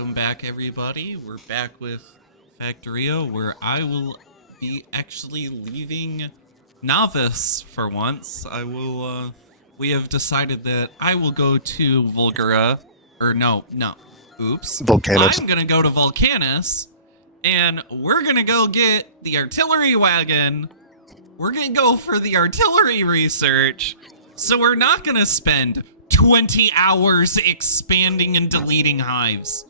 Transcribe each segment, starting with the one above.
welcome back, everybody. We're back with Factorio, where I will be actually leaving Novice for once. We have decided that I will go to Volgara, or no, oops. Volcanus. I'm gonna go to Volcanus, and we're gonna go get the artillery wagon. We're gonna go for the artillery research, so we're not gonna spend 20 hours expanding and deleting hives.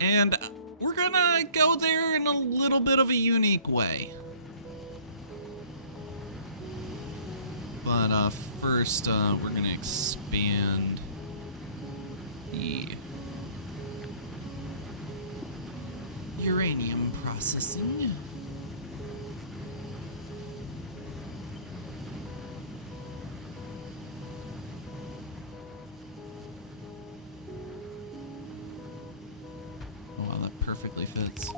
And we're gonna go there in a little bit of a unique way. But first, we're gonna expand the uranium processing. Wow, that perfectly fits.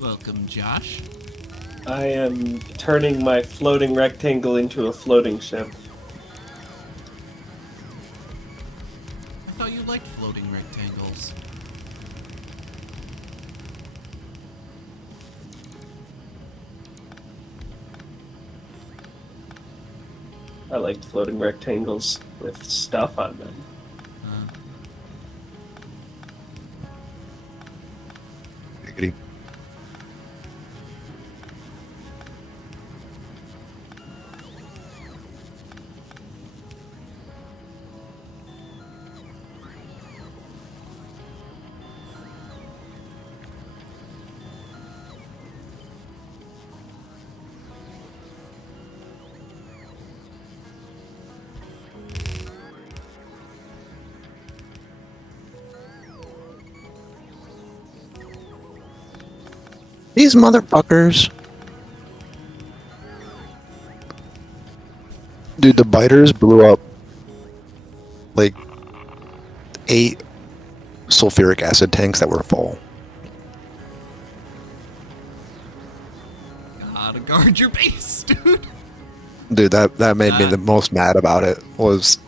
Welcome, Josh. I am turning my floating rectangle into a floating ship. I thought you liked floating rectangles. I like floating rectangles with stuff on them. Giggity. These motherfuckers. Dude, the biters blew up like 8 sulfuric acid tanks that were full. Gotta guard your base, dude. Dude, that made me the most mad about it. It was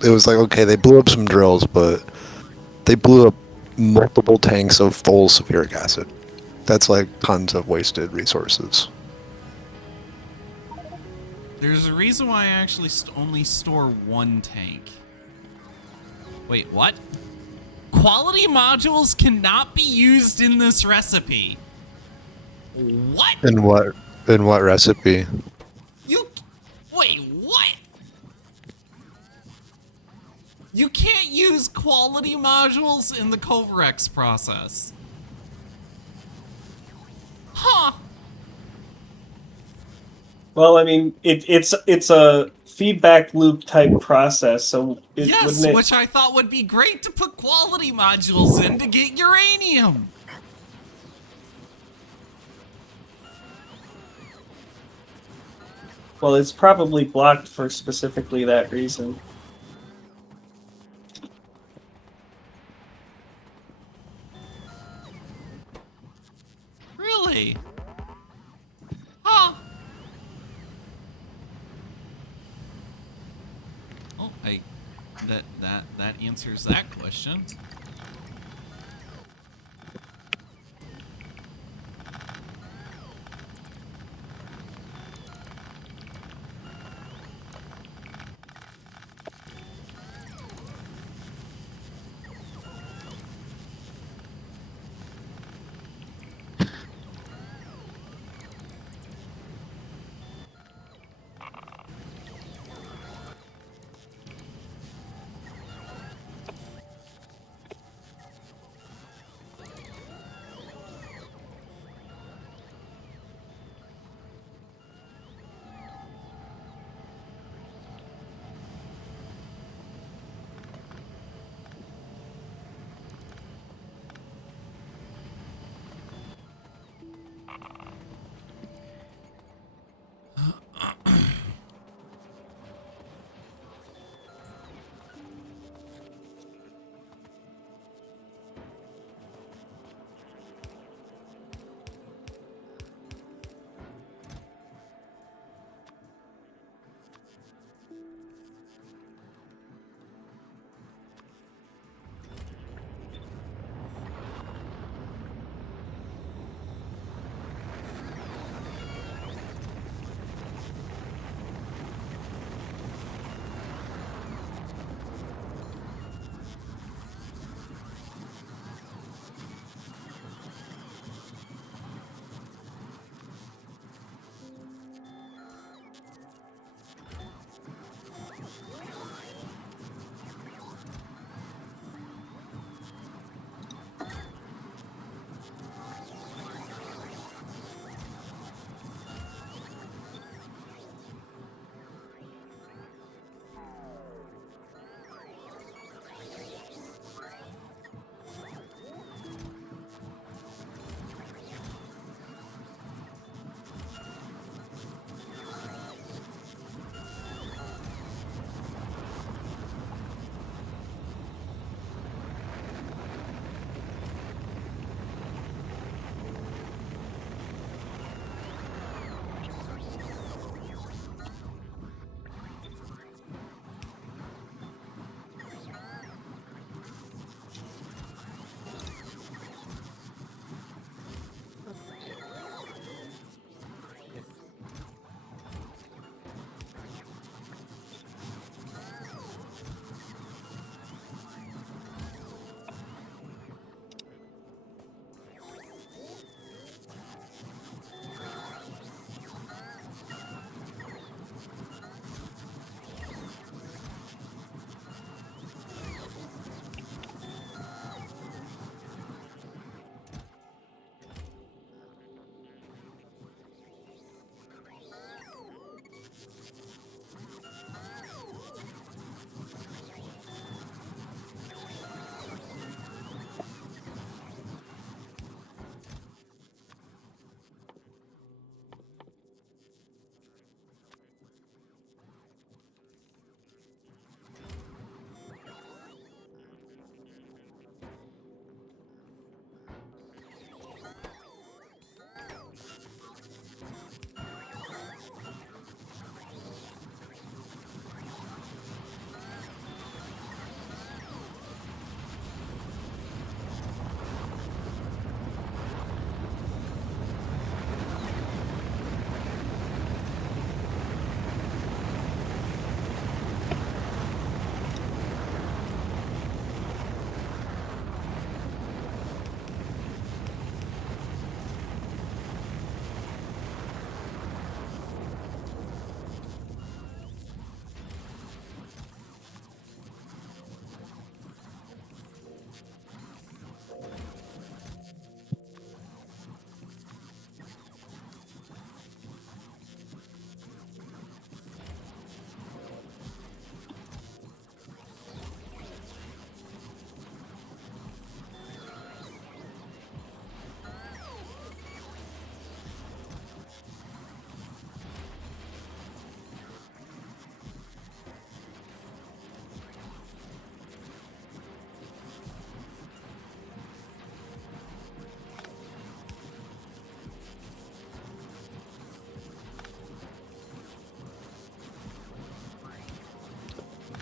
like, okay, they blew up some drills, but they blew up multiple tanks of full sulfuric acid. That's like tons of wasted resources. There's a reason why I actually only store one tank. Wait, what? Quality modules cannot be used in this recipe. What? In what recipe? Wait, what? You can't use quality modules in the Covarex process. Huh. Well, I mean, it's a feedback loop type process, so Yes, which I thought would be great to put quality modules in to get uranium. Well, it's probably blocked for specifically that reason. Really? Huh. Oh, that answers that question.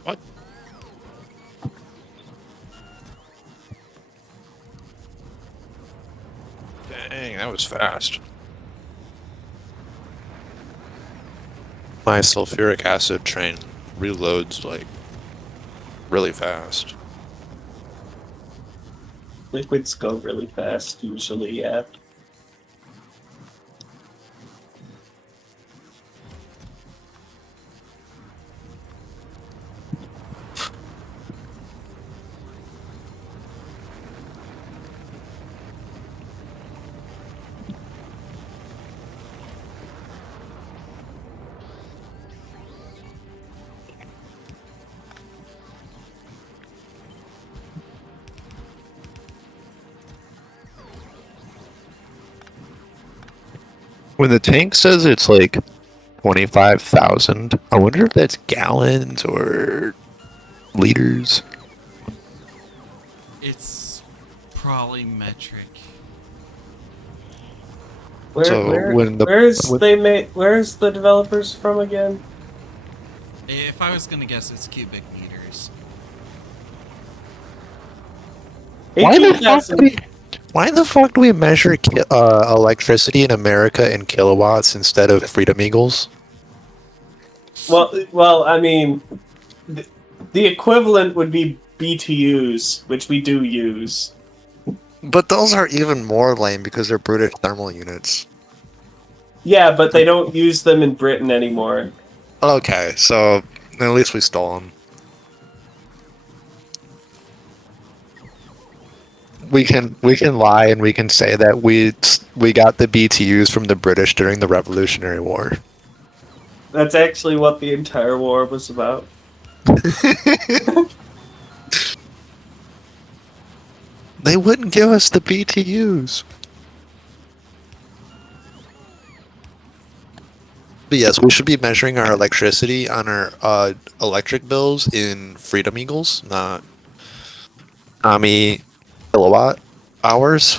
What? Dang, that was fast. My sulfuric acid train reloads like really fast. Liquids go really fast usually, yeah. When the tank says it's like 25,000, I wonder if that's gallons or liters. It's probably metric. Where So where where's when they made where's the developers from again? If I was gonna guess, it's cubic meters. why the fuck do 18,000. we why the fuck do we measure electricity in America in kilowatts instead of Freedom Eagles? Well, I mean, the, the equivalent would be BTUs, which we do use. But those are even more lame because they're British thermal units. Yeah, but they don't use them in Britain anymore. Okay, so at least we stole them. We can lie and we can say that we got the BTUs from the British during the Revolutionary War. That's actually what the entire war was about. They wouldn't give us the BTUs. But yes, we should be measuring our electricity on our electric bills in Freedom Eagles, not Ami kilowatt hours.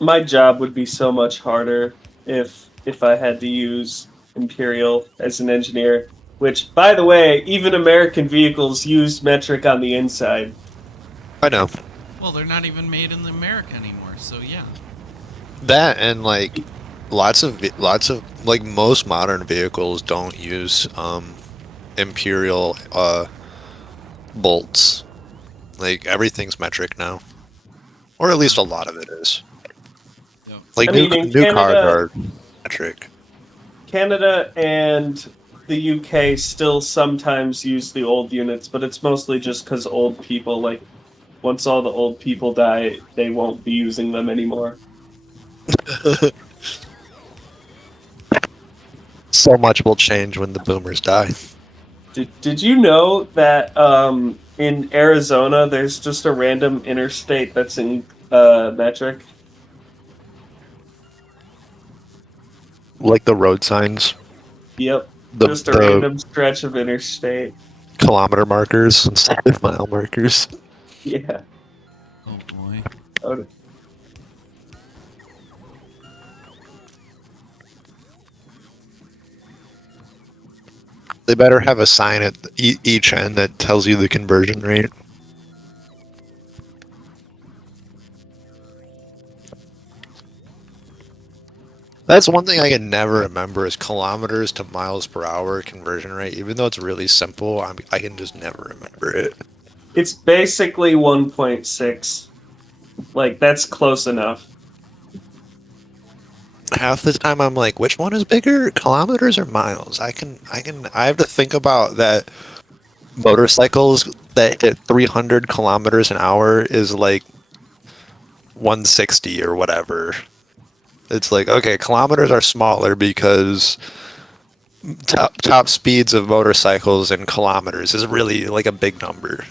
My job would be so much harder if I had to use Imperial as an engineer. Which, by the way, even American vehicles use metric on the inside. I know Well, they're not even made in America anymore, so yeah. that, and like lots of like most modern vehicles don't use imperial bolts. Like everything's metric now, or at least a lot of it is. Yep. Like I mean, in new cars Canada, are metric. Canada and the UK still sometimes use the old units, but it's mostly just because old people, like, once all the old people die, they won't be using them anymore. So much will change when the boomers die. Did you know that in Arizona there's just a random interstate that's in metric? Like the road signs, Yep, the just a the random stretch of interstate. kilometer markers instead of mile markers. Yeah. Oh boy. Oh, They better have a sign at each end that tells you the conversion rate. That's one thing I can never remember is kilometers to miles per hour conversion rate. Even though it's really simple, I can just never remember it. it's basically 1.6. Like that's close enough. Half the time I'm like, which one is bigger, kilometers or miles? I have to think about that motorcycles that hit 300 kilometers an hour is like 160 or whatever. It's like, okay, kilometers are smaller because top speeds of motorcycles in kilometers is really like a big number.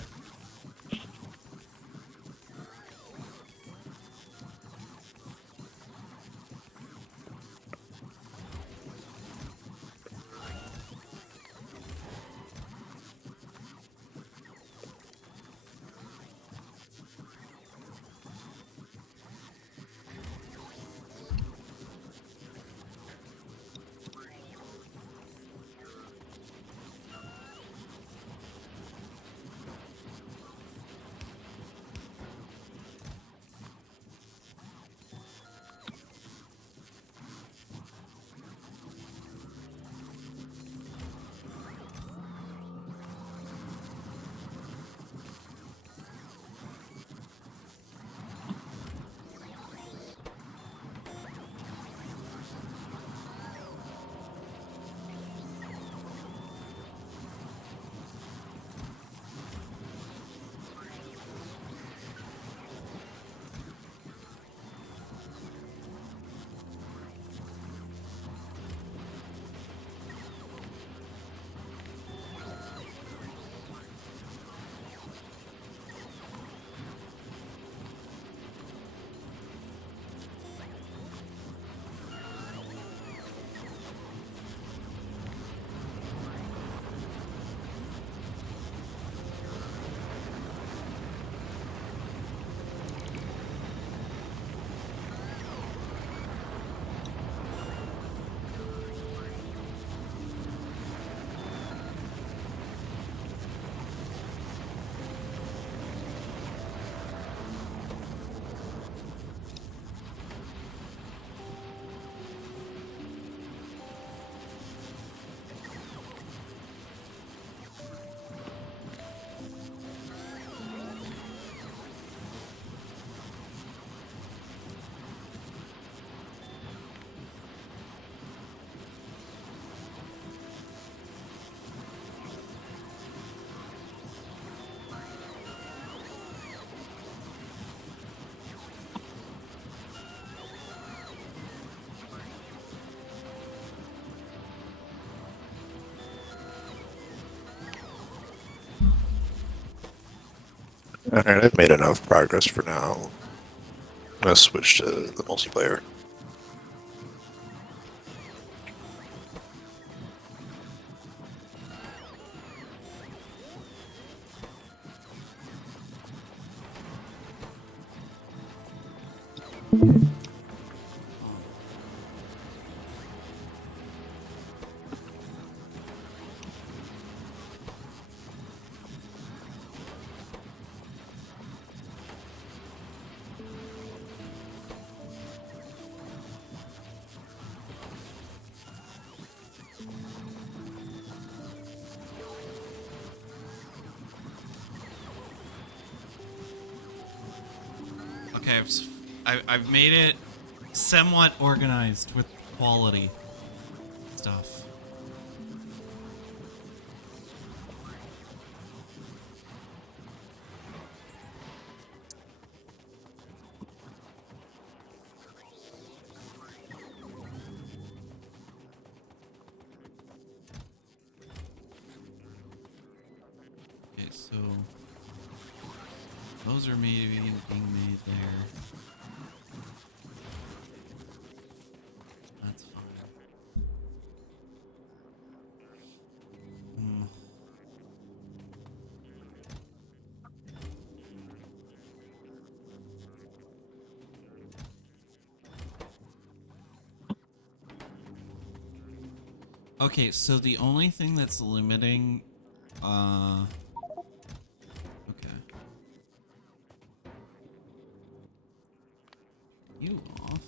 Alright, I've made enough progress for now. I'm gonna switch to the multiplayer. Okay, I've made it somewhat organized with quality stuff. Okay, so those are maybe being made there. That's fine. Hmm. Okay, so the only thing that's limiting, okay. You off.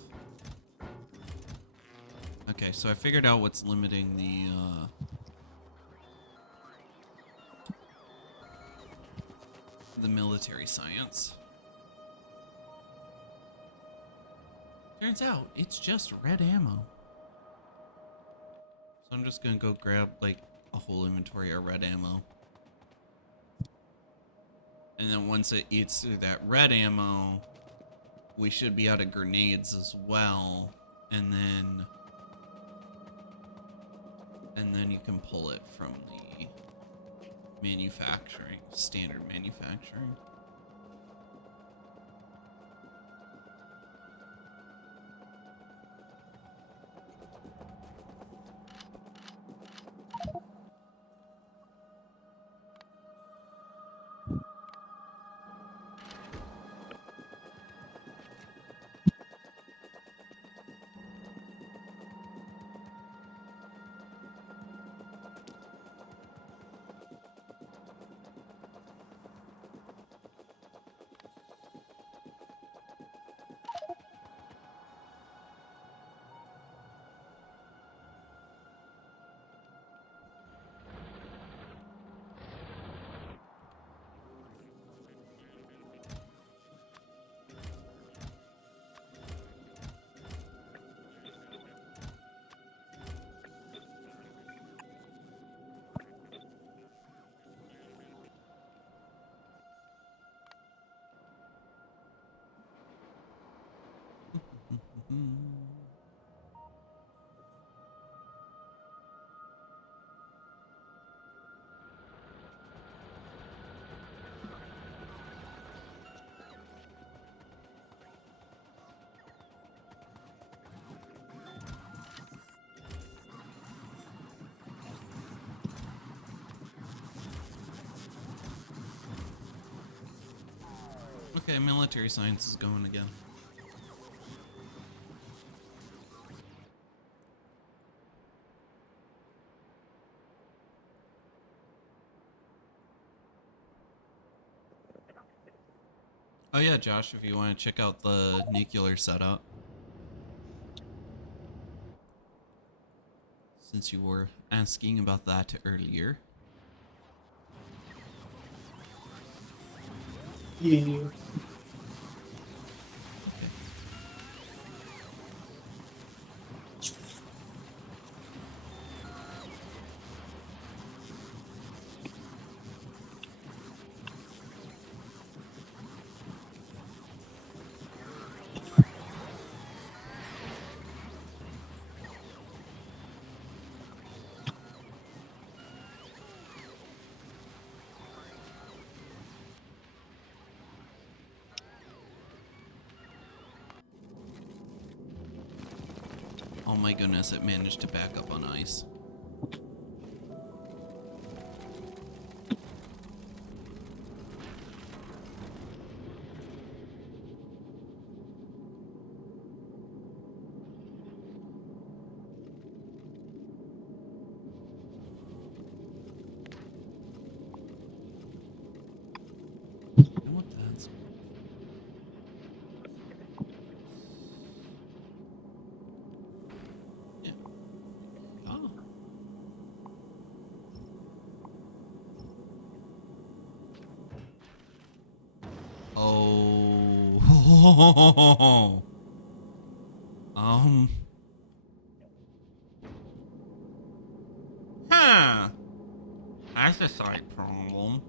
Okay, so I figured out what's limiting the military science. Turns out it's just red ammo. So I'm just gonna go grab like a whole inventory of red ammo. And then once it eats through that red ammo, we should be out of grenades as well. And then you can pull it from the manufacturing, standard manufacturing. Okay, military science is going again. Oh yeah, Josh, if you want to check out the nuclear setup. Since you were asking about that earlier. Yeah. my goodness, it managed to back up on ice. What that's... Yeah. Oh. Oh. Huh. That's a slight problem.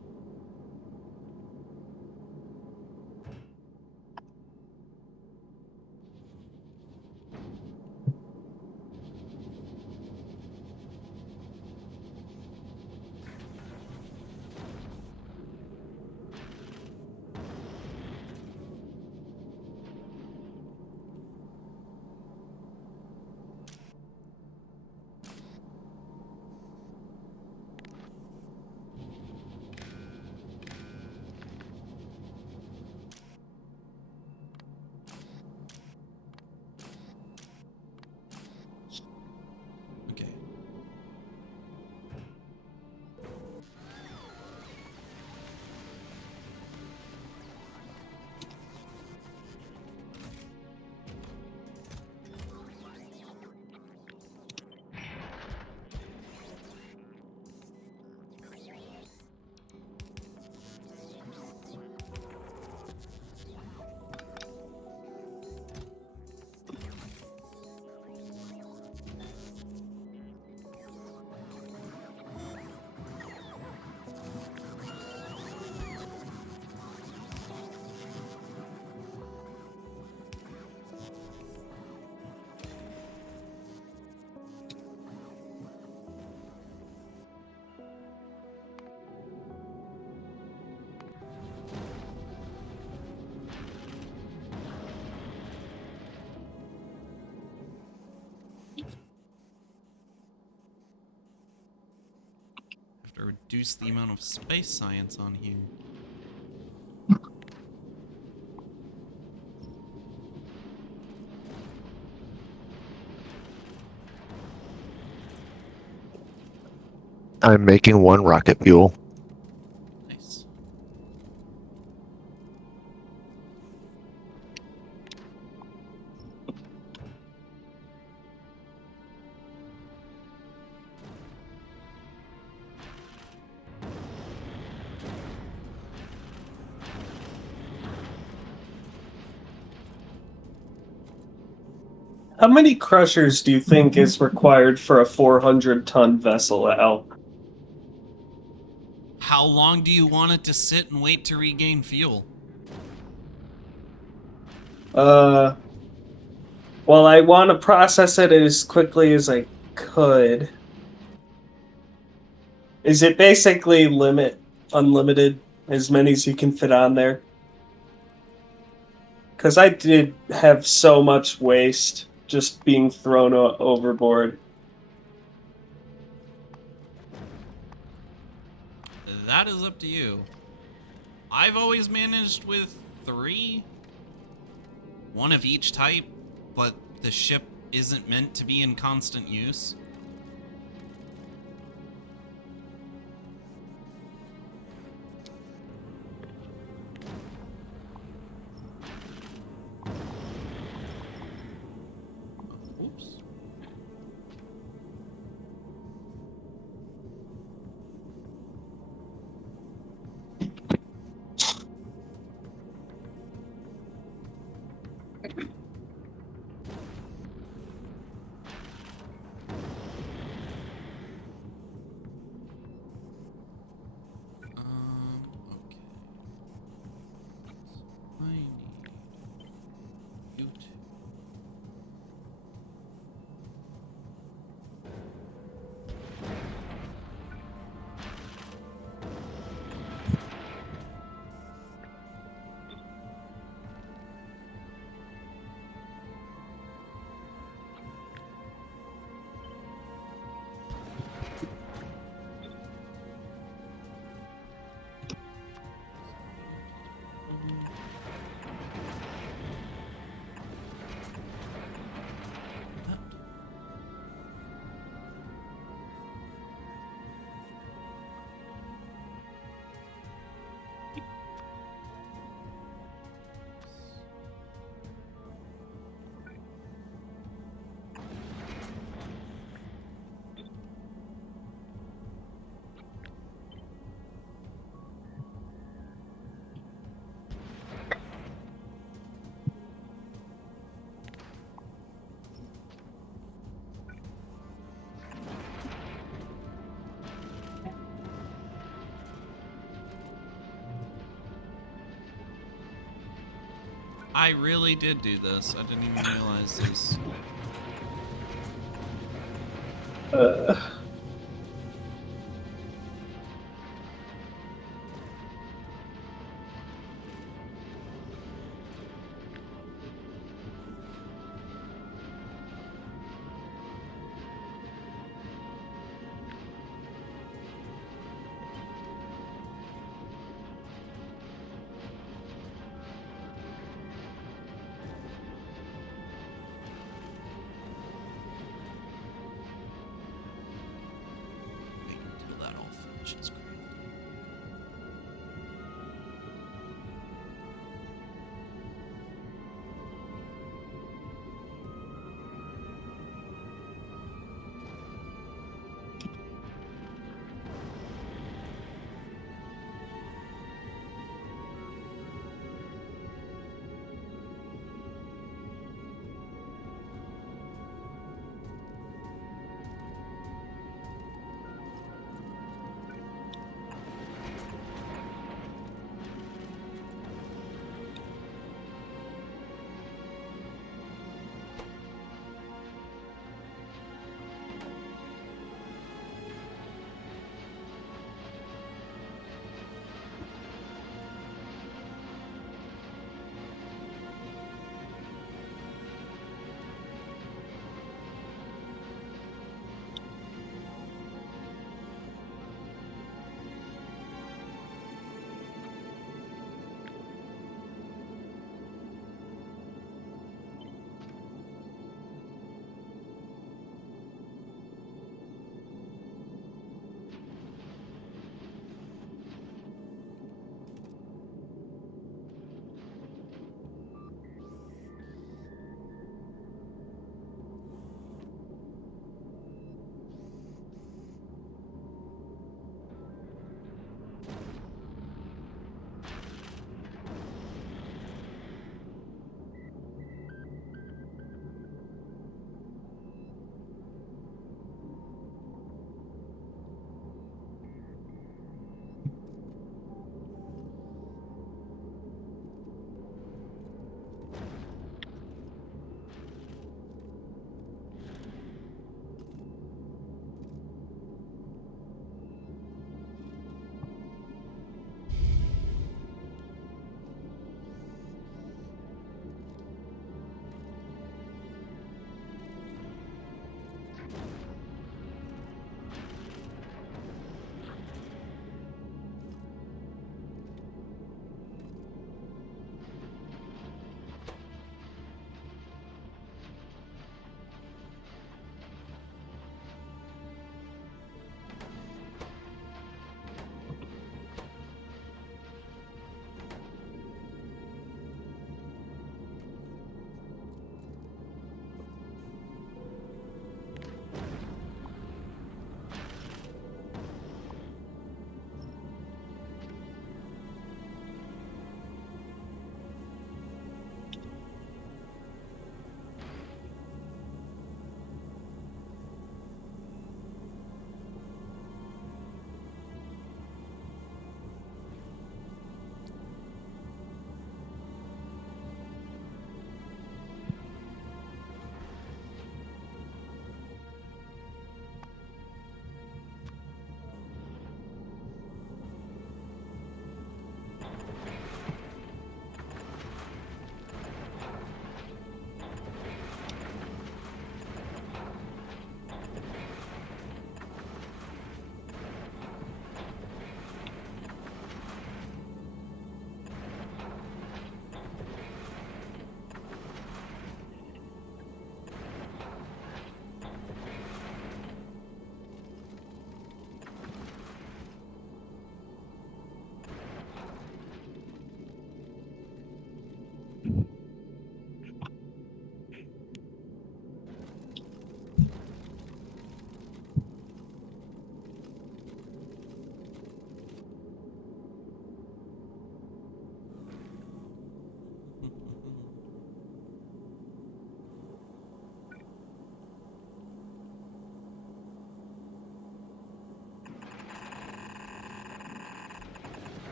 Okay. Have to reduce the amount of space science on here. I'm making one rocket fuel. Nice. How many crushers do you think is required for a 400-ton vessel, Al? How long do you want it to sit and wait to regain fuel? Well, I want to process it as quickly as I could. Is it basically unlimited, as many as you can fit on there? Because I did have so much waste just being thrown overboard. That is up to you. I've always managed with 3. One of each type, but the ship isn't meant to be in constant use. Oops. I really did do this. I didn't even realize this. Uh, Wait until that all finishes crafting.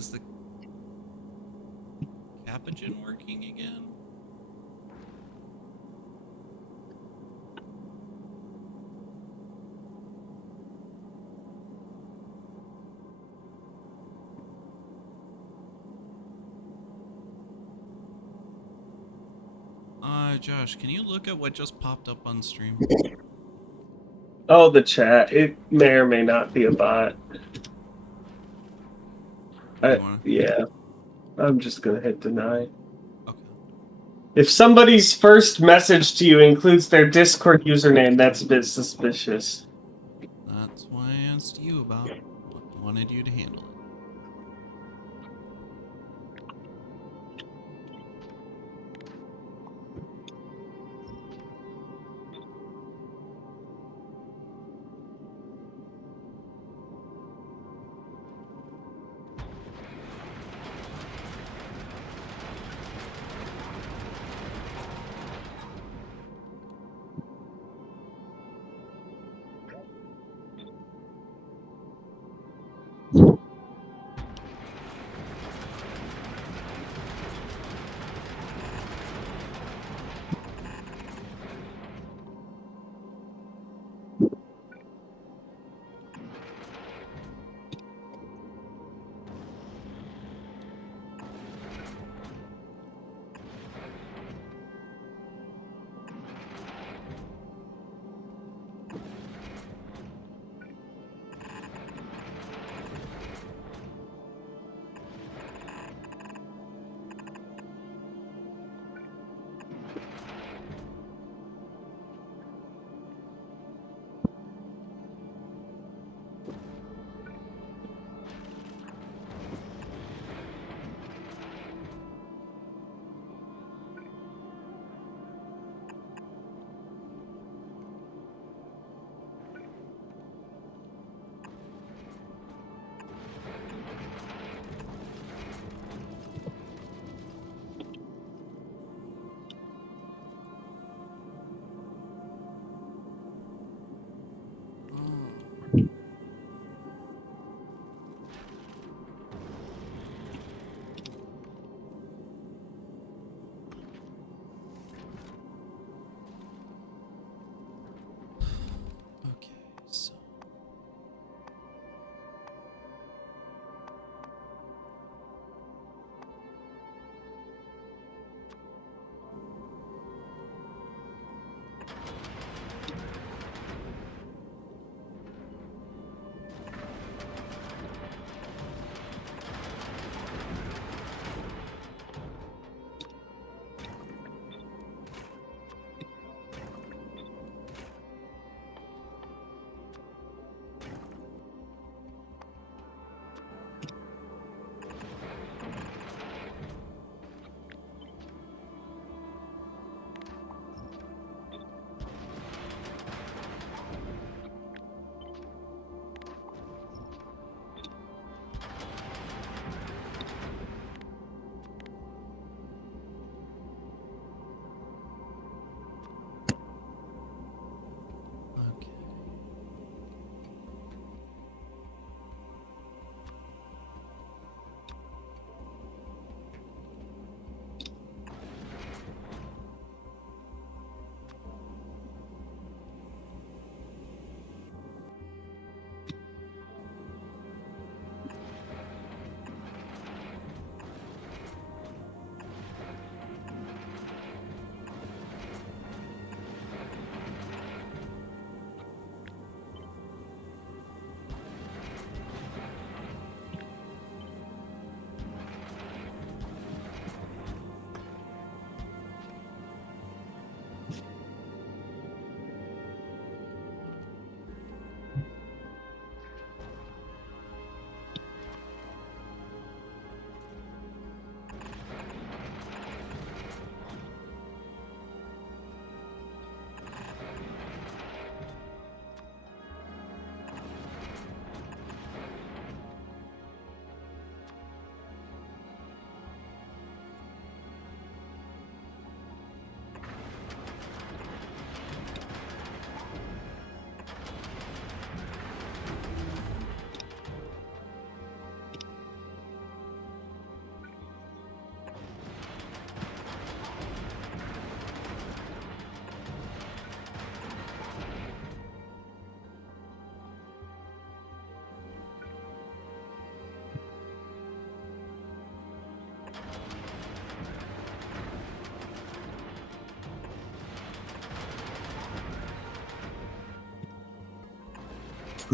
is the capuchin working again? Josh, can you look at what just popped up on stream? Oh, the chat. It may or may not be a bot. Yeah. I'm just gonna hit deny. Okay. If somebody's first message to you includes their Discord username, that's a bit suspicious. That's what I asked you about. I wanted you to handle it.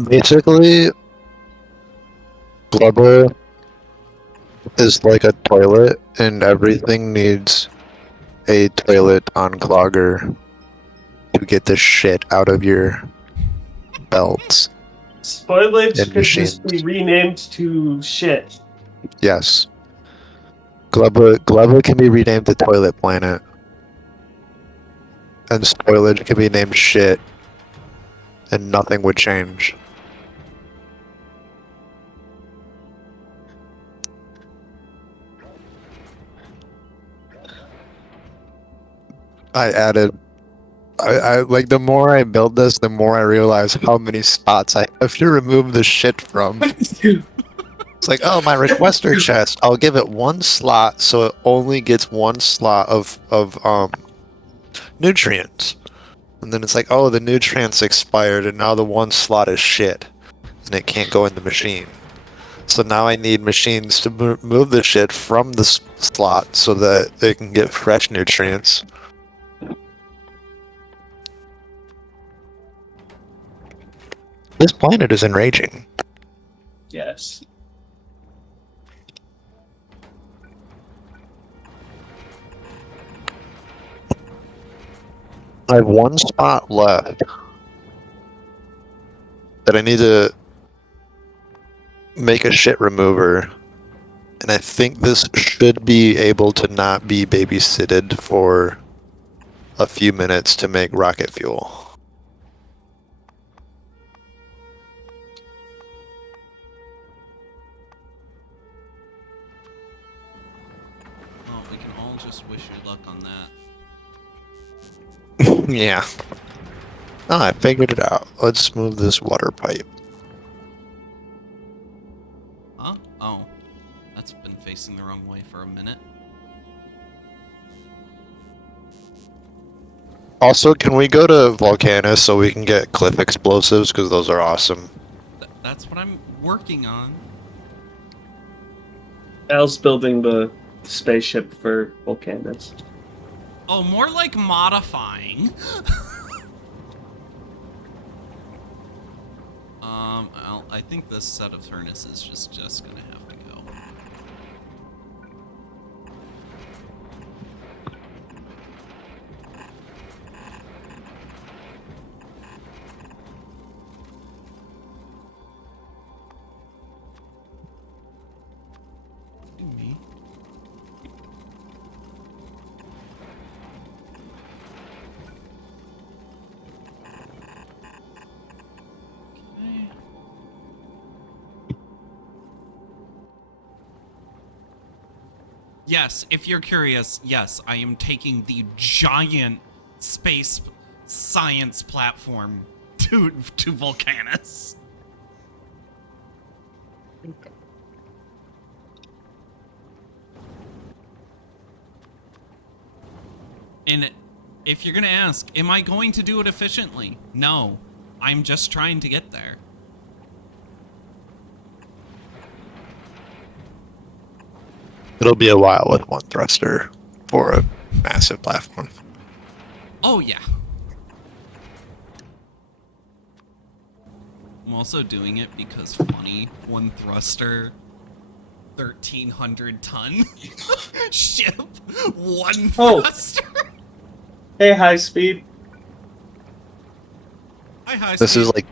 Basically, blubber is like a toilet, and everything needs a toilet unclogger to get the shit out of your belts Spoilage and could just be machines. renamed to shit. Yes. Glubba can be renamed to Toilet Planet, and spoilage can be named shit, and nothing would change. I added. I like the more I build this, the more I realize how many spots I have to remove the shit from. It's like, oh, my requester chest. I'll give it one slot, so it only gets one slot of nutrients. And then it's like, oh, the nutrients expired, and now the one slot is shit, and it can't go in the machine. So now I need machines to move the shit from the slot so that it can get fresh nutrients. This planet is enraging. Yes. I have one spot left that I need to make a shit remover, and I think this should be able to not be babysitted for a few minutes to make rocket fuel. Well, we can all just wish you luck on that. Yeah. Oh, I figured it out. Let's move this water pipe. Huh? Oh. That's been facing the wrong way for a minute. Also, can we go to Volcanus so we can get cliff explosives? Because those are awesome. That's what I'm working on. Al's building the spaceship for Volcanus. Oh, more like modifying. I think this set of furnaces is just gonna have to go. Me. Okay. Yes, if you're curious, yes, I am taking the giant space science platform to Volcanus. And if you're gonna ask, am I going to do it efficiently? No, I'm just trying to get there. It'll be a while with one thruster for a massive platform. Oh yeah. I'm also doing it because funny, one thruster, 1,300 ton ship, one Oh. thruster. Hey, high speed. Hi, high This speed.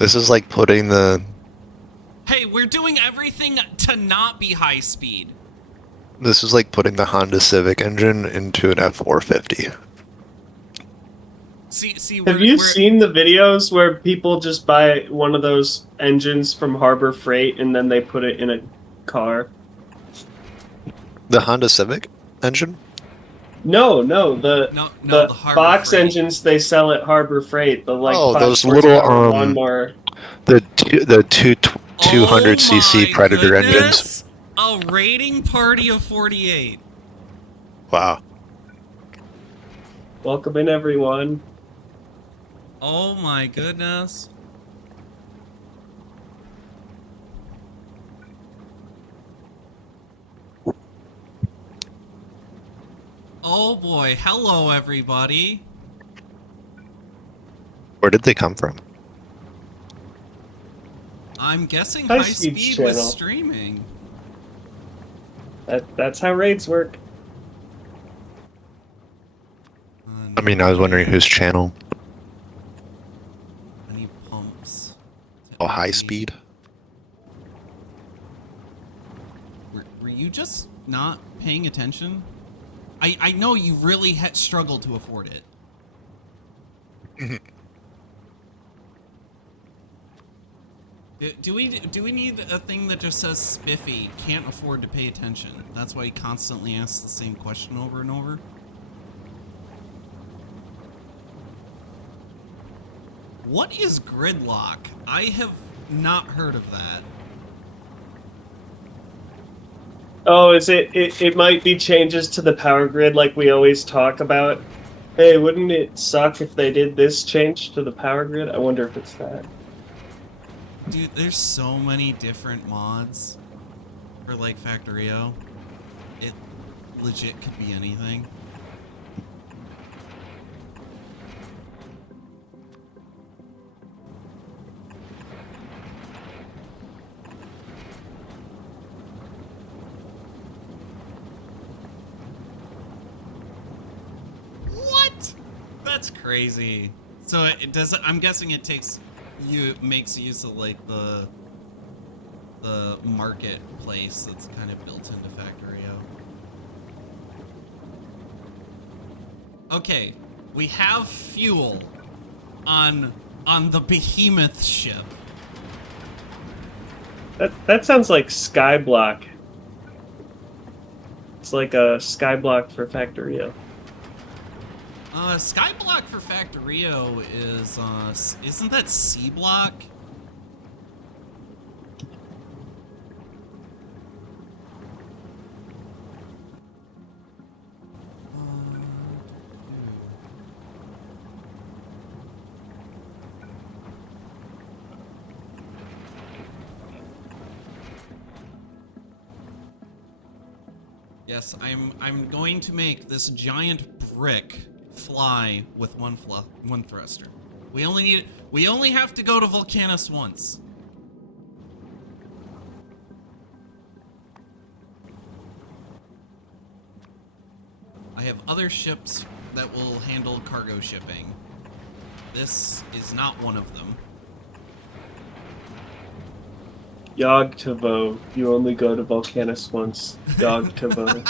is like putting the Hey, we're doing everything to not be high speed. Honda Civic engine into an F450. See, Have you seen the videos where people just buy one of those engines from Harbor Freight and then they put it in a car? The Honda Civic engine? No, the the Harbor box Freight. engines they sell at Harbor Freight. The like Oh, 5 those horsepower little, lawnmower. The 200cc Oh my Predator engines. goodness! A raiding party of 48. Wow. Welcome in, everyone. Oh my goodness. Oh boy, hello everybody. Where did they come from? I'm guessing High High Speed's Speed was channel. streaming. That's how raids work. I mean, I was wondering whose channel. I need pumps. Oh, High Speed. Were you just not paying attention? I know you really struggled to afford it. Do we need a thing that just says Spiffy can't afford to pay attention? That's why he constantly asks the same question over and over. What is gridlock? I have not heard of that. Oh, is it? It might be changes to the power grid, like we always talk about. Hey, wouldn't it suck if they did this change to the power grid? I wonder if it's that. Dude, there's so many different mods for like Factorio. It legit could be anything. What? That's crazy. So it does. I'm guessing it makes use of like the marketplace that's kind of built into Factorio. Okay, we have fuel on the behemoth ship. That sounds like Skyblock. It's like a Skyblock for Factorio. Skyblock for Factorio is isn't that C Block? Yes, I'm going to make this giant brick fly with one thruster. We only have to go to Volcanus once. I have other ships that will handle cargo shipping. This is not one of them. Yog Tavo. You only go to Volcanus once. Yog Tavo.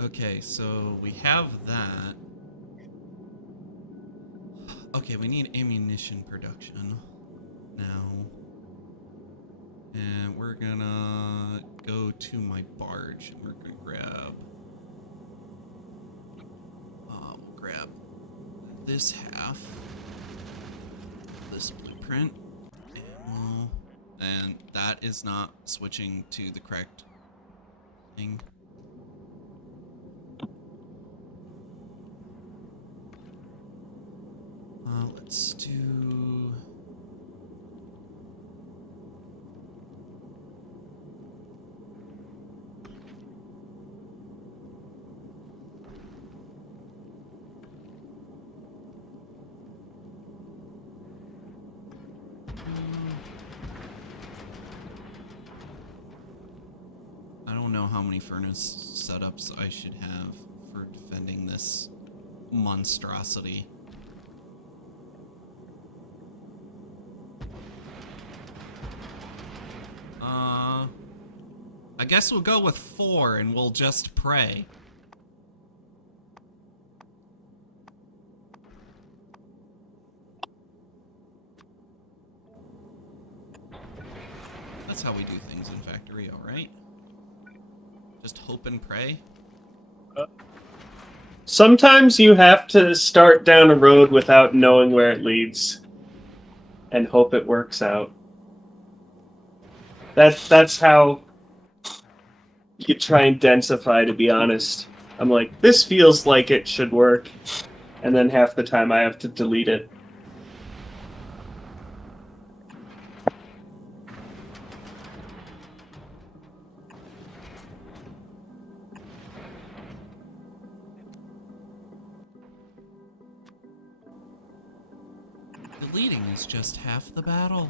Okay, so we have that. Okay, we need ammunition production now. And we're gonna go to my barge and we're gonna grab we'll grab this half, this blueprint, ammo, and that is not switching to the correct thing. Let's do... I don't know how many furnace setups I should have for defending this monstrosity. I guess we'll go with 4 and we'll just pray. That's how we do things in Factorio, right? Just hope and pray? Sometimes you have to start down a road without knowing where it leads, and hope it works out. That's how you try and densify, to be honest. I'm like, this feels like it should work, and then half the time I have to delete it. Bleeding is just half the battle.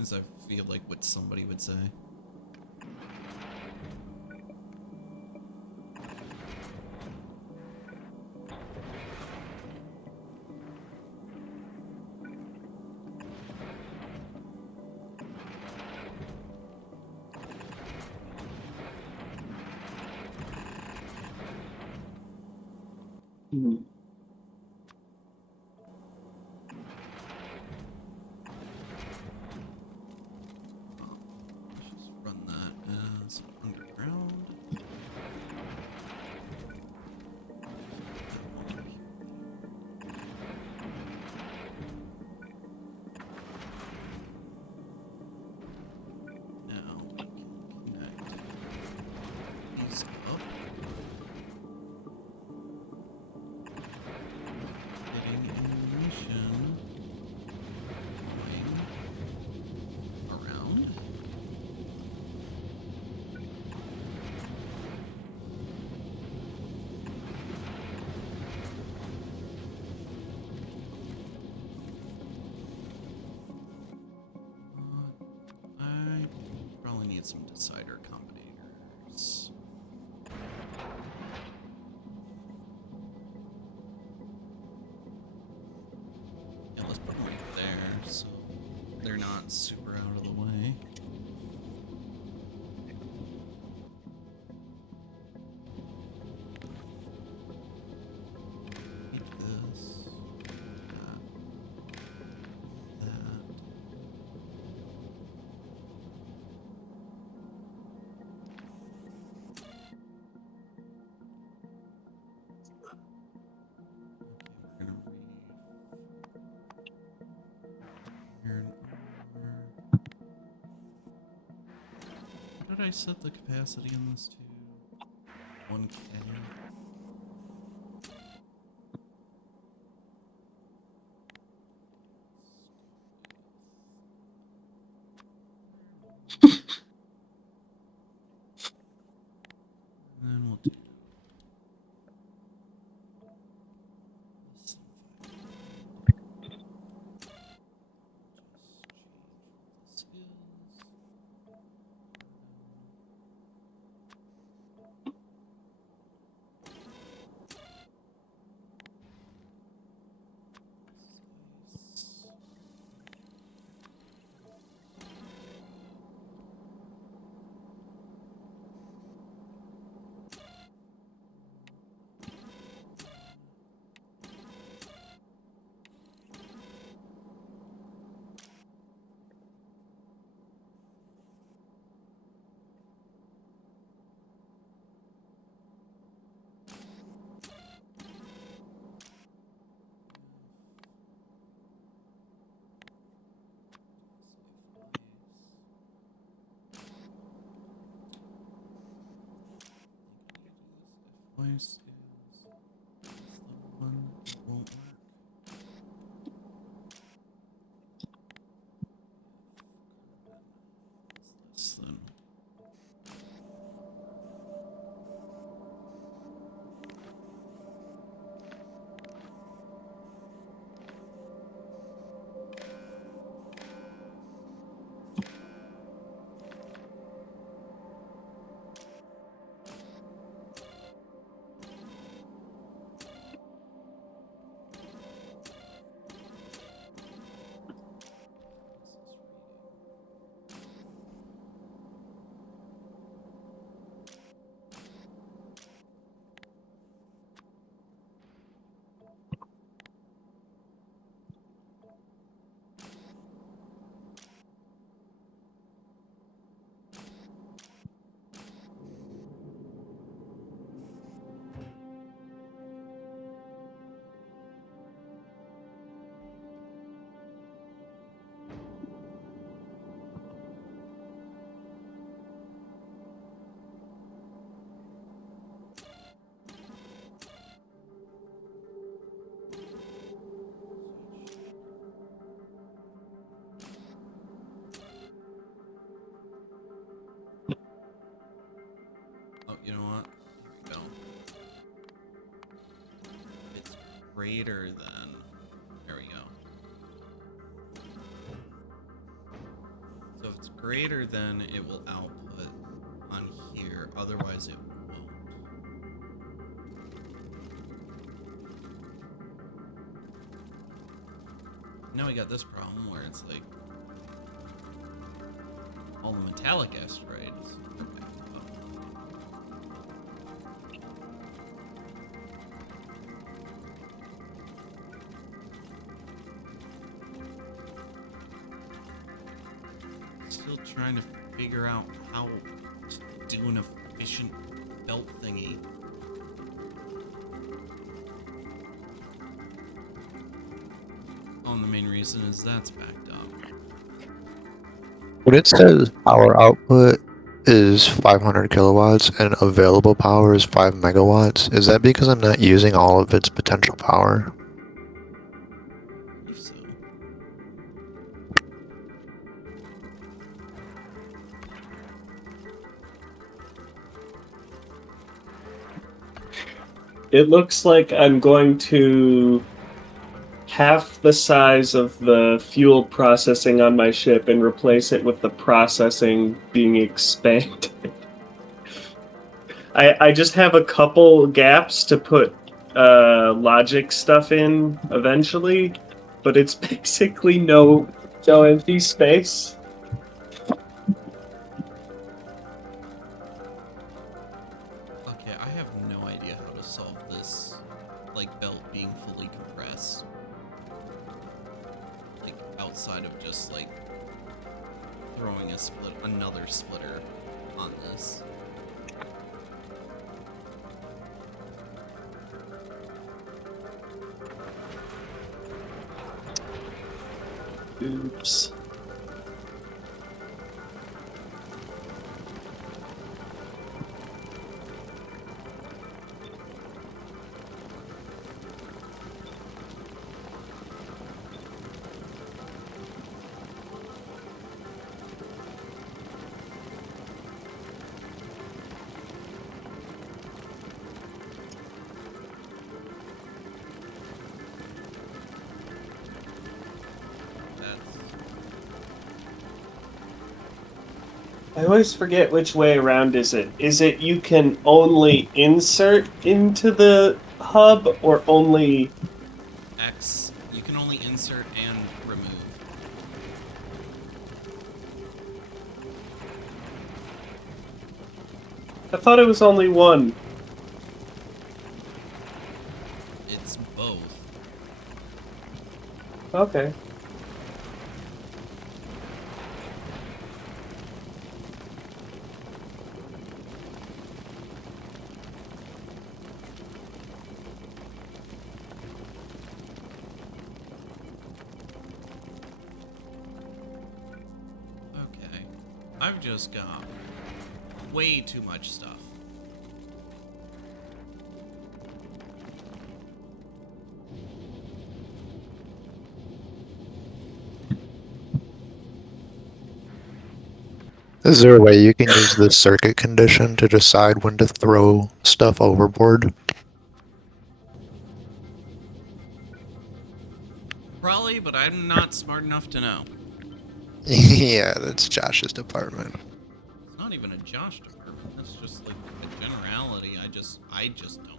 As I feel like what somebody would say. Mhm. Let's just run that as underground. Now we can connect these up. Getting ammunition. Going around. I probably need some decider combinators. Yeah, let's put them over there so they're not super out of the way. Like this. That. Okay, we're gonna iron ore. What did I set the capacity in this to? 1K. And then we'll do this. Just change what this is. Voice is the one that won't work. Is this then? greater than. There we go. So if it's greater than, it will output on here. Otherwise, it won't. Now we got this problem where it's like all the metallic asteroids. Okay. Still trying to figure out how to do an efficient belt thingy. Oh, and the main reason is that's backed up. When it says power output is 500 kilowatts and available power is 5 megawatts, is that because I'm not using all of its potential power? I believe so. It looks like I'm going to half the size of the fuel processing on my ship and replace it with the processing being expanded. I just have a couple gaps to put logic stuff in eventually, but it's basically no empty space. Okay, I have no idea how to solve this, like, belt being fully compressed. Like, outside of just, like, throwing another splitter on this. Oops. I always forget which way around is it. Is it you can only insert into the hub or only... X, you can only insert and remove. I thought it was only one. It's both. Okay. Okay. I've just got way too much stuff. Is there a way you can use the circuit condition to decide when to throw stuff overboard? Probably, but I'm not smart enough to know. Yeah, that's Josh's department. It's not even a Josh department. That's just like a generality. I just don't know.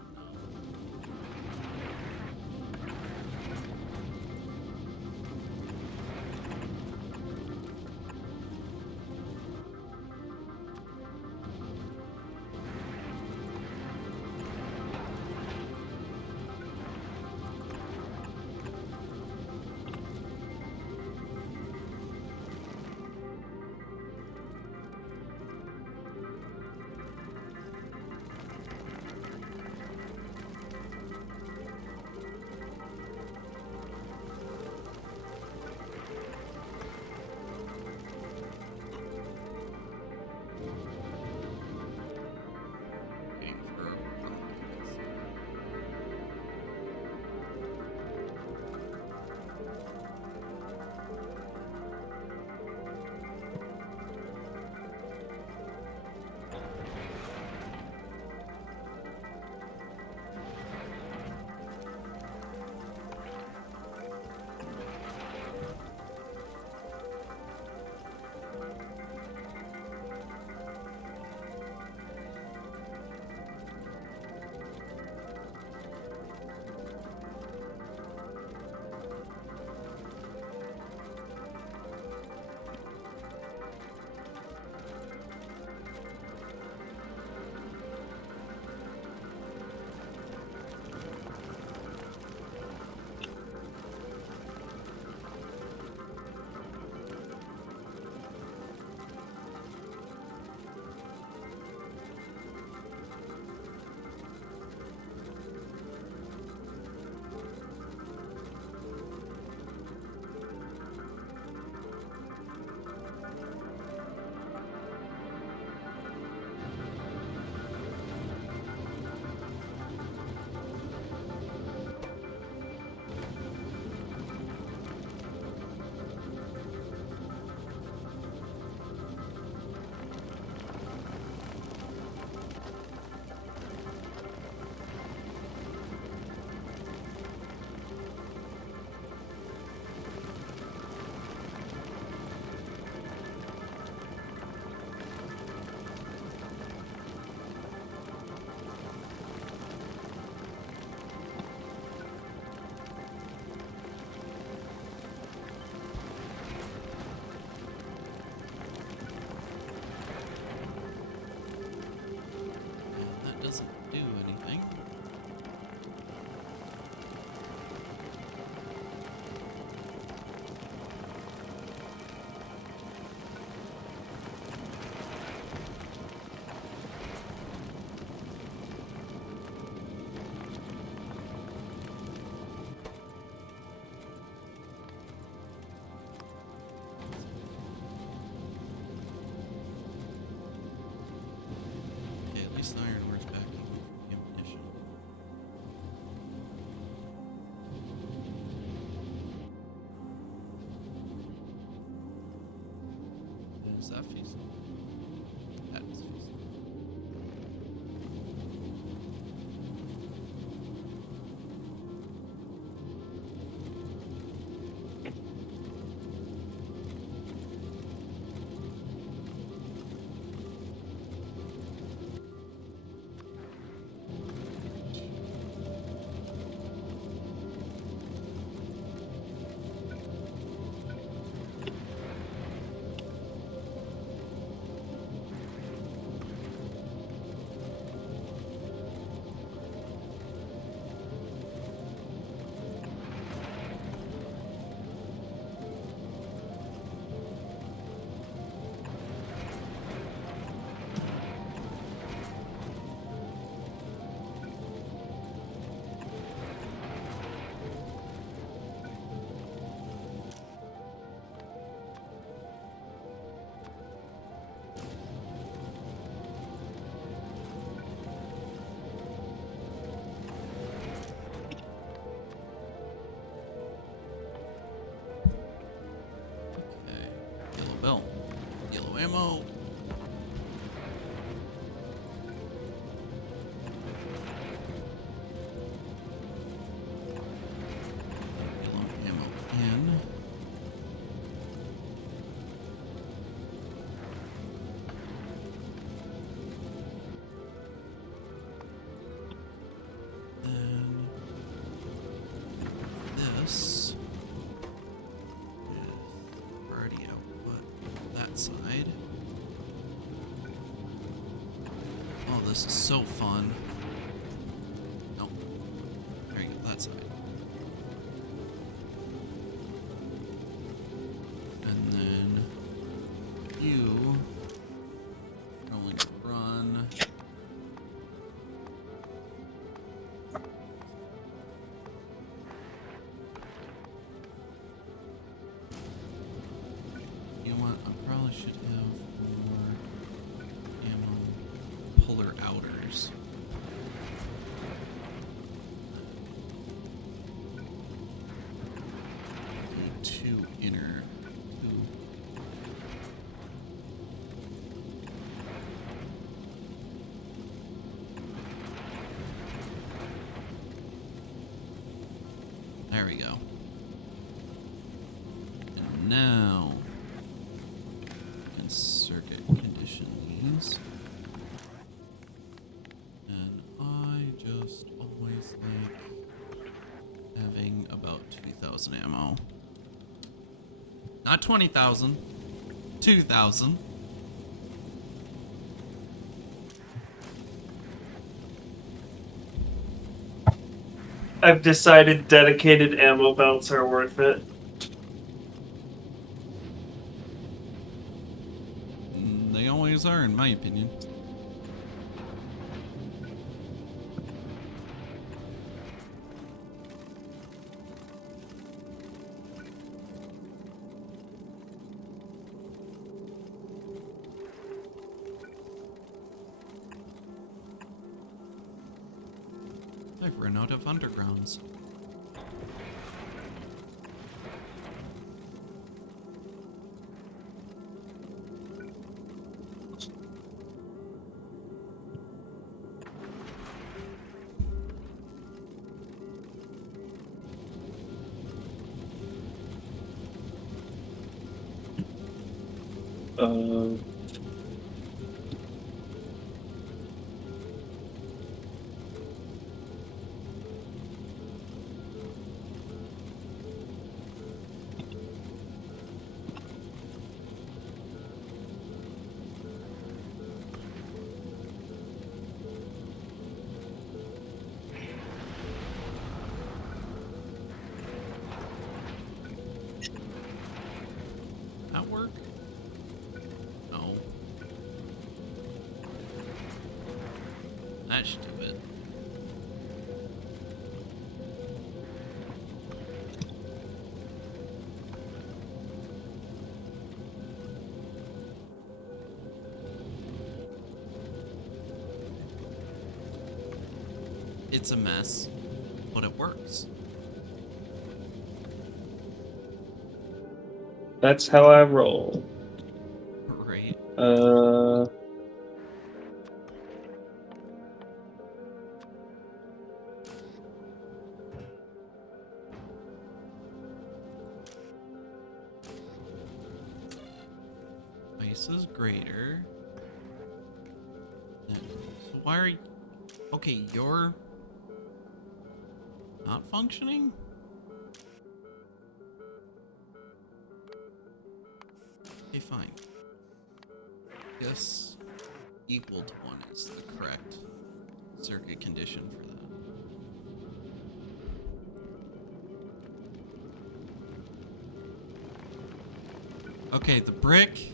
Is that feasible? That is feasible. Okay. Yellow belt. Yellow ammo. Yellow ammo in. Then this is already output that side. Oh, this is so fun. No. There you go, that side. And then you are going to run. You know what? I probably should have more ammo polar outers. Two inner. Two. There we go. And now, and circuit condition these. And I just always like having about 2,000 ammo. Not 20,000. 2,000. I've decided dedicated ammo belts are worth it. They always are, in my opinion. I've run out of undergrounds. Uh, That work? No. That should do it. It's a mess, but it works. that's how I roll. Right. Uh, Ice is greater. So why are you... Okay, you're not functioning? Okay, fine. Guess equal to 1 is the correct circuit condition for that. Okay, the brick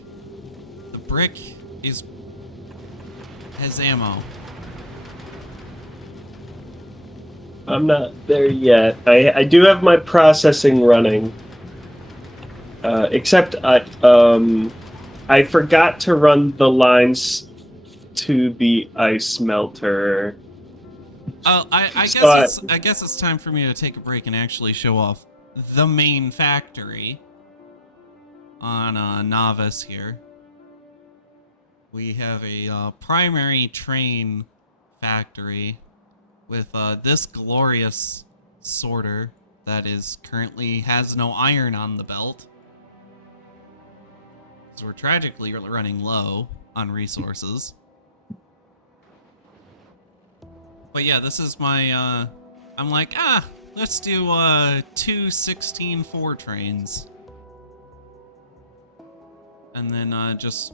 is has ammo. I'm not there yet. I do have my processing running. Except I forgot to run the lines to the ice melter. Oh, I So guess it's time for me to take a break and actually show off the main factory on Novice here. We have a primary train factory with this glorious sorter that is currently has no iron on the belt. So we're tragically running low on resources. But yeah, this is my I'm like, let's do 2 16-4 trains. And then just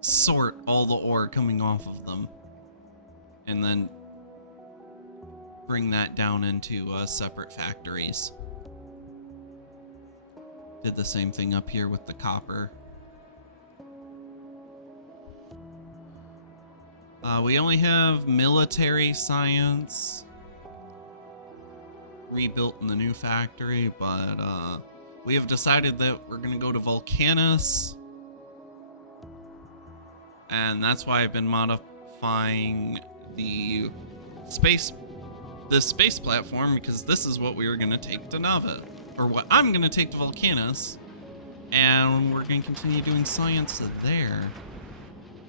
sort all the ore coming off of them. And then bring that down into separate factories. Did the same thing up here with the copper. We only have military science rebuilt in the new factory, but we have decided that we're gonna go to Volcanus, and that's why I've been modifying the space platform, because this is what we were gonna take to Nava, or what I'm gonna take to Volcanus, and we're gonna continue doing science there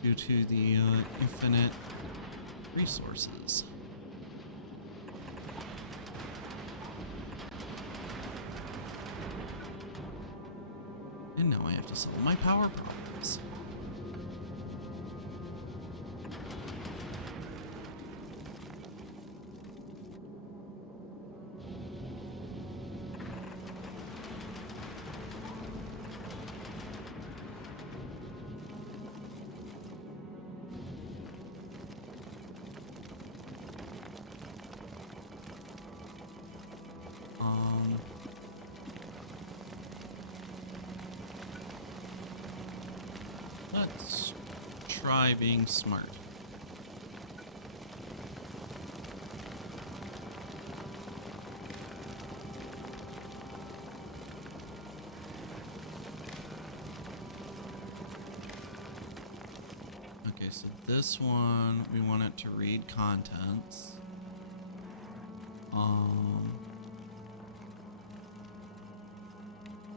due to the infinite resources. And now I have to solve my power problems. Let's try being smart. Okay, so this one, we want it to read contents.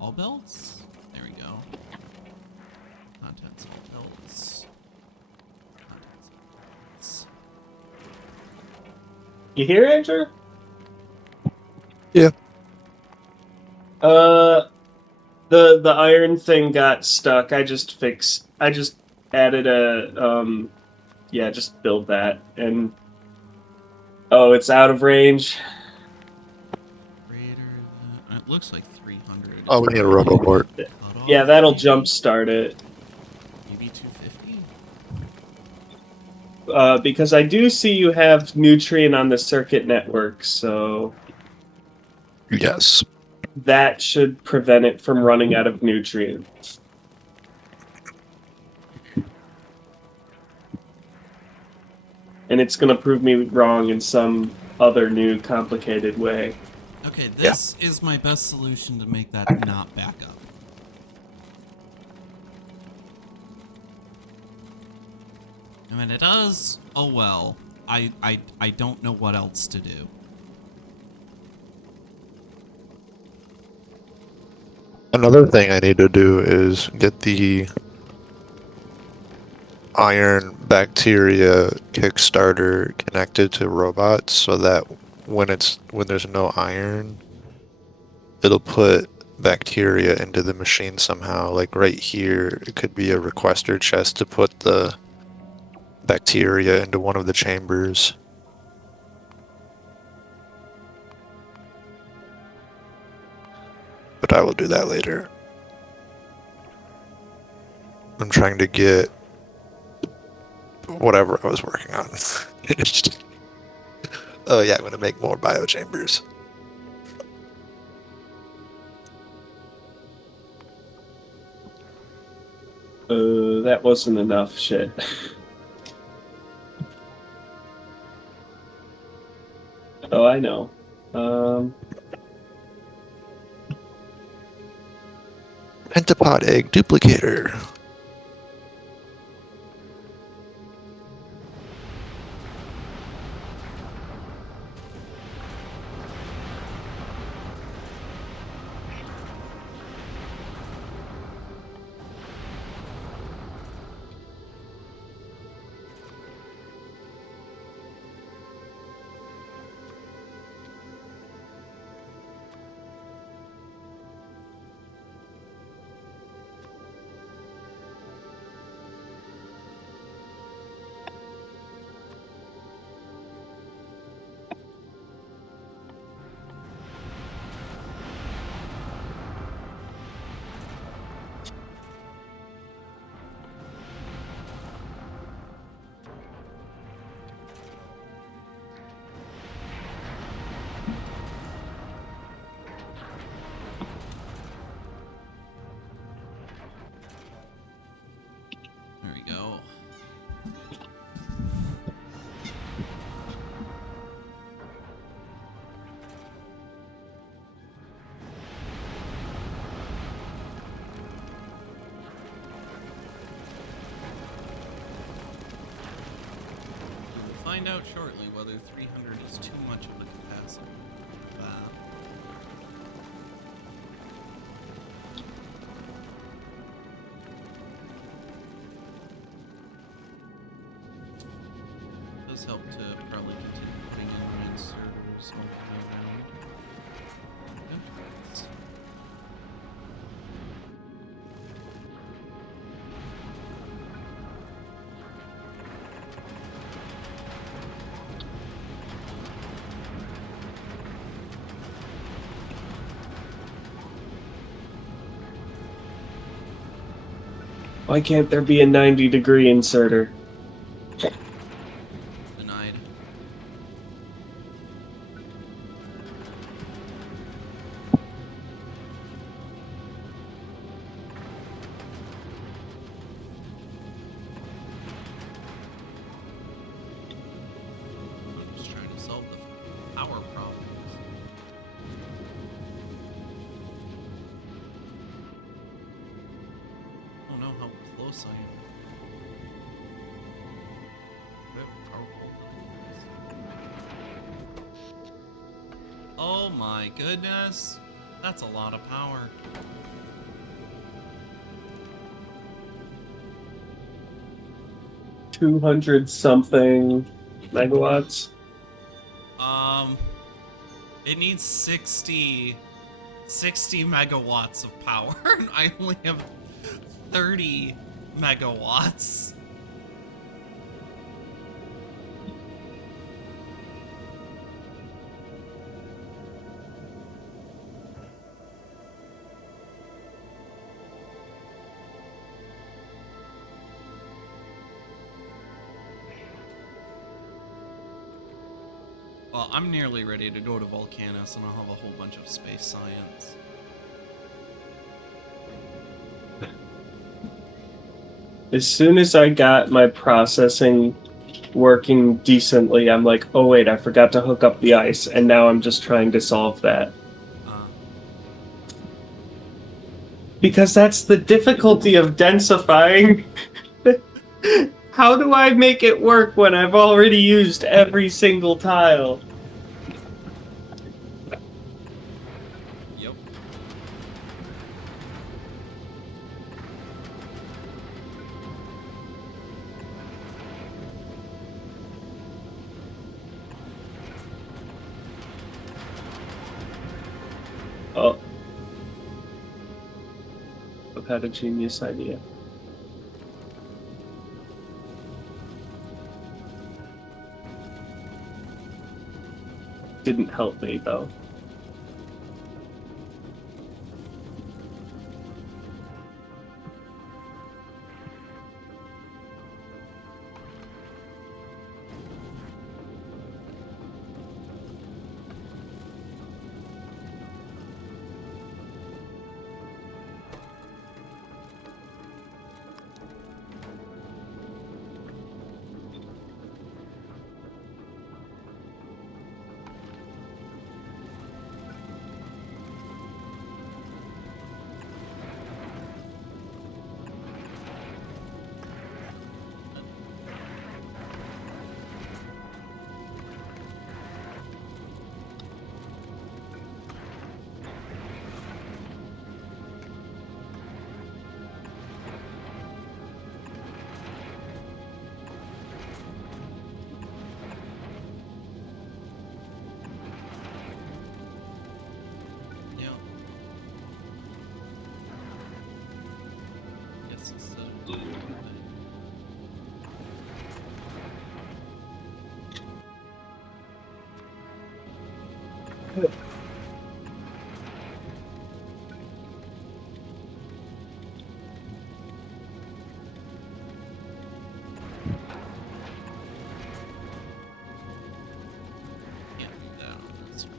All belts? There we go. Contents all belts. Contents all belts. you hear, Andrew? Yeah. The iron thing got stuck. I just added a just build that, and it's out of range. Greater than, it looks like 300. Oh, we need a roboport. Yeah, that'll jumpstart it. Maybe 250? Because I do see you have Nutrient on the circuit network, so Yes. that should prevent it from running out of nutrients. And it's going to prove me wrong in some other new complicated way. Okay, this is my best solution to make that not back up. And when it does, oh well. I don't know what else to do. Another thing I need to do is get the iron bacteria Kickstarter connected to robots so that when there's no iron, it'll put bacteria into the machine somehow. Like right here, it could be a requester chest to put the bacteria into one of the chambers. But I will do that later. I'm trying to get whatever I was working on finished. Oh yeah, I'm gonna make more biochambers. That wasn't enough shit. Oh, I know. Pentapod egg duplicator. There we go. We'll find out shortly whether 300 is too much of a capacity. Does help to probably continue putting in red servers all the way around. Good. Why can't there be a 90-degree inserter? Denied. I'm just trying to solve the power problems. I don't know how close I am. Oh my goodness. That's a lot of power. $200-something megawatts. It needs 60 megawatts of power, and I only have 30 megawatts. Well, I'm nearly ready to go to Volcanus, and I'll have a whole bunch of space science. As soon as I got my processing working decently, I'm like, oh wait, I forgot to hook up the ice, and now I'm just trying to solve that. Because that's the difficulty of densifying. How do I make it work when I've already used every single tile? Yep. Oh, I've had a genius idea. Didn't help me though. Yeah. Guess instead of doing that. Can't do that. That's right.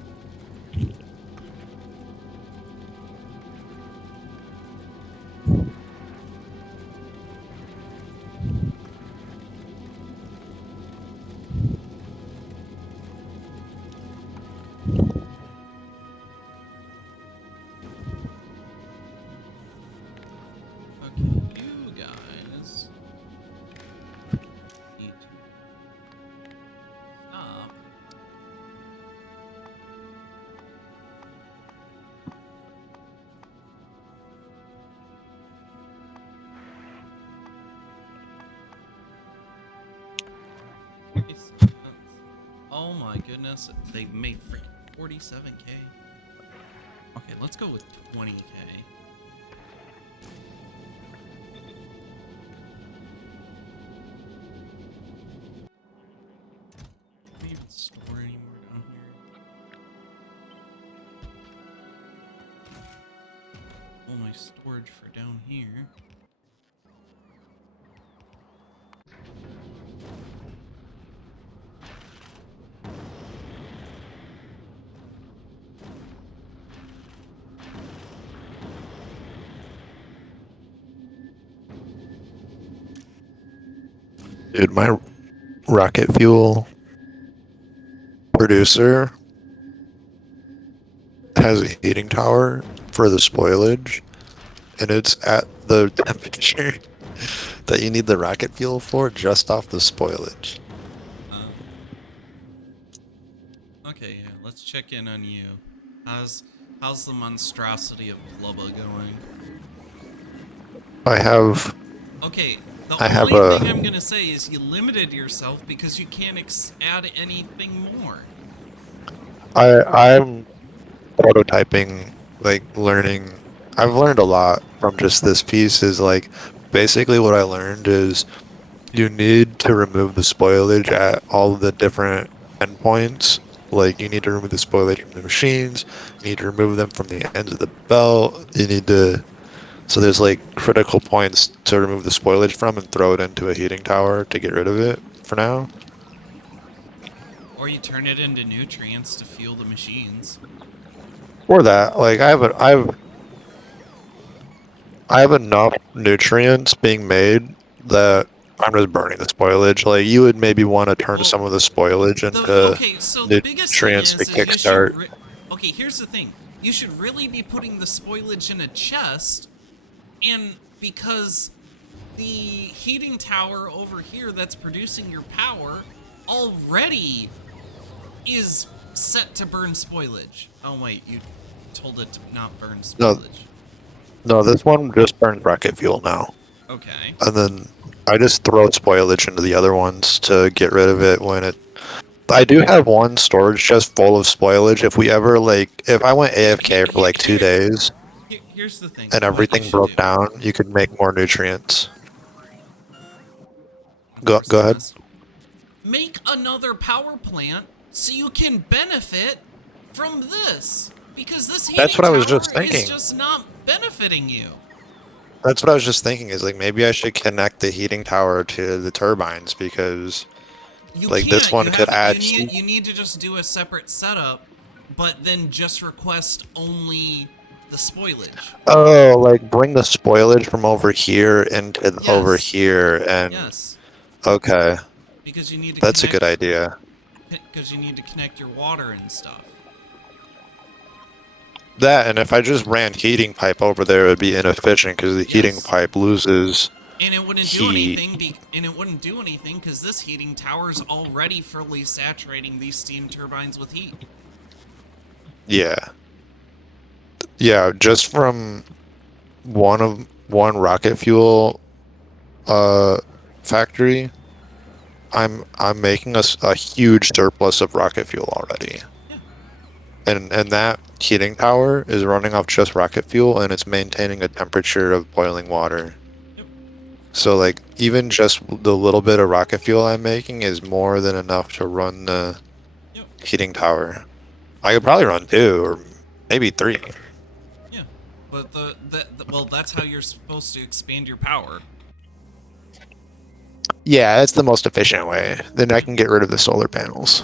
Okay, you guys need to stop. Oh my goodness, they've made freaking 47K. Okay, let's go with 20K. Can we even store anymore down here? All my storage for down here. Dude, my rocket fuel producer has a heating tower for the spoilage, and it's at the temperature that you need the rocket fuel for just off the spoilage. Okay, yeah, let's check in on you. How's the monstrosity of Clubba going? I have Okay, the I have only a thing I'm gonna say is you limited yourself because you can't add anything more. I'm prototyping, like learning. I've learned a lot from just this piece. Is like basically what I learned is you need to remove the spoilage at all of the different endpoints. Like you need to remove the spoilage from the machines. You need to remove them from the ends of the belt. You need to. So there's like critical points to remove the spoilage from and throw it into a heating tower to get rid of it for now. Or you turn it into nutrients to fuel the machines. Or that, like I have enough nutrients being made that I'm just burning the spoilage. Like you would maybe want to turn Well, some of the spoilage into okay, so the biggest thing nutrients to is you should. kickstart. Okay, here's the thing: you should really be putting the spoilage in a chest, and because the heating tower over here that's producing your power already is set to burn spoilage. Oh wait, you told it to not burn No, spoilage. no, this one just burns rocket fuel now, Okay. and then I just throw spoilage into the other ones to get rid of it when it I do have one storage chest full of spoilage. If we ever if I went AFK for like 2 days Here's the thing. and What you everything should broke do. down, you could make more nutrients. Of Go course go it ahead. does. Make another power plant so you can benefit from this. Because this That's heating what I was tower just is thinking. just not benefiting you. That's what I was just thinking. Is like maybe I should connect the heating tower to the turbines because You like this can't. one could add. You need to just do a separate setup, but then just request only the spoilage. Oh, like bring the spoilage from over here into over Yes. here, and Yes. okay, Because you need to that's a connect good idea. because you need to connect your water and stuff. That, and if I just ran heating pipe over there, it would be inefficient because the heating Yes. pipe loses And it wouldn't do heat. anything because this heating tower is already fully saturating these steam turbines with heat. Yeah, yeah, just from one rocket fuel factory, I'm making a huge surplus of rocket fuel already. Yeah. And that heating tower is running off just rocket fuel, and it's maintaining a temperature of boiling water. Yep. So like even just the little bit of rocket fuel I'm making is more than enough to run the Yep. heating tower. I could probably run 2 or maybe 3. Yeah. But well, that's how you're supposed to expand your power. Yeah, that's the most efficient way. Then I can get rid of the solar panels.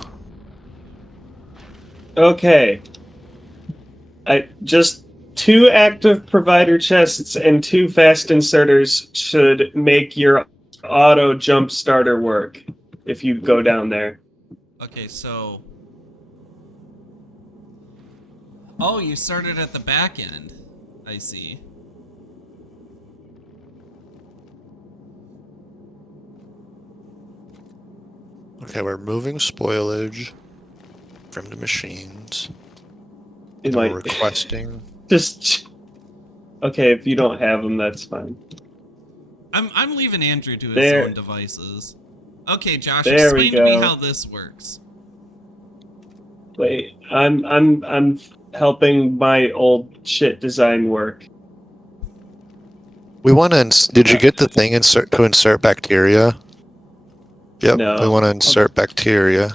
Okay. I just 2 active provider chests and 2 fast inserters should make your auto jump starter work if you go down there. Okay, so oh, you started at the back end. I see. Okay, we're moving spoilage from the machines. It And might we're requesting. just okay. If you don't have them, that's fine. I'm leaving Andrew to his There. own devices. Okay, Josh, There we explain to me go. how this works. Wait, I'm helping my old shit design work. We want to. Did you get the thing to insert bacteria? Yep. No. We want to insert bacteria.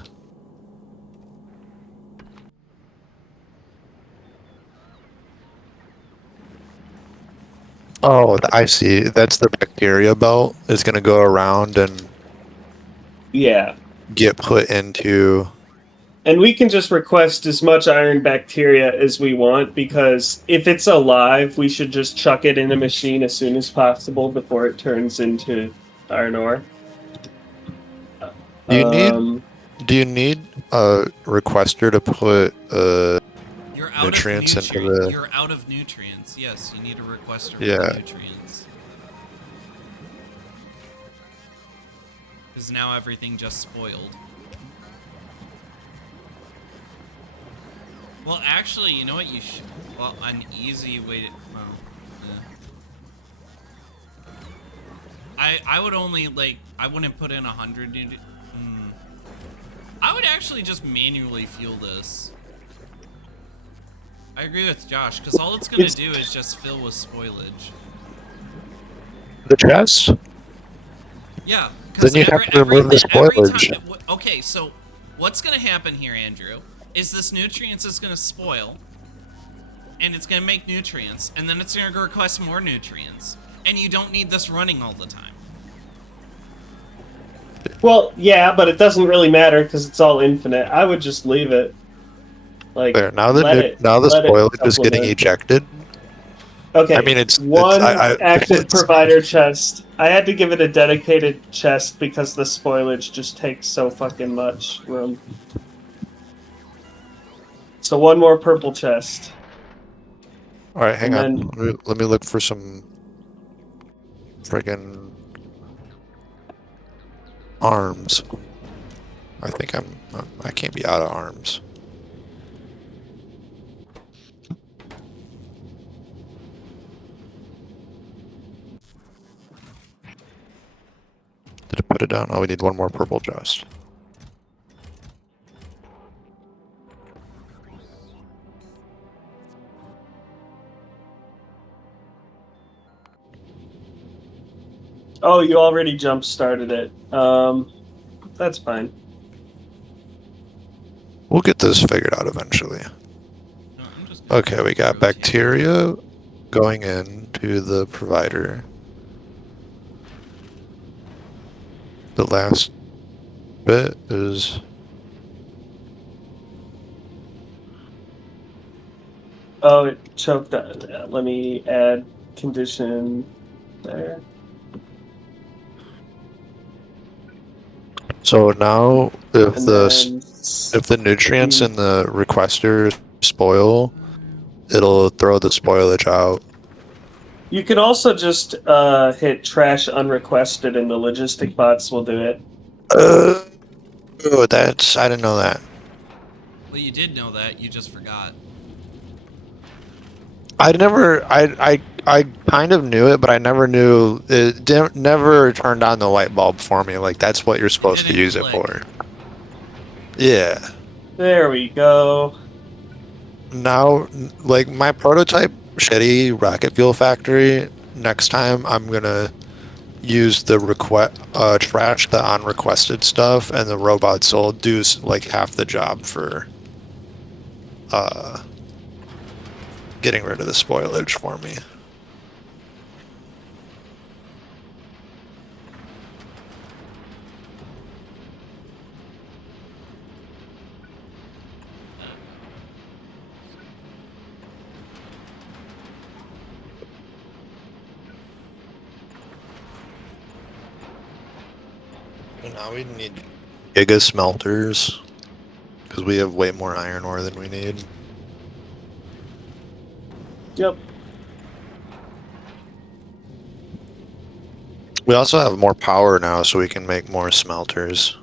Oh, I see. That's the bacteria belt. It's going to go around and Yeah. get put into. And we can just request as much iron bacteria as we want because if it's alive, we should just chuck it in a machine as soon as possible before it turns into iron ore. Do you need a requester to put You're out nutrients of into the? You're out of nutrients. Yes, you need a requester for Yeah. the nutrients. Because now everything just spoiled. Well, actually, you know what you should... Well, an easy way to... Well, I would only, like... I wouldn't put in 100... I would actually just manually fuel this. I agree with Josh, because all it's going to do is just fill with spoilage. The chest? Yeah. Then you have to remove the spoilage. Okay, so what's going to happen here, Andrew, is this nutrients is going to spoil, and it's going to make nutrients, and then it's going to request more nutrients, and you don't need this running all the time. Well, yeah, but it doesn't really matter because it's all infinite. I would just leave it. Like There. Now the let spoilage is getting supplement. ejected. Okay. I mean, it's active it's- provider chest. I had to give it a dedicated chest because the spoilage just takes so fucking much room. So 1 more purple chest. All right, hang And on. Let me look for some friggin' arms. I think I can't be out of arms. Did I put it down? Oh, we need 1 more purple chest. Oh, you already jump started it. That's fine. We'll get this figured out eventually. No, I'm just gonna Okay, we got rotate. bacteria going into the provider. The last bit is... Oh, it choked on that. Let me add condition there. So now, if And the then nutrients you, in the requester spoil, it'll throw the spoilage out. you can also just hit trash unrequested and the logistic bots will do it. Oh, I didn't know that. Well, you did know that. You just forgot. I kind of knew it, but I never knew it. Never turned on the light bulb for me. Like that's what you're supposed to didn't use click. it for. Yeah. There we go. Now, like my prototype shitty rocket fuel factory. Next time, I'm gonna use the trash the unrequested stuff, and the robots will do like half the job for getting rid of the spoilage for me. So now we need giga smelters because we have way more iron ore than we need. Yep. We also have more power now, so we can make more smelters.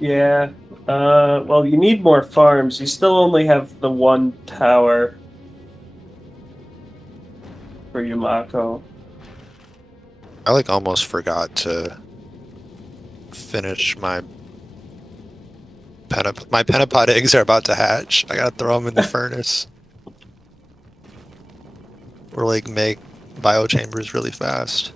Yeah. Well, you need more farms. You still only have the one tower for Yumako. I like almost forgot to finish my pentapod eggs are about to hatch. I gotta throw them in the furnace. Or like make biochambers really fast.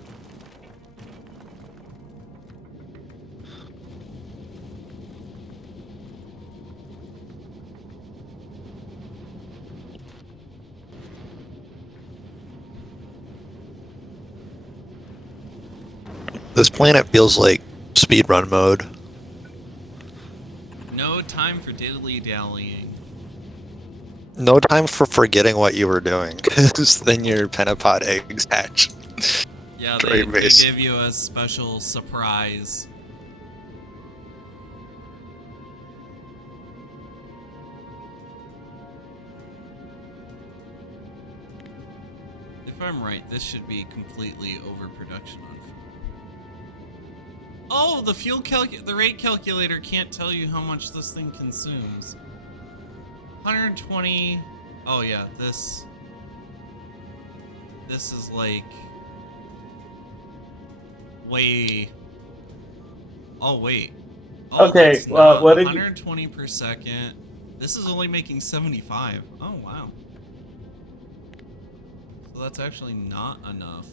This planet feels like speedrun mode. No time for diddly dallying. No time for forgetting what you were doing, because then your pentapod eggs hatch. Yeah, Trade they base. give you a special surprise. If I'm right, this should be completely overproduction on fuel. Oh, the rate calculator can't tell you how much this thing consumes. 120. Oh yeah, this is like way. Oh wait. Oh, Okay, that's not what did you... 120 per second. This is only making 75. Oh wow. So that's actually not enough.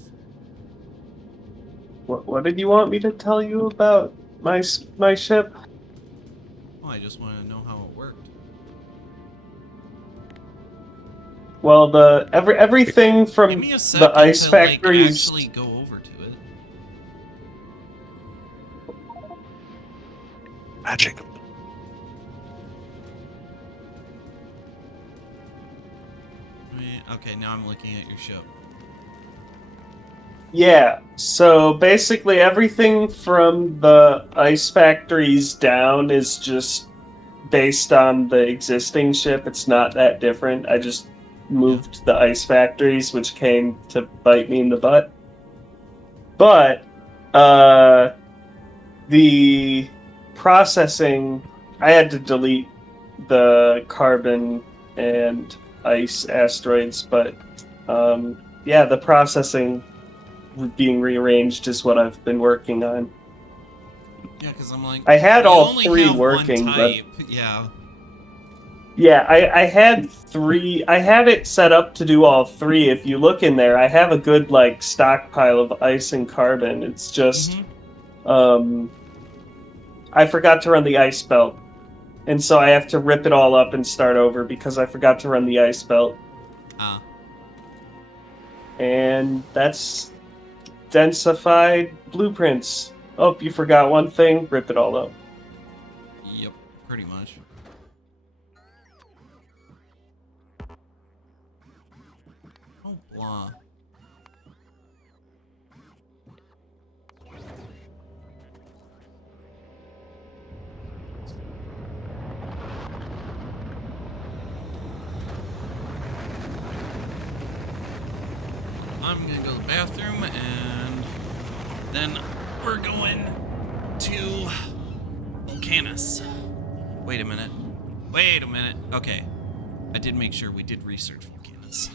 What did you want me to tell you about my ship? Oh, I just want to know how it worked. Well, everything Give from me a the second ice to like factories. actually go over to it. Magic. Okay, now I'm looking at your ship. Yeah, so basically everything from the ice factories down is just based on the existing ship. It's not that different. I just moved the ice factories, which came to bite me in the butt. But the processing, I had to delete the carbon and ice asteroids, but yeah, the processing being rearranged is what I've been working on. Yeah, because I'm like, I had you all only three have one working, but type. Yeah. Yeah, I had three. I had it set up to do all three. If you look in there, I have a good like stockpile of ice and carbon. It's just Mm-hmm. um, I forgot to run the ice belt, and so I have to rip it all up and start over because I forgot to run the ice belt. Ah. And that's densified blueprints. Oh, you forgot one thing. Rip it all up. Yep. Pretty much. Oh, blah. I'm gonna go to the bathroom and then we're going to Volcanus. Wait a minute. Wait a minute. Okay. I did make sure we did research Volcanus.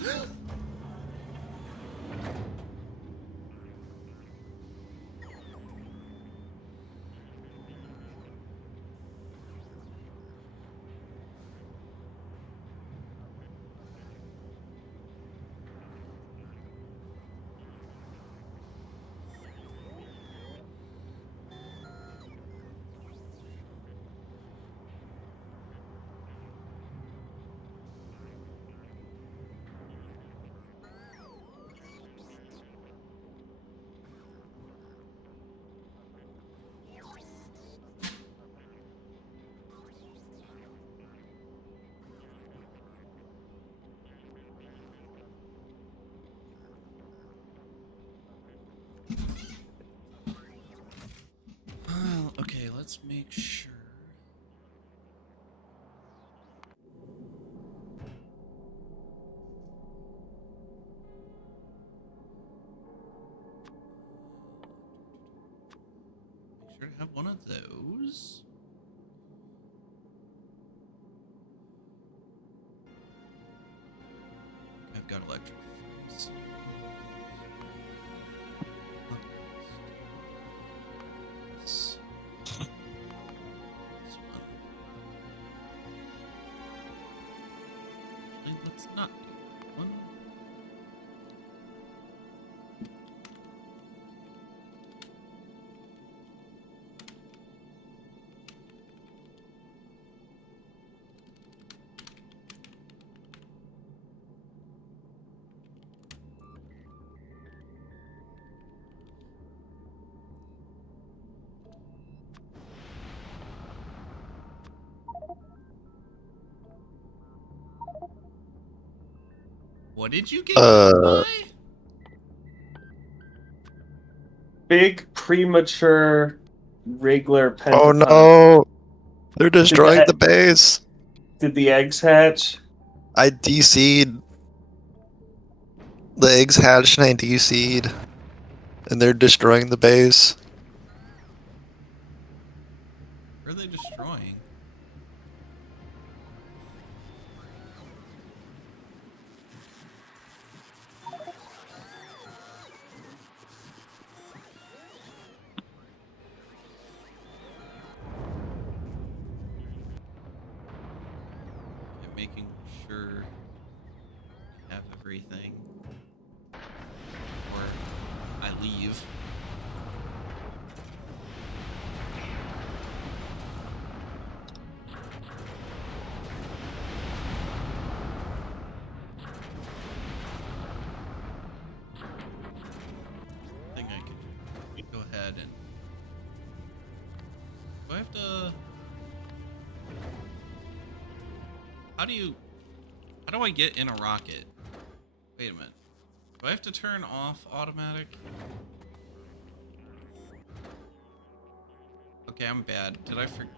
Okay, let's make sure. Make sure to have one of those. I've got electric furnace. This one. Actually, let's not do that one. What did you get killed by? Big premature Wriggler Oh pentapod. no! They're Did destroying the the base. did the eggs hatch? I DC'd. The eggs hatched and I DC'd. And they're destroying the base. Where are they destroying? I'm making sure I have everything before I leave. I think I can go ahead and. Do I have to? How do you? How do I get in a rocket? Wait a minute. Do I have to turn off automatic? Okay, I'm bad. Did I forget?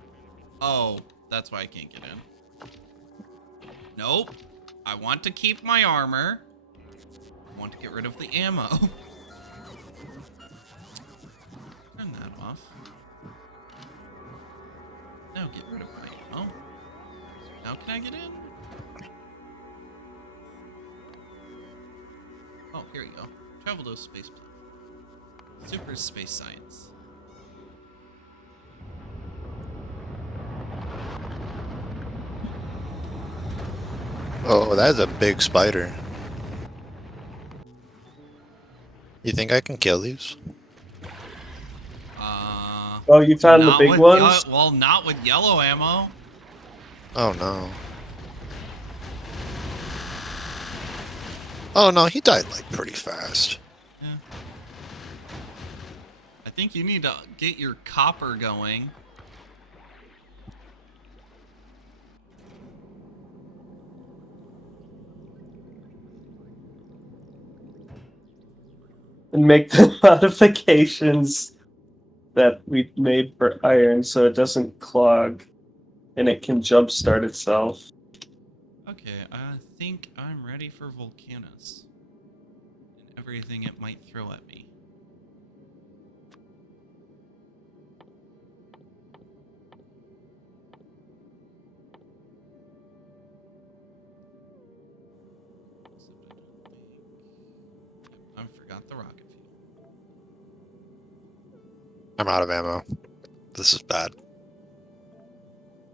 Oh, that's why I can't get in. Nope. I want to keep my armor. I want to get rid of the ammo. Turn that off. Now get rid of my ammo. Now can I get in? Oh, here you go. Travel to a space plane. Super space science. Oh, that's a big spider. You think I can kill these? Oh, you found the Not big with ones? not with yellow ammo. Oh no. Oh no, he died like pretty fast. Yeah. I think you need to get your copper going. And make the modifications that we made for iron so it doesn't clog and it can jumpstart itself. Okay, I think I'm ready for Volcanus. And everything it might throw at me. I forgot the rocket fuel. I'm out of ammo. This is bad.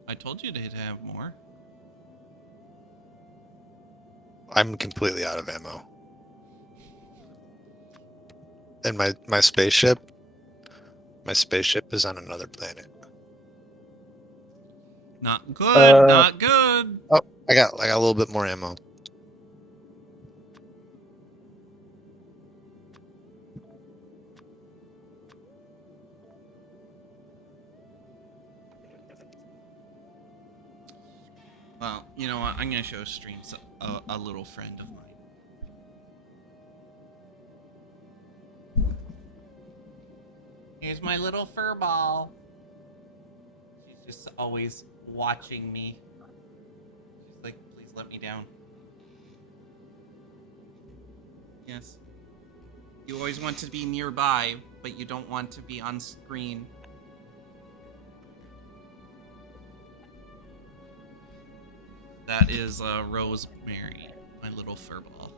I told you to have more. I'm completely out of ammo. And my spaceship is on another planet. Not good, Uh, not good. Oh, I got a little bit more ammo. Well, you know what? I'm gonna show stream a little friend of mine. Here's my little fur ball. She's just always watching me. She's like, please let me down. Yes. You always want to be nearby, but you don't want to be on screen. That is Rosemary, my little fur ball.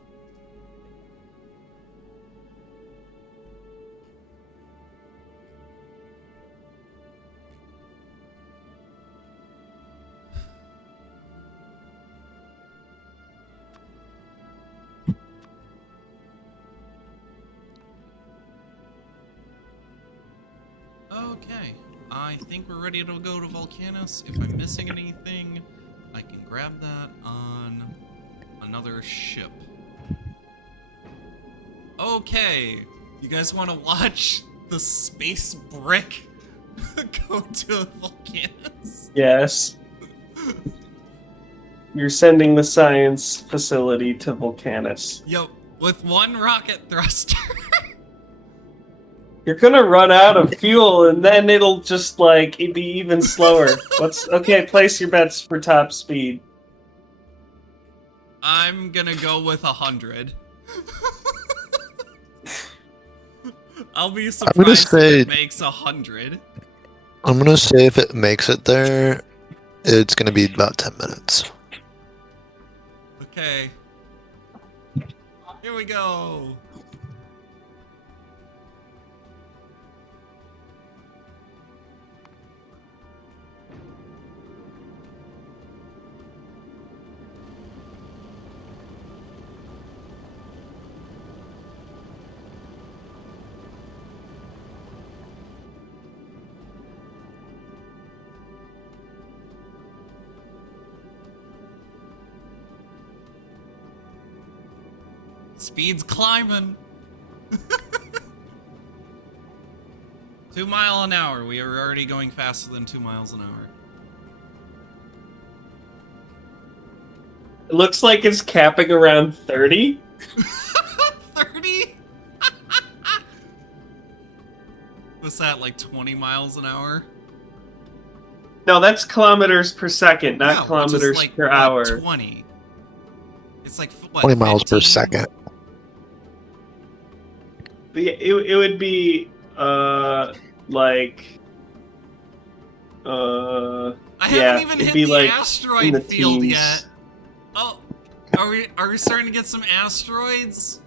Okay, I think we're ready to go to Volcanus. If I'm missing anything, I can grab that on another ship. Okay, you guys want to watch the space brick go to Volcanus? yes. You're sending the science facility to Volcanus. Yep, with one rocket thruster. You're gonna run out of fuel and then it'll just like be even slower. Okay, place your bets for top speed. I'm gonna go with 100. I'll be surprised if it makes 100. I'm gonna say if it makes it there, it's gonna be about 10 minutes. Okay. Here we go. Speed's climbing. 2 miles an hour. We are already going faster than 2 miles an hour. It looks like it's capping around 30. 30? What's that, like 20 miles an hour? No, that's kilometers per second, not Yeah, kilometers which is like, per what, hour. 20? It's like, what, 20 miles per 15? second. It would be like I yeah, haven't even it'd hit be the like in asteroid the field teens. yet. Oh, are we starting to get some asteroids?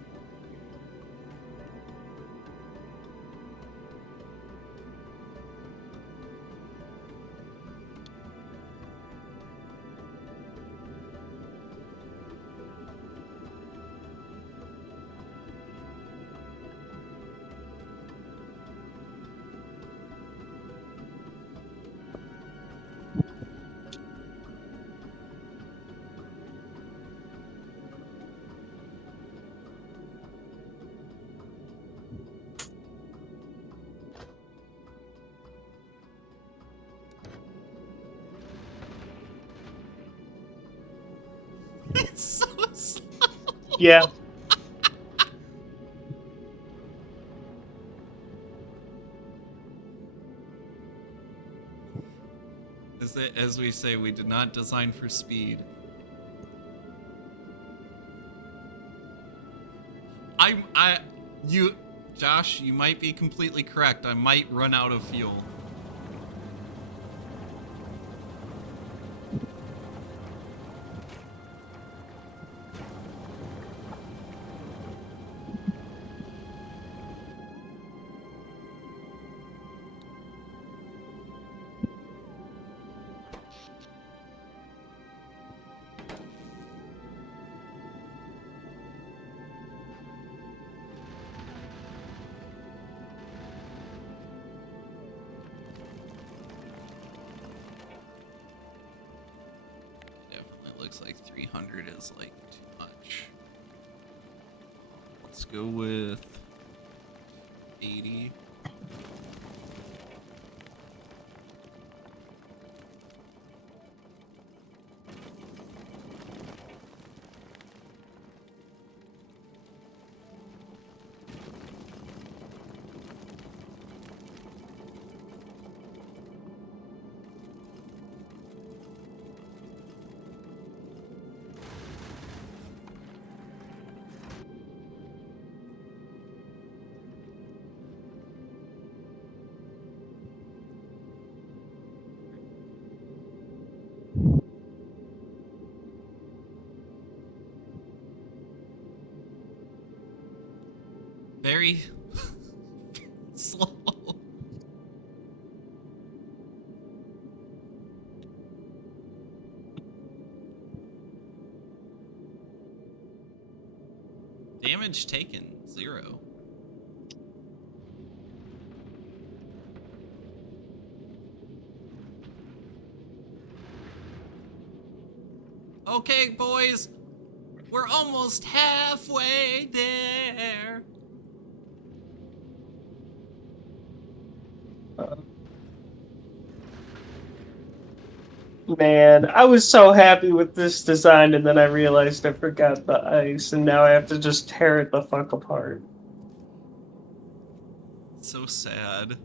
it's so slow. Yeah. As we say, we did not design for speed. Josh, you might be completely correct. I might run out of fuel. Definitely looks like 300 is like too much. Let's go with 80. Very slow. Damage taken, 0. Okay, boys, we're almost halfway there. Man, I was so happy with this design, and then I realized I forgot the ice, and now I have to just tear it the fuck apart. So sad.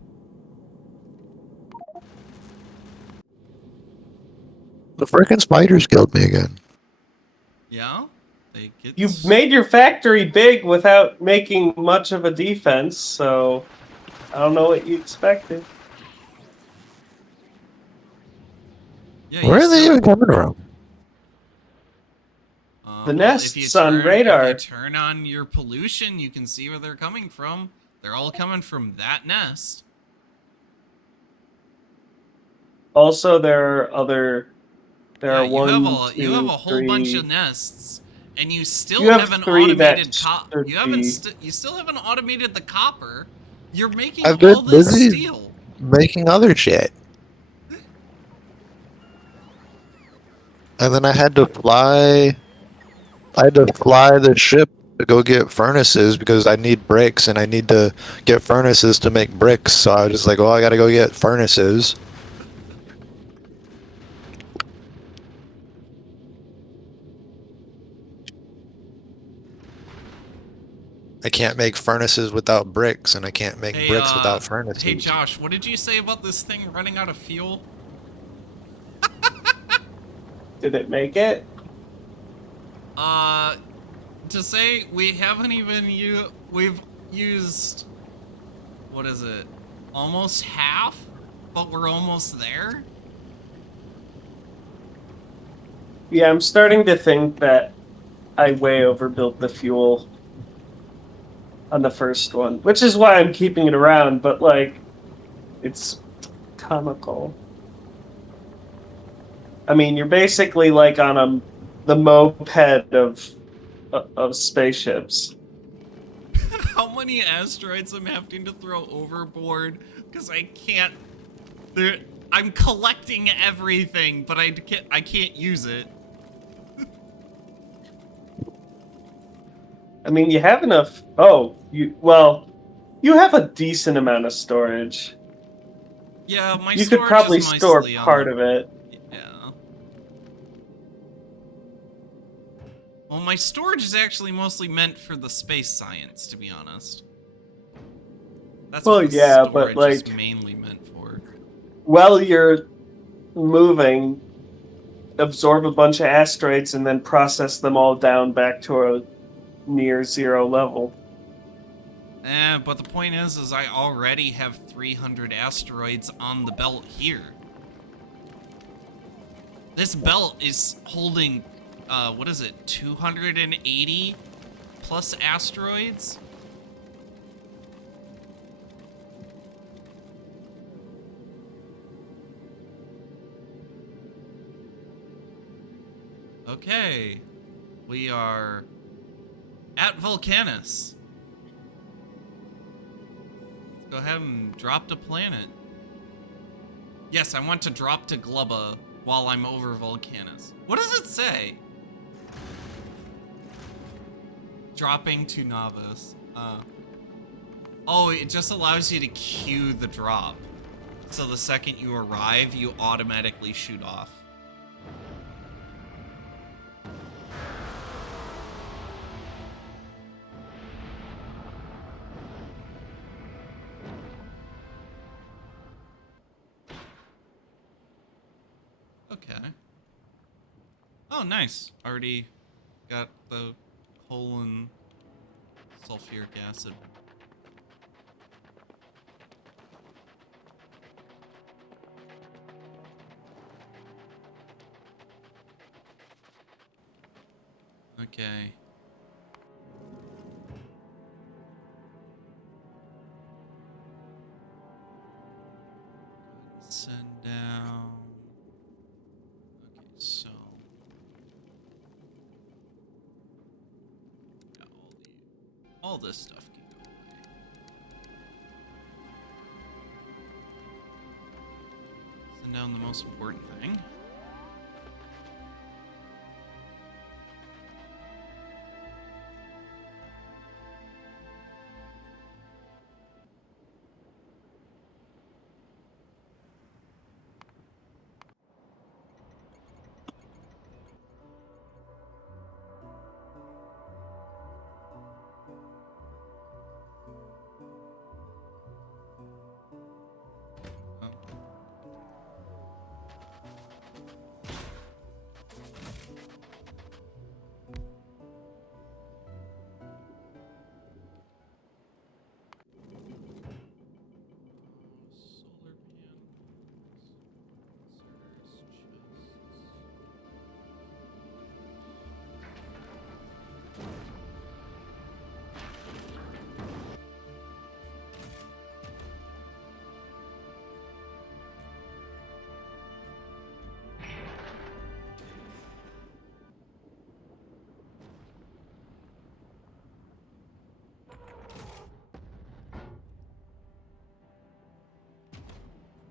The frickin' spiders killed me again. Yeah? They get You made your factory big without making much of a defense, so I don't know what you expected. Yeah, Where you are they still, even coming from? The well, if you nests on radar. turn on your pollution, you can see where they're coming from. They're all coming from that nest. Also, there are Yeah, you have one, a two, whole bunch of three. nests, and you still You have haven't 3 that automated should be. you still haven't automated the copper. You're making I've been all this busy steel. making other shit. And then I had to fly the ship to go get furnaces because I need bricks and I need to get furnaces to make bricks. So I was just like, well, I gotta go get furnaces. I can't make furnaces without bricks, and I can't make bricks without furnaces. Hey Josh, what did you say about this thing running out of fuel? Did it make it? To say we haven't even we've used, what is it? Almost half, but we're almost there. Yeah, I'm starting to think that I way overbuilt the fuel on the first one, which is why I'm keeping it around, but like it's comical. I mean, you're basically like on the moped of spaceships. How many asteroids I'm having to throw overboard because I can't. I'm collecting everything, but I can't use it. I mean, you have enough. You have a decent amount of storage. Yeah, my You could storage probably is store mostly on part the, of it. yeah. Well, my storage is actually mostly meant for the space science, to be honest. That's Well, what the yeah, but storage is like, mainly meant for. while you're moving, absorb a bunch of asteroids and then process them all down back to a near zero level. But the point is I already have 300 asteroids on the belt here. This belt is holding, what is it, 280 plus asteroids? Okay, we are at Volcanus. Let's go ahead and drop to planet. Yes, I want to drop to Glubba while I'm over Volcanus. What does it say? Dropping to Novice. Oh, it just allows you to queue the drop. So the second you arrive, you automatically shoot off. Okay. Oh, nice. Already got the coal and sulfuric acid. Okay. Send down. Okay, so yeah, all this stuff can go away. Send down the most important thing. Oh. Solar panels, sensors, chests.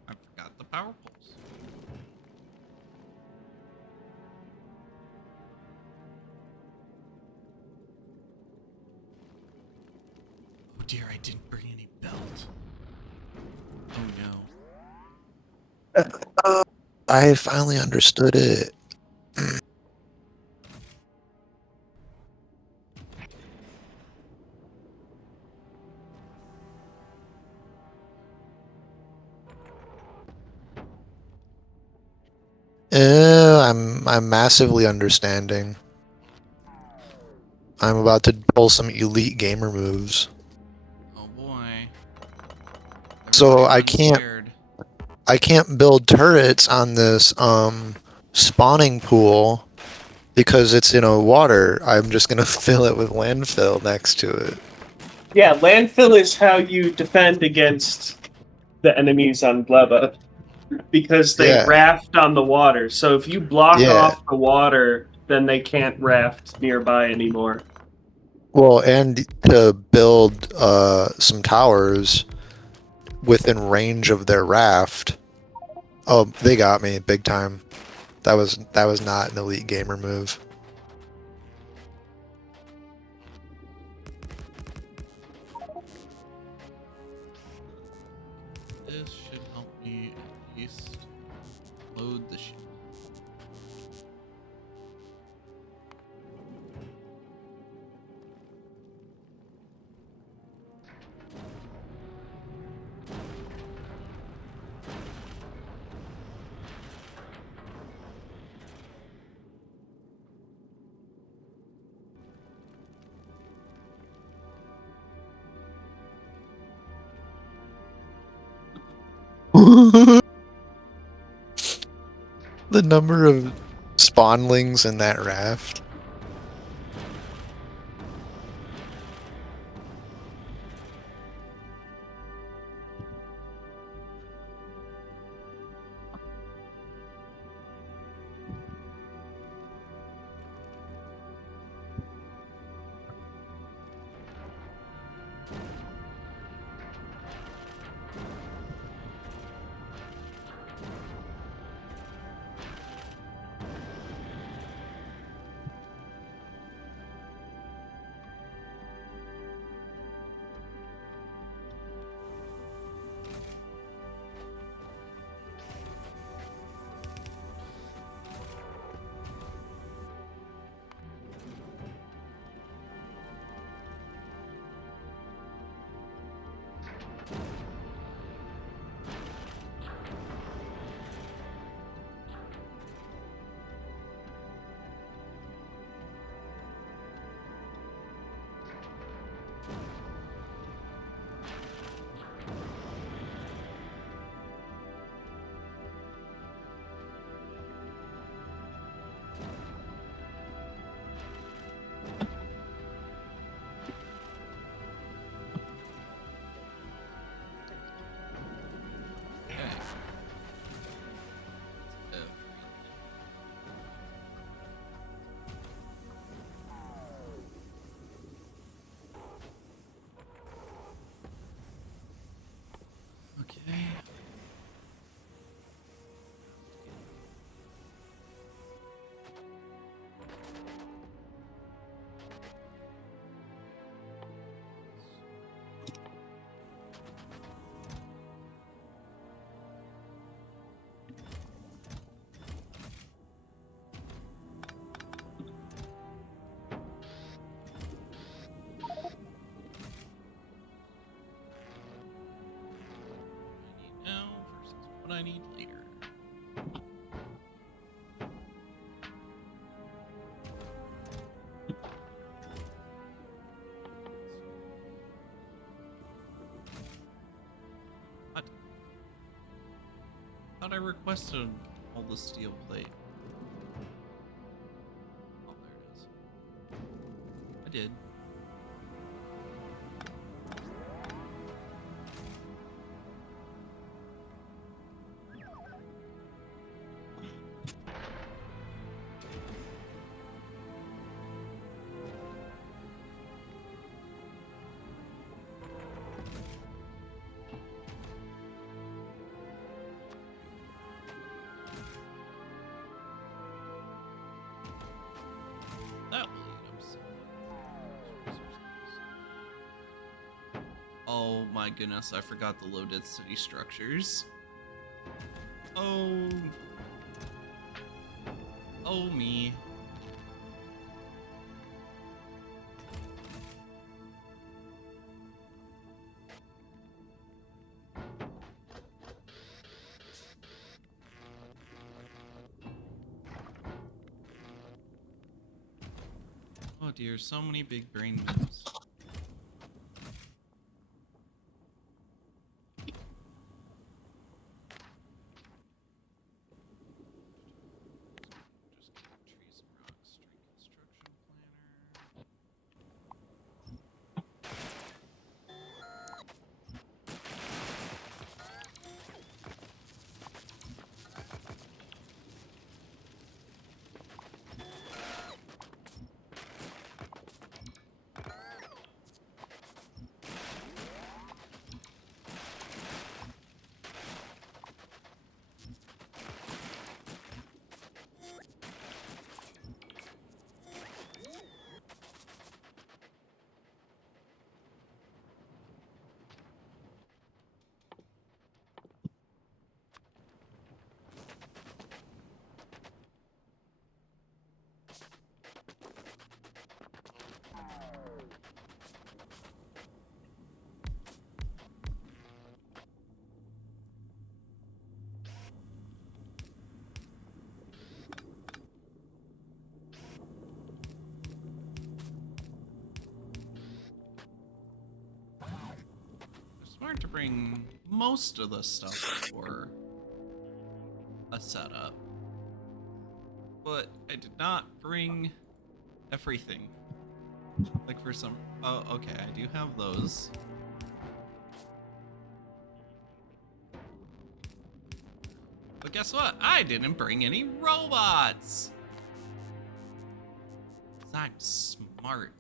I forgot the power poles. Oh dear, I didn't bring any belt. Oh no. I finally understood it. I'm massively understanding. I'm about to pull some elite gamer moves. Oh boy. So Everybody run squared. I can't build turrets on this spawning pool because it's water. I'm just gonna fill it with landfill next to it. Yeah, landfill is how you defend against the enemies on Gleba because they Yeah, raft on the water. So if you block yeah. off the water, then they can't raft nearby anymore. Well, and to build some towers within range of their raft. Oh, they got me big time. That was not an elite gamer move. This should help me at least load the ship. The number of spawnlings in that raft. Okay. Now versus what I need later. What? Thought I requested all the steel plate. Oh, there it is. I did. That will eat up some. Oh my goodness, I forgot the low density structures. Oh. Oh me. Oh dear, so many big brain moves. Just get trees and rocks, street construction planner. Smart to bring most of the stuff for a setup, but I did not bring everything. Like for some, oh, okay, I do have those. But guess what? I didn't bring any robots! 'Cause I'm smart.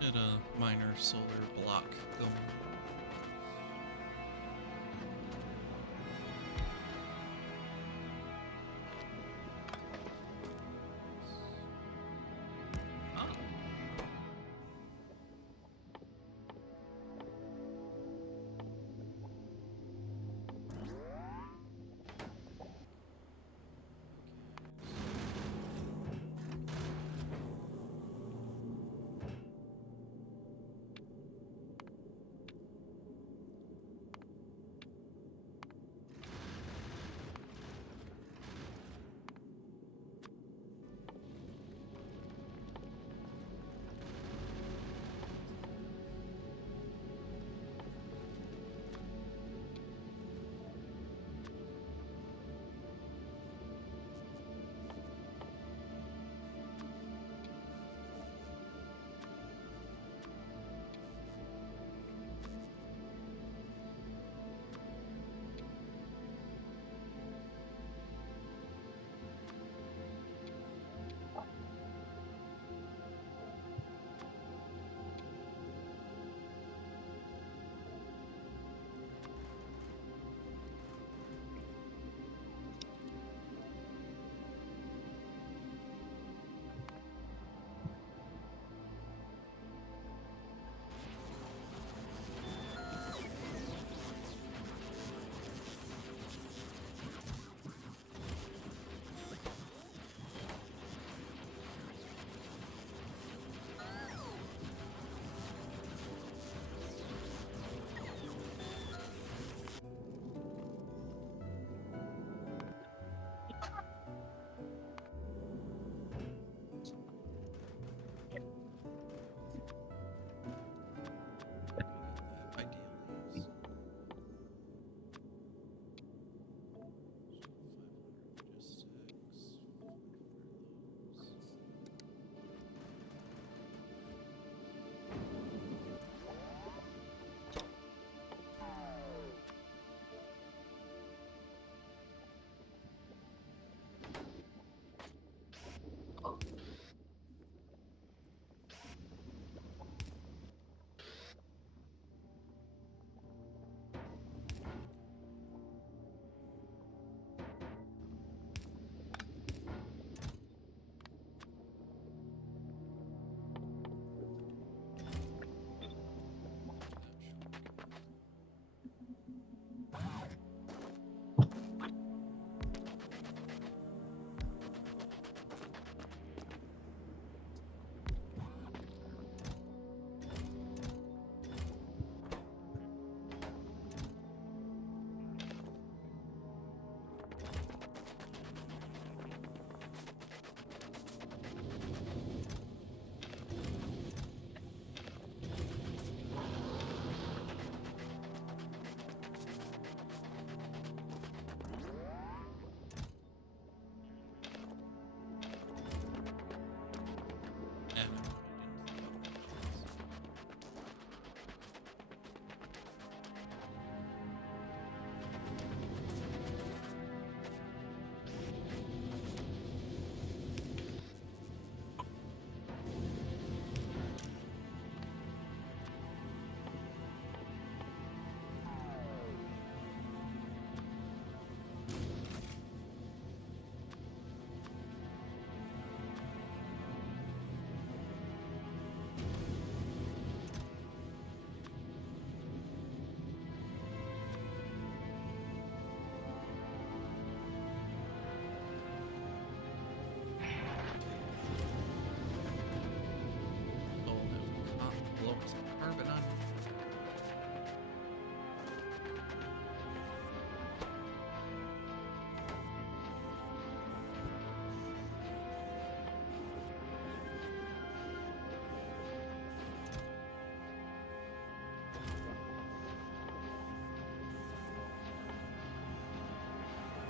Get a minor solar block going.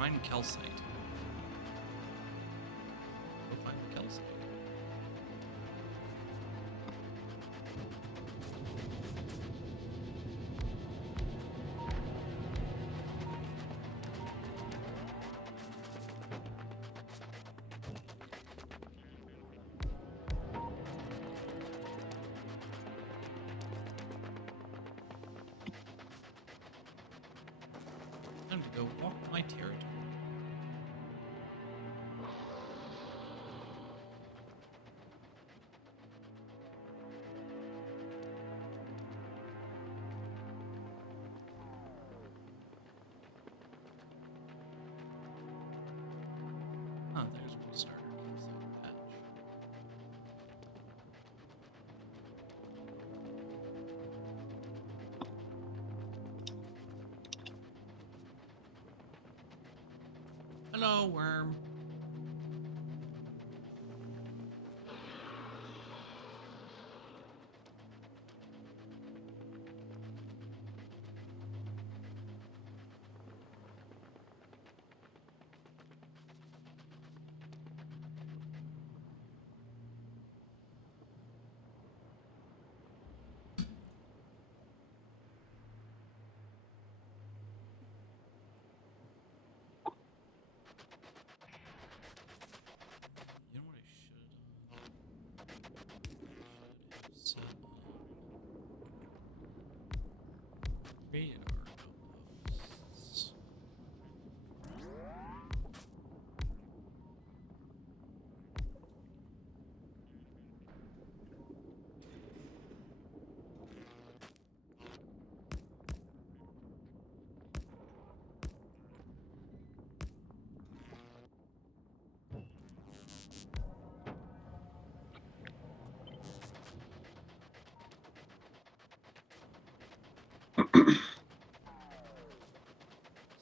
find calcite. Go find calcite. Time to go walk my territory. Ah, there's my starter calcite patch. Hello, worm. You know what I should have set up? Radar outposts.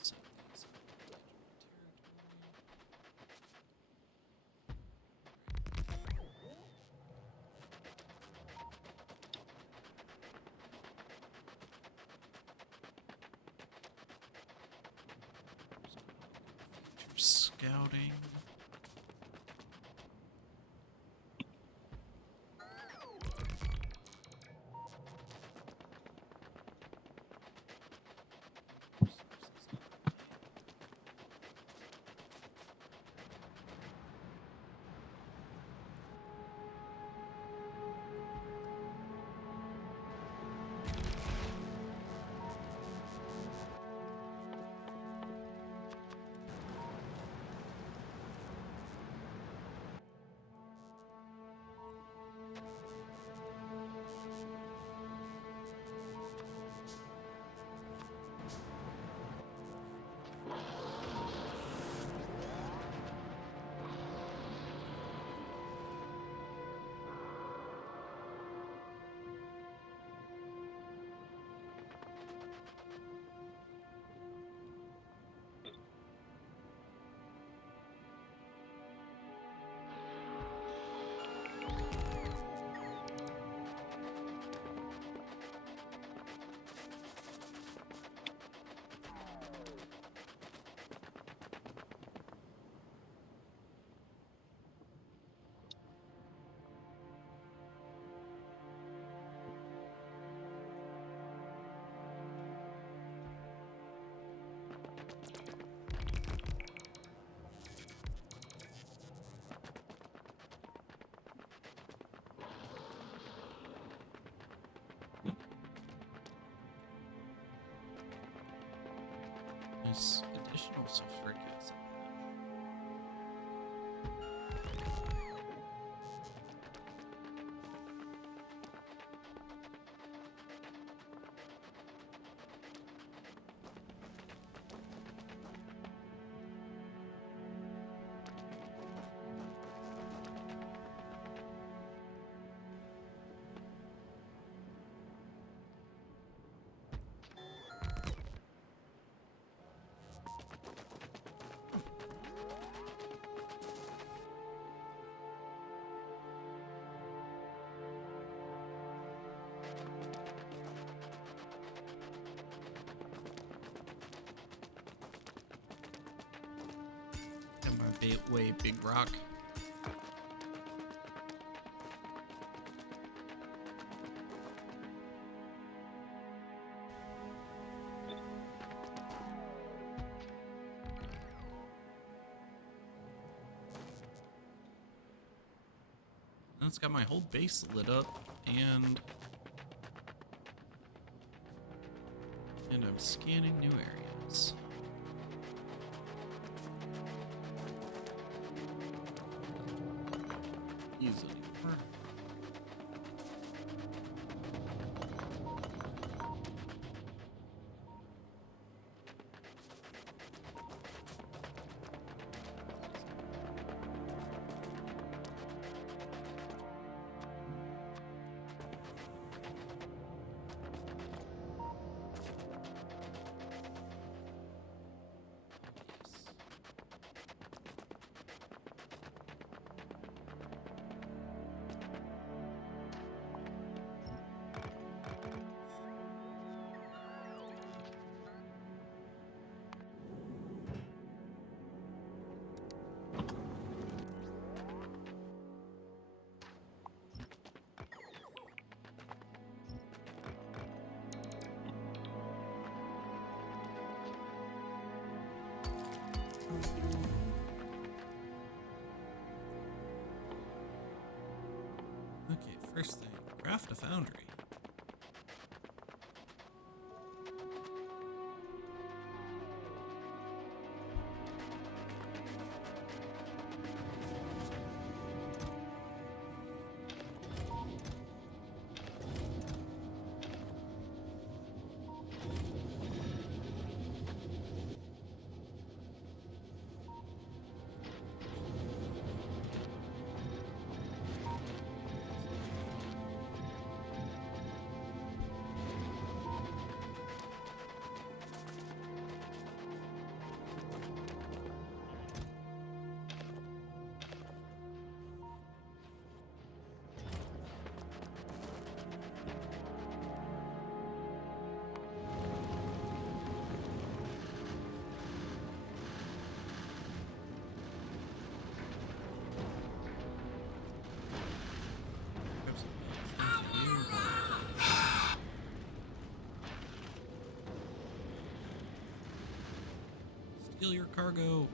Set these up on the edge of my territory. Future scouting. Nice additional sulfuric acid. way, Big Rock. That's got my whole base lit up, and I'm scanning new areas. Easily. Okay, first thing, craft a foundry. Grab some things here. Steal your cargo.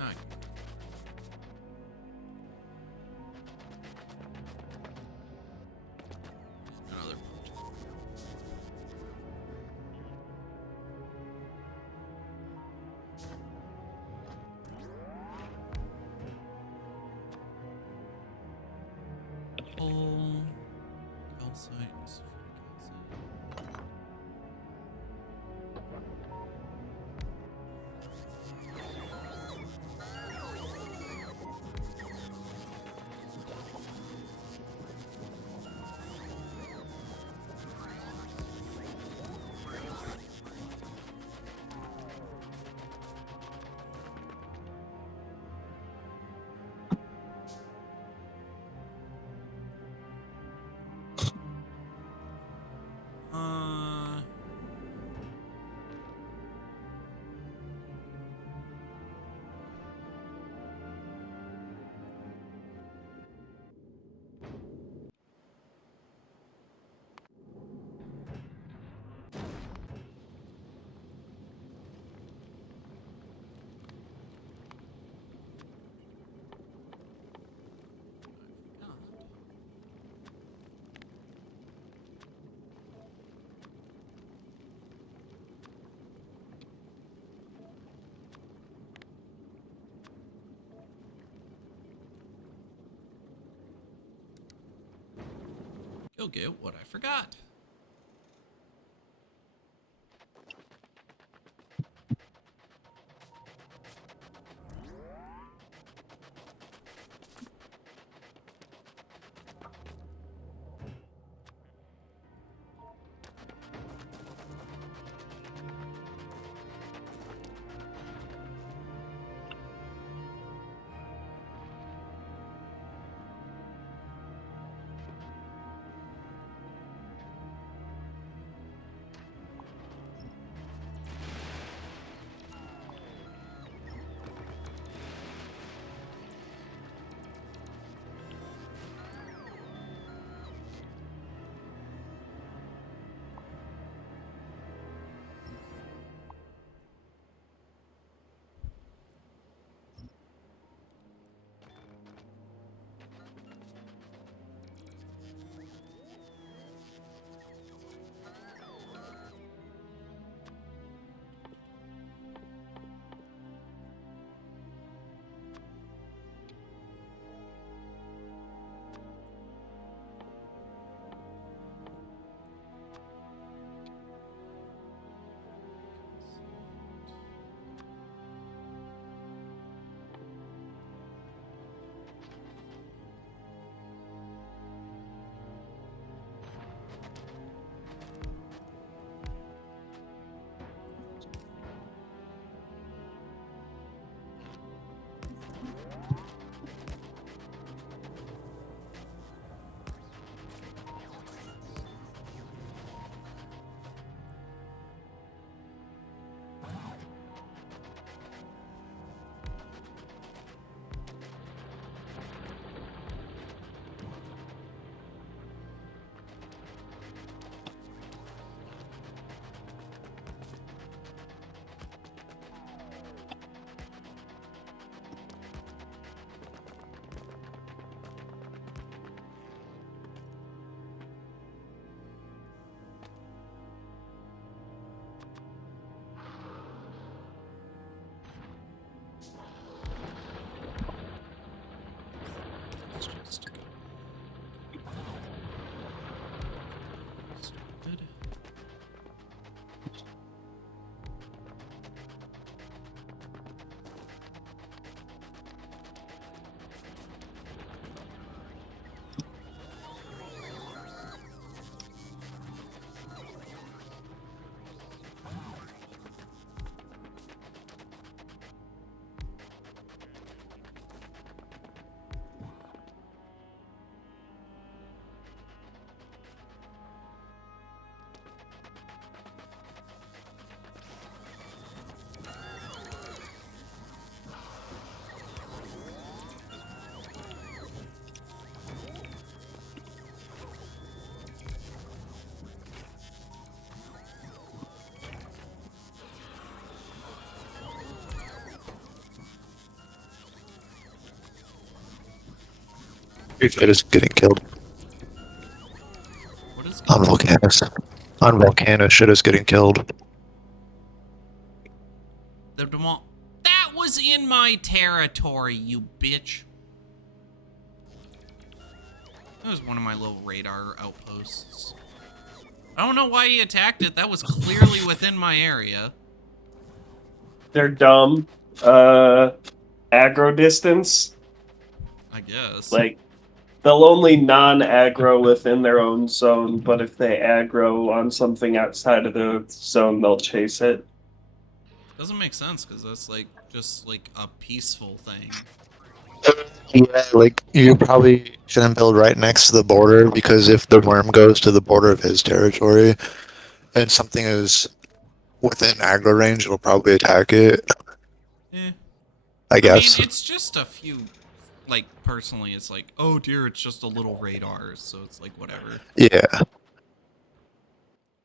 Alright. Another boat. Pull. Calcite. Calcite. Uh, Go get what I forgot. It is getting killed. What is On getting... Volcanus. On Volcanus, shit is getting killed. The demol... That was in my territory, you bitch. That was one of my little radar outposts. I don't know why he attacked it. That was clearly within my area. They're dumb. Aggro distance. I guess. Like, they'll only non-aggro within their own zone, but if they aggro on something outside of the zone, they'll chase it. Doesn't make sense because that's like just like a peaceful thing. Yeah, like you probably shouldn't build right next to the border because if the worm goes to the border of his territory and something is within aggro range, it'll probably attack it. Eh. I I mean, guess. it's just a few. Like personally, it's like, oh dear, it's just a little radar, so it's like whatever. Yeah.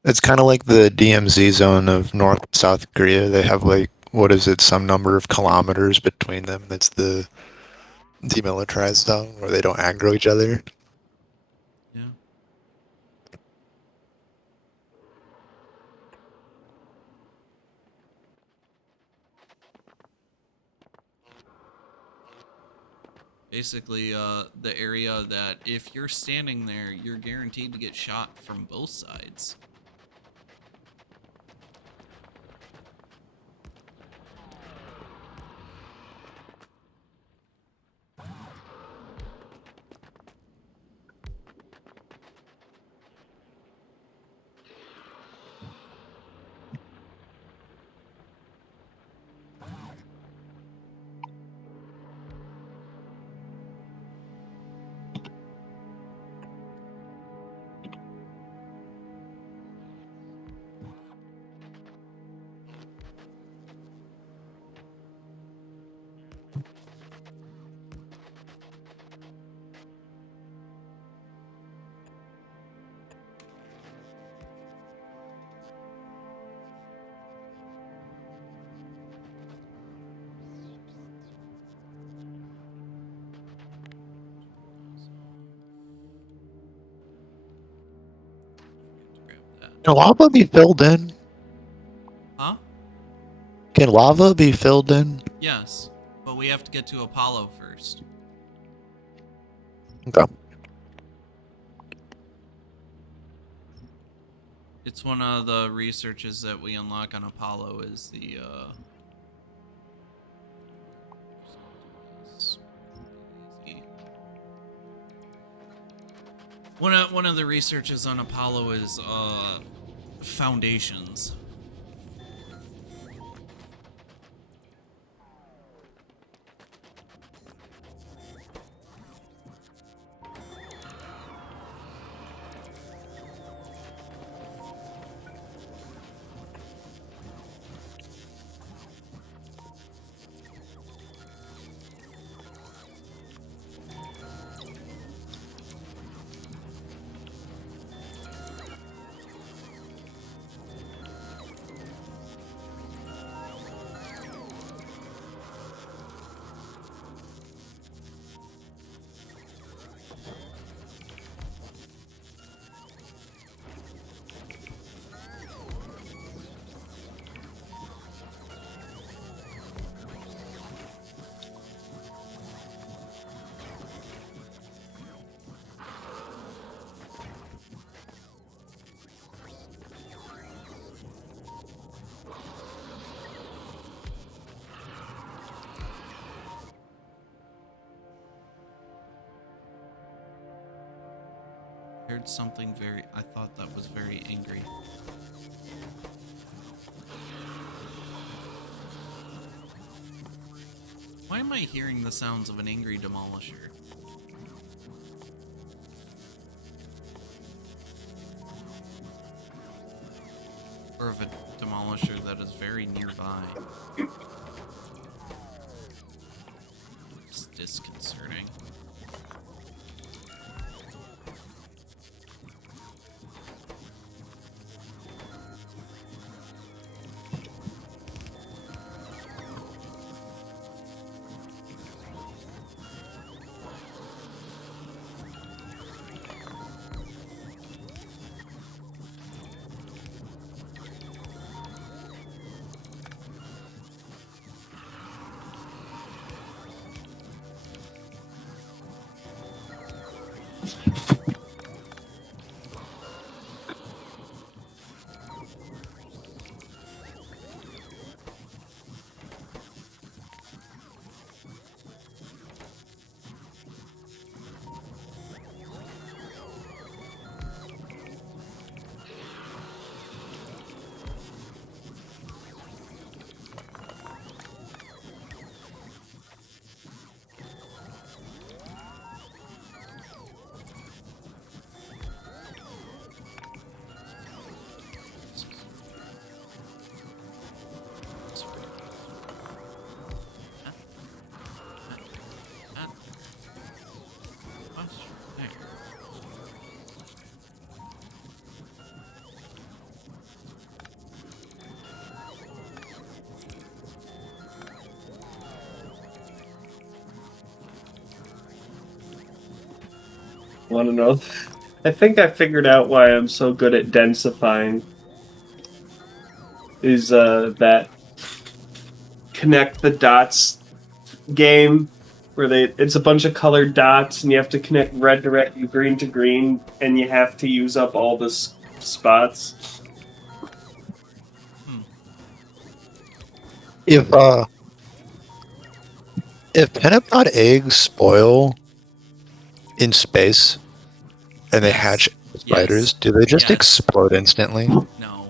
It's kind of like the DMZ zone of North and South Korea. They have like what is it, some number of kilometers between them. That's the demilitarized zone where they don't aggro each other. Yeah. Basically, the area that if you're standing there, you're guaranteed to get shot from both sides. Grab that. Can lava be filled in? Huh? Can lava be filled in? Yes, but we have to get to Apollo first. Okay. It's one of the researches that we unlock on Apollo is the easy. One of the researches on Apollo is foundations. Heard something very, I thought that was very angry. Why am I hearing the sounds of an angry demolisher? Or of a demolisher that is very nearby. It's disconcerting. Want to know? I think I figured out why I'm so good at densifying. Is that connect the dots game where it's a bunch of colored dots and you have to connect red to red and green to green and you have to use up all the spots. If pennapod eggs spoil in space and they hatch spiders, do they just explode instantly? No.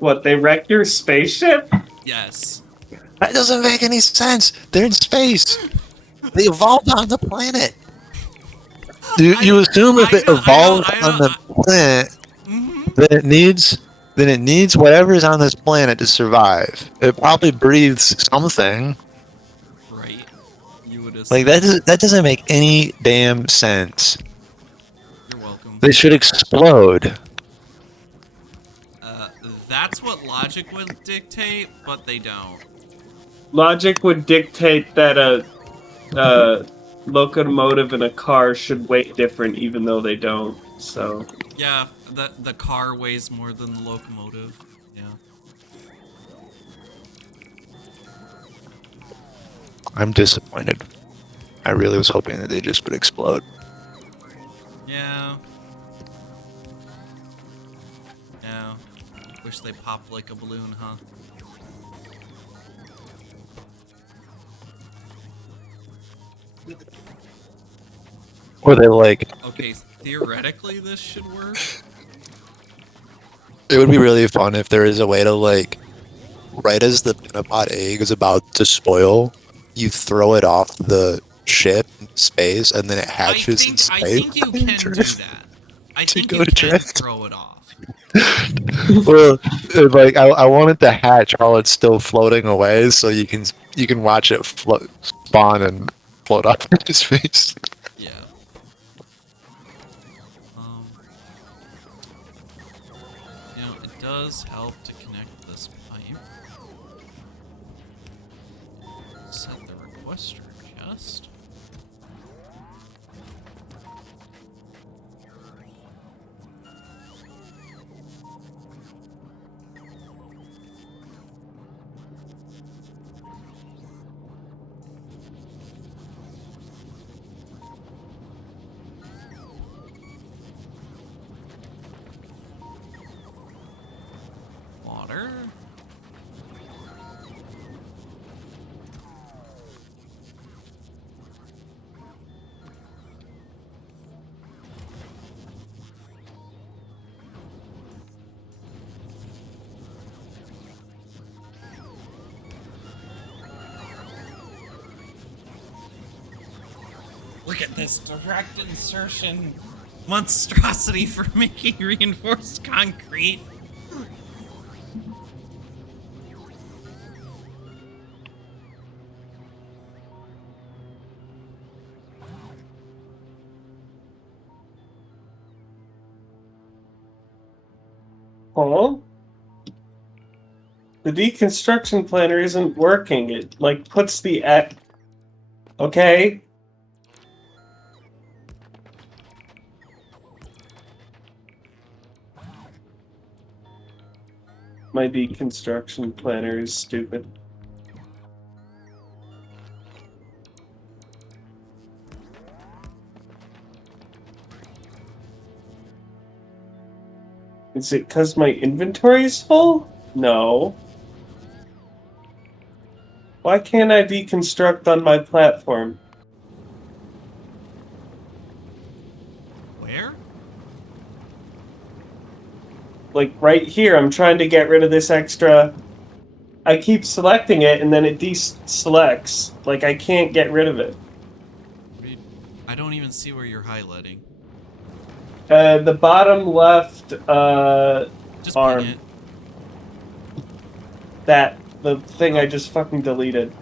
What, they wreck your spaceship? Yes. That doesn't make any sense. They're in space. They evolved on the planet. You assume if it evolved on the planet, then it needs whatever's on this planet to survive. It probably breathes something. Right. You would assume. Like that doesn't make any damn sense. You're welcome. They should explode. That's what logic would dictate, but they don't. Logic would dictate that a locomotive and a car should weigh different, even though they don't. So yeah, the car weighs more than the locomotive. Yeah. I'm disappointed. I really was hoping that they just would explode. Yeah. Yeah. Wish they popped like a balloon, huh? Or they like. Okay, theoretically this should work. It would be really fun if there is a way to like, right as the pennapod egg is about to spoil, you throw it off the ship in space, and then it hatches in space. I think you can do that. I think you can throw it off. Well, like I want it to hatch while it's still floating away, so you can watch it spawn and float off into space. Yeah. You know, it does help to connect this pipe. Set the requester chest. Water. Look at this direct insertion monstrosity for making reinforced concrete. Huh? The deconstruction planner isn't working. It like puts the okay. My deconstruction planner is stupid. Is it because my inventory is full? No. Why can't I deconstruct on my platform? Where? Like right here, I'm trying to get rid of this extra. I keep selecting it and then it deselects. Like I can't get rid of it. I don't even see where you're highlighting. The bottom left Just arm. ping it. The thing I just fucking deleted.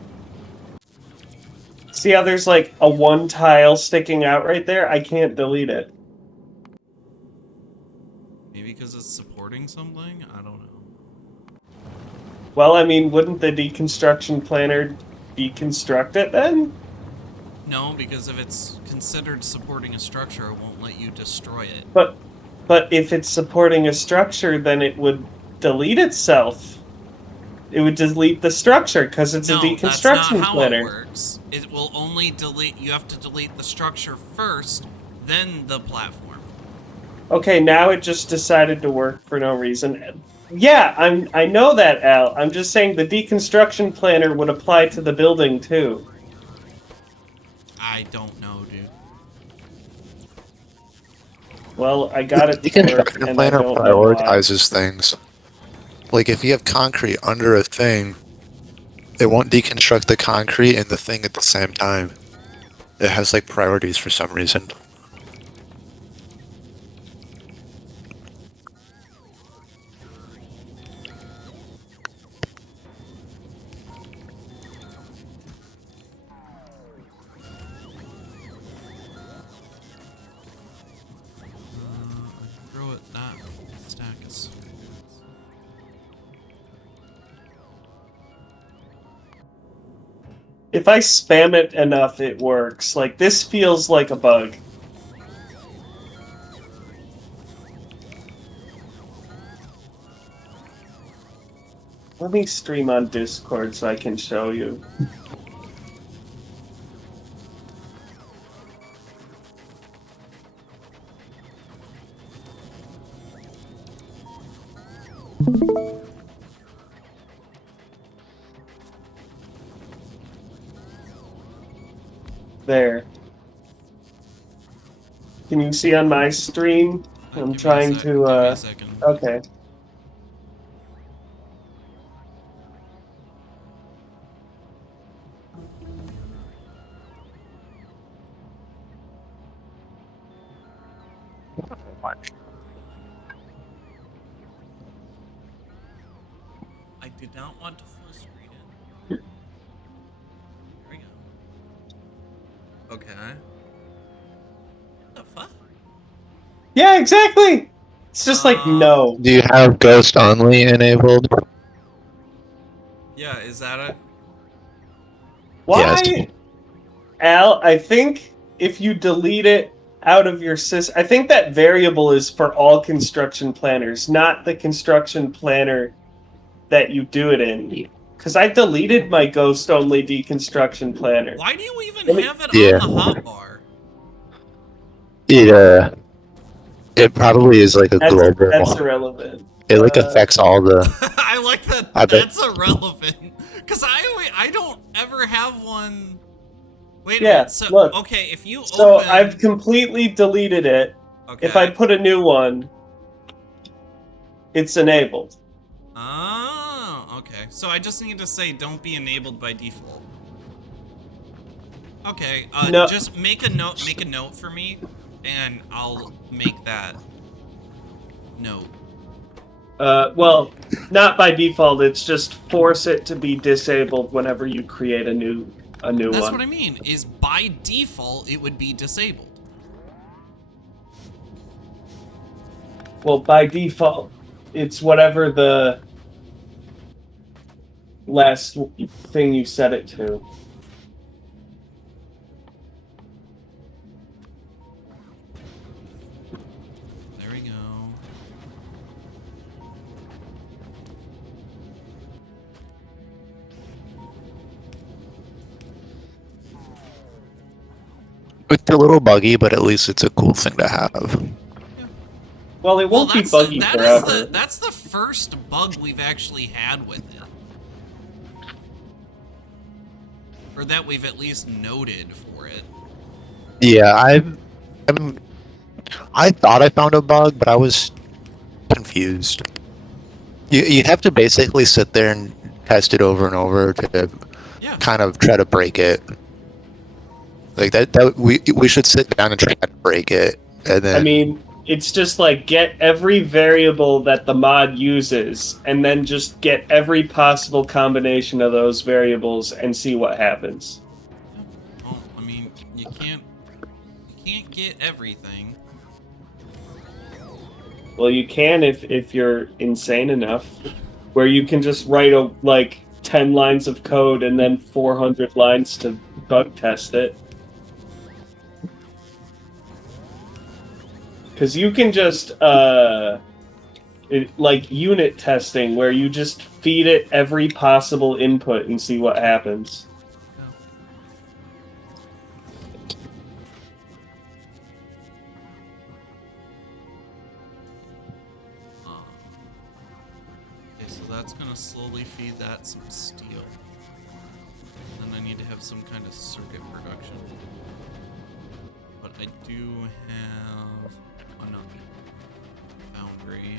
See how there's like a one tile sticking out right there? I can't delete it. Maybe because it's supporting something? I don't know. Well, I mean, wouldn't the deconstruction planner deconstruct it then? No, because if it's considered supporting a structure, it won't let you destroy it. But if it's supporting a structure, then it would delete itself. It would delete the structure because it's a deconstruction that's not how planner. it works. It will only delete. You have to delete the structure first, then the platform. Okay, now it just decided to work for no reason. Yeah, I know that, Al. I'm just saying the deconstruction planner would apply to the building too. I don't know, dude. Well, I got it The to work, construction and I planner don't know why. prioritizes things. Like if you have concrete under a thing, it won't deconstruct the concrete and the thing at the same time. It has like priorities for some reason. I can throw it not stack is. If I spam it enough, it works. Like, this feels like a bug. Let me stream on Discord so I can show you. There. Can you see on my stream? I'm trying to, Give me a second. Okay. I did not want to full screen it. There we go. Okay. What the fuck? Yeah, exactly! It's just like, no. Do you have ghost only enabled? Yeah, is that it? Why? Yes. Al, I think if you delete it out of your system, I think that variable is for all construction planners, not the construction planner that you do it in. Because I deleted my ghost only deconstruction planner. Why do you even have it Yeah. on the hotbar? It probably is like a global. That's irrelevant. It like affects all the. I like that. I bet- That's irrelevant. Because I don't ever have one. Wait a Yeah, minute. So, look. okay, if you So open. I've completely deleted it. Okay. If I put a new one, it's enabled. Oh, okay. So I just need to say don't be enabled by default. Okay, No. just make a note for me, and I'll make that note. Well, not by default. It's just force it to be disabled whenever you create a new one. That's what I mean, is by default, it would be disabled. Well, by default, it's whatever the last thing you set it to. There we go. It's a little buggy, but at least it's a cool thing to have. Yeah. Well, it Well, won't be buggy forever. that's the first bug we've actually had with it. Or that we've at least noted for it. Yeah, I thought I found a bug, but I was confused. You have to basically sit there and test it over and over to Yeah. kind of try to break it. Like that we should sit down and try to break it, and then I mean, it's just like get every variable that the mod uses and then just get every possible combination of those variables and see what happens. Yeah. Well, I mean, you can't get everything. Well, you can if you're insane enough, where you can just write like 10 lines of code and then 400 lines to bug test it. Because you can just like unit testing, where you just feed it every possible input and see what happens. Okay, so that's gonna slowly feed that some steel. And then I need to have some kind of circuit production. But I do have enough foundry.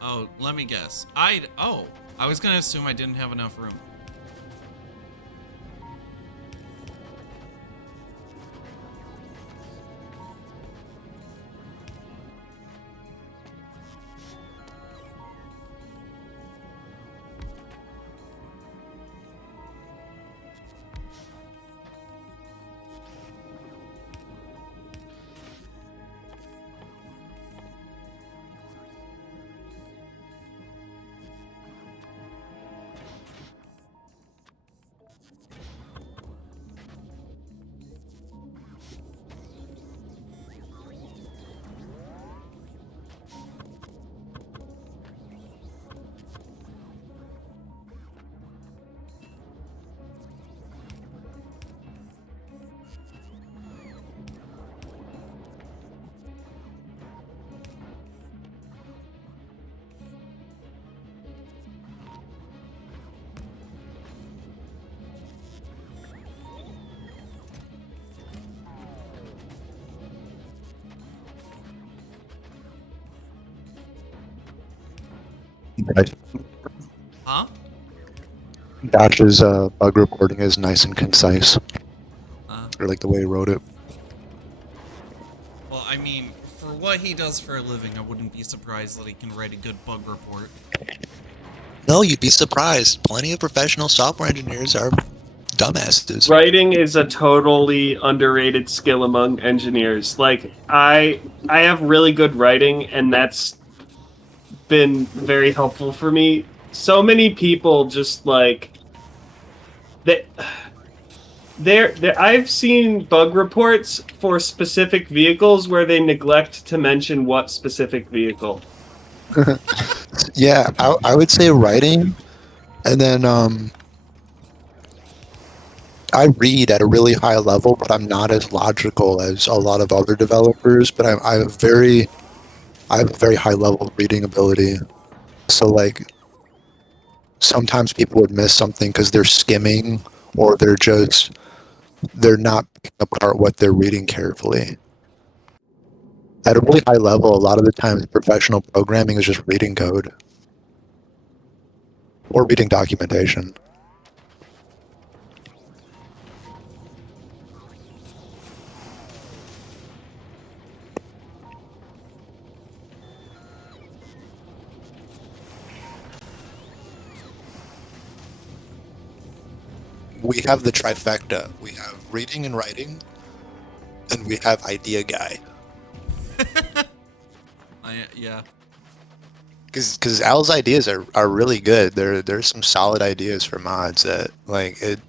Oh, let me guess. I was gonna assume I didn't have enough room. Huh? Dash's bug reporting is nice and concise. Uh, I like the way he wrote it. well, I mean, for what he does for a living, I wouldn't be surprised that he can write a good bug report. No, you'd be surprised. Plenty of professional software engineers are dumbasses. Writing is a totally underrated skill among engineers. Like I have really good writing, and that's been very helpful for me. So many people just like that. There, I've seen bug reports for specific vehicles where they neglect to mention what specific vehicle. Yeah, I would say writing, and then I read at a really high level, but I'm not as logical as a lot of other developers. But I have I have a very high level of reading ability. So like sometimes people would miss something because they're skimming or they're not picking apart what they're reading carefully. At a really high level, a lot of the times professional programming is just reading code or reading documentation. We have the trifecta. We have reading and writing, and we have idea guy. Yeah. Because Al's ideas are really good. There's some solid ideas for mods that like it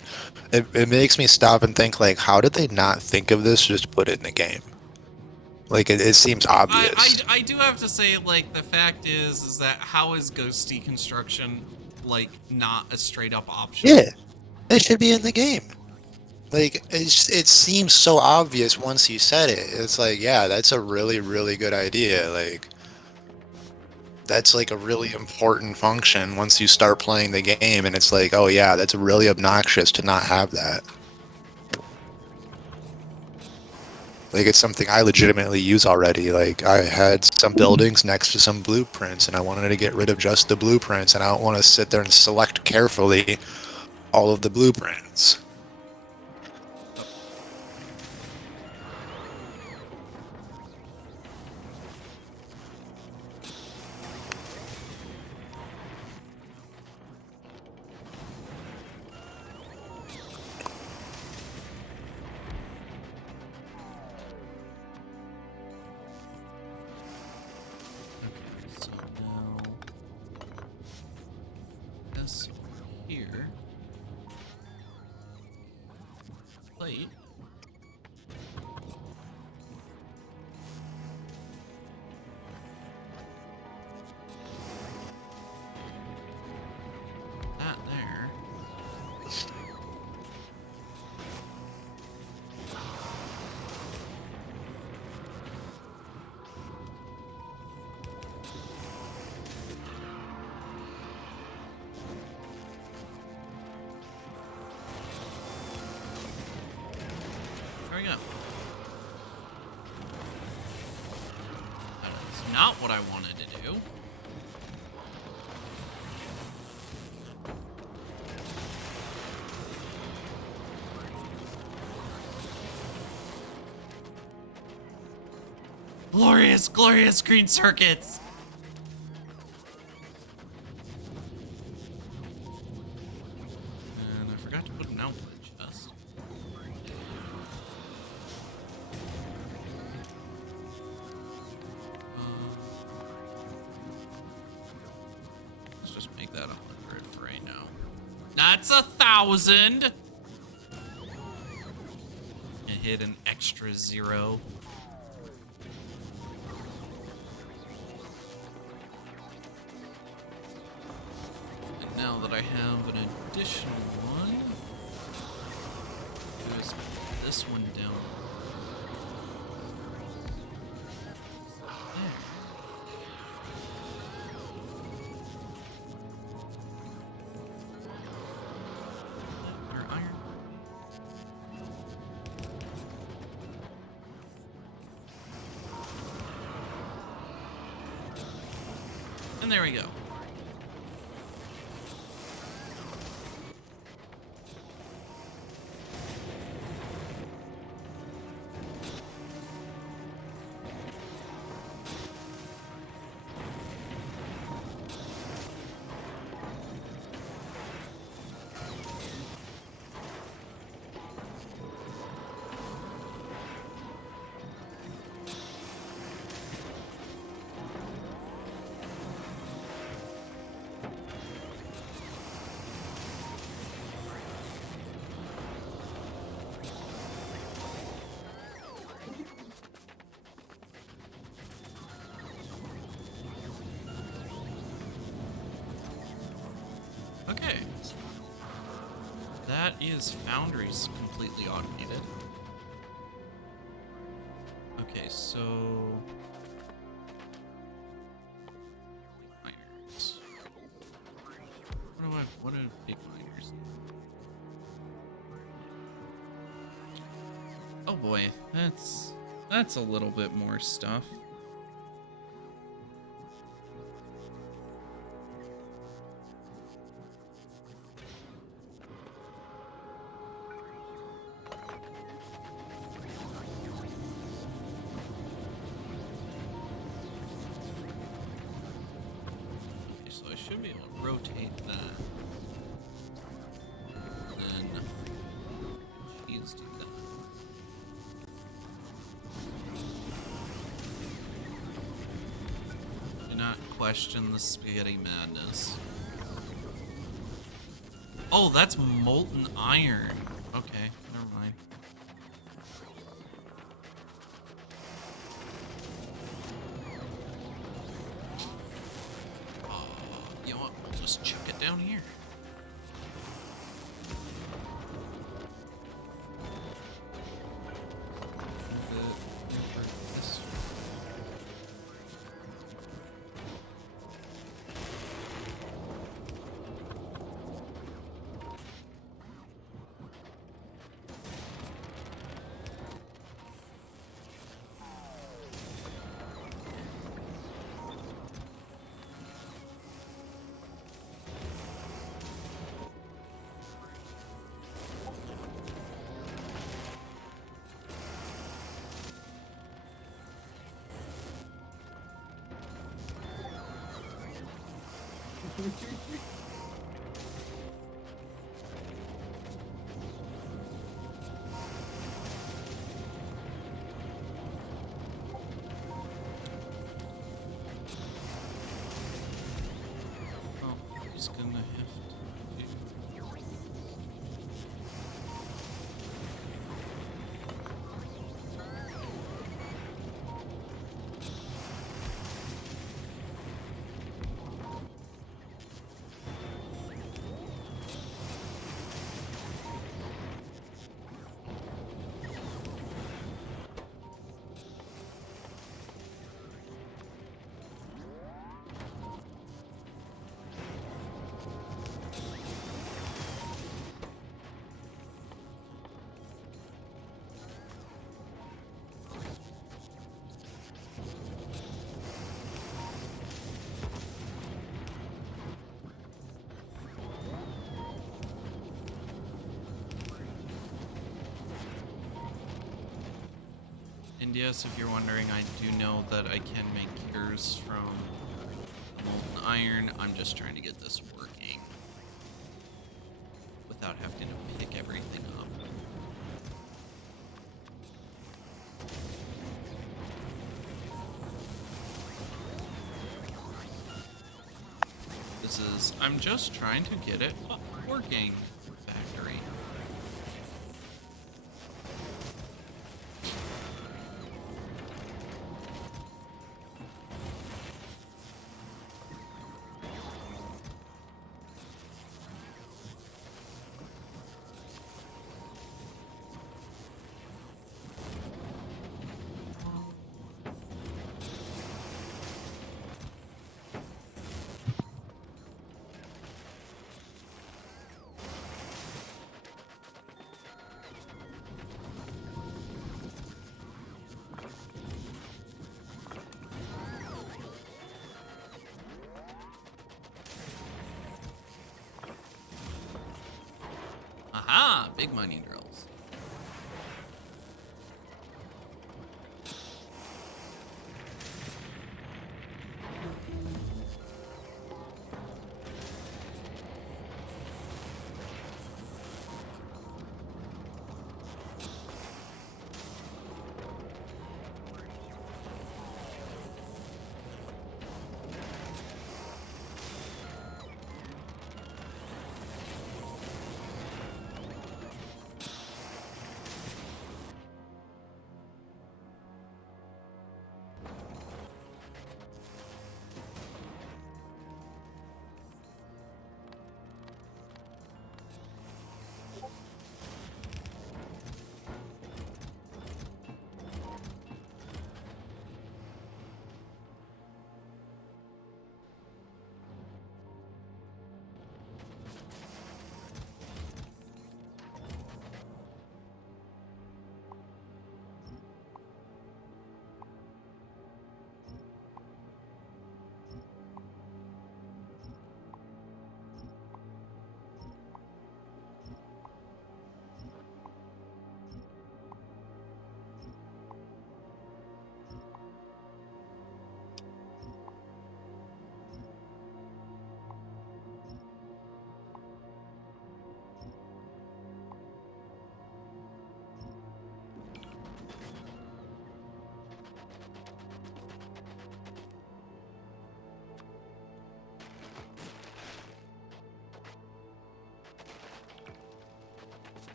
makes me stop and think like how did they not think of this? Just put it in the game. Like it seems obvious. I do have to say, like, the fact is that how is ghost deconstruction, like, not a straight up option? Yeah, it should be in the game. Like it seems so obvious once you said it. It's like, yeah, that's a really, really good idea. Like that's like a really important function once you start playing the game, and it's like, oh yeah, that's really obnoxious to not have that. Like it's something I legitimately use already. Like I had some buildings next to some blueprints, and I wanted to get rid of just the blueprints, and I don't want to sit there and select carefully all of the blueprints. So now this over here. Plate. That there. There we go. That is not what I wanted to do. Glorious, glorious green circuits! And I forgot to put an output chest. Let's just make that 100 for right now. That's 1,000! And hit an extra 0. And now that I have an additional one, just put this one down. There. Our iron. And there we go. Okay. That is Foundry's completely automated. Okay, so miners. What do big miners do? Oh boy, that's a little bit more stuff. So I should be able to rotate that. And then cheese do that. Do not question the spaghetti madness. Oh, that's molten iron. Okay, never mind. You know what? We'll just chuck it down here. Oh, he's gonna have to. And yes, if you're wondering, I do know that I can make gears from molten iron. I'm just trying to get this working without having to pick everything up. I'm just trying to get it working, factory. Aha! Big mining drills.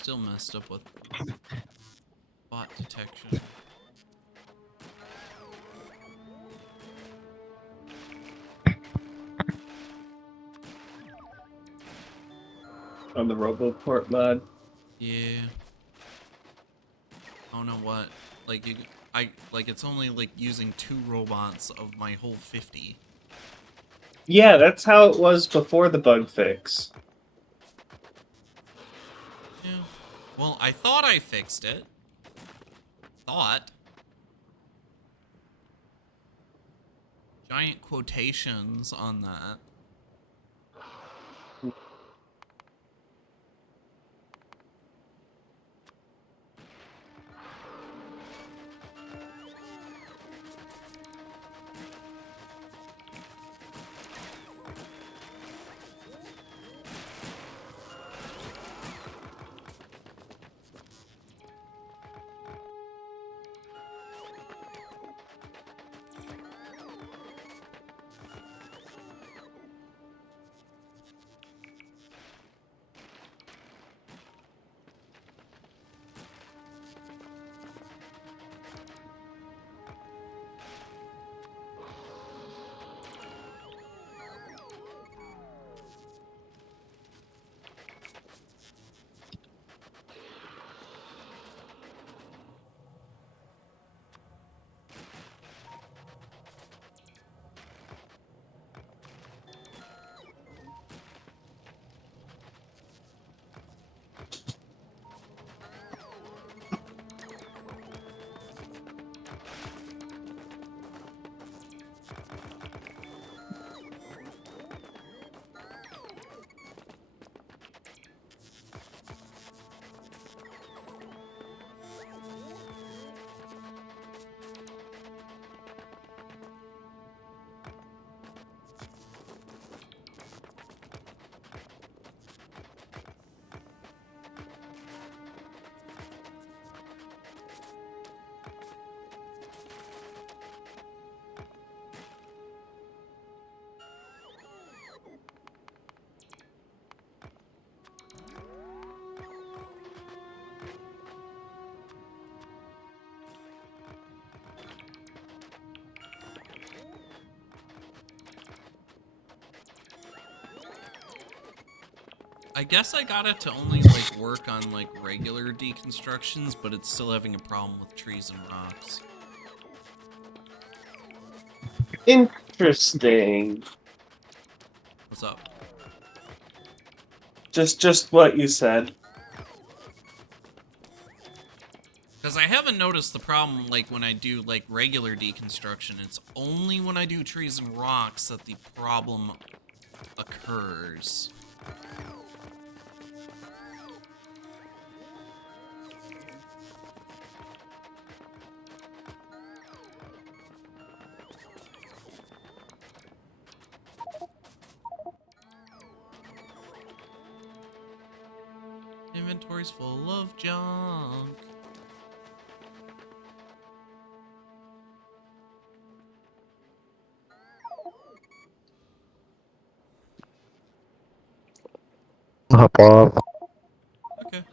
still messed up with bot detection. On the RoboPort mod. Yeah. I don't know what. Like it's only like using 2 robots of my whole 50. Yeah, that's how it was before the bug fix. Yeah. Well, I thought I fixed it. Thought. Giant quotations on that. I guess I got it to only like work on like regular deconstructions, but it's still having a problem with trees and rocks. Interesting. What's up? Just what you said. Because I haven't noticed the problem like when I do like regular deconstruction. It's only when I do trees and rocks that the problem occurs. Inventory's full of junk. Hop off. Okay.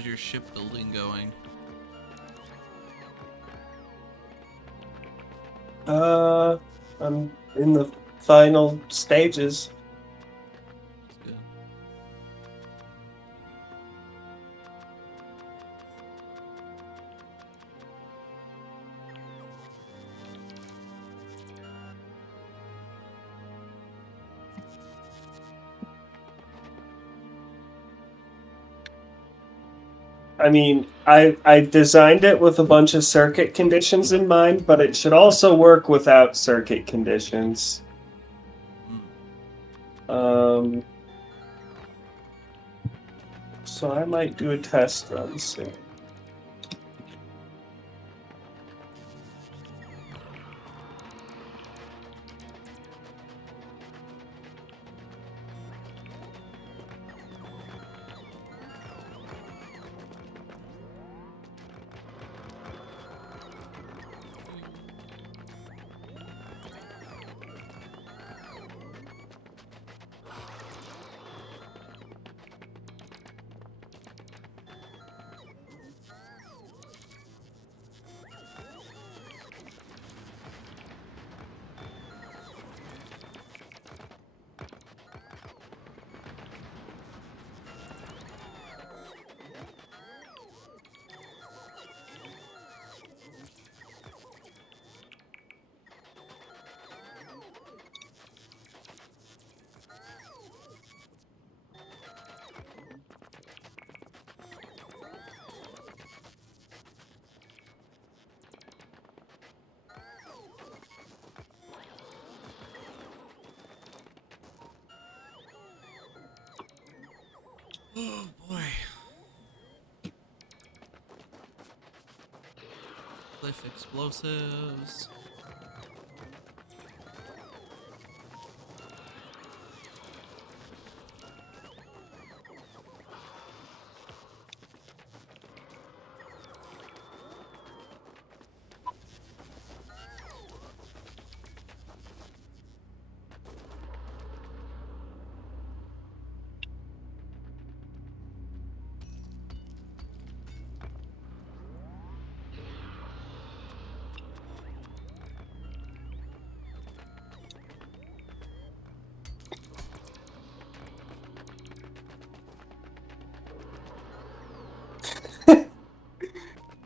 How's your shipbuilding going? I'm in the final stages. That's good. I mean, I designed it with a bunch of circuit conditions in mind, but it should also work without circuit conditions. Mm. So I might do a test run soon. Oh boy. Cliff explosives.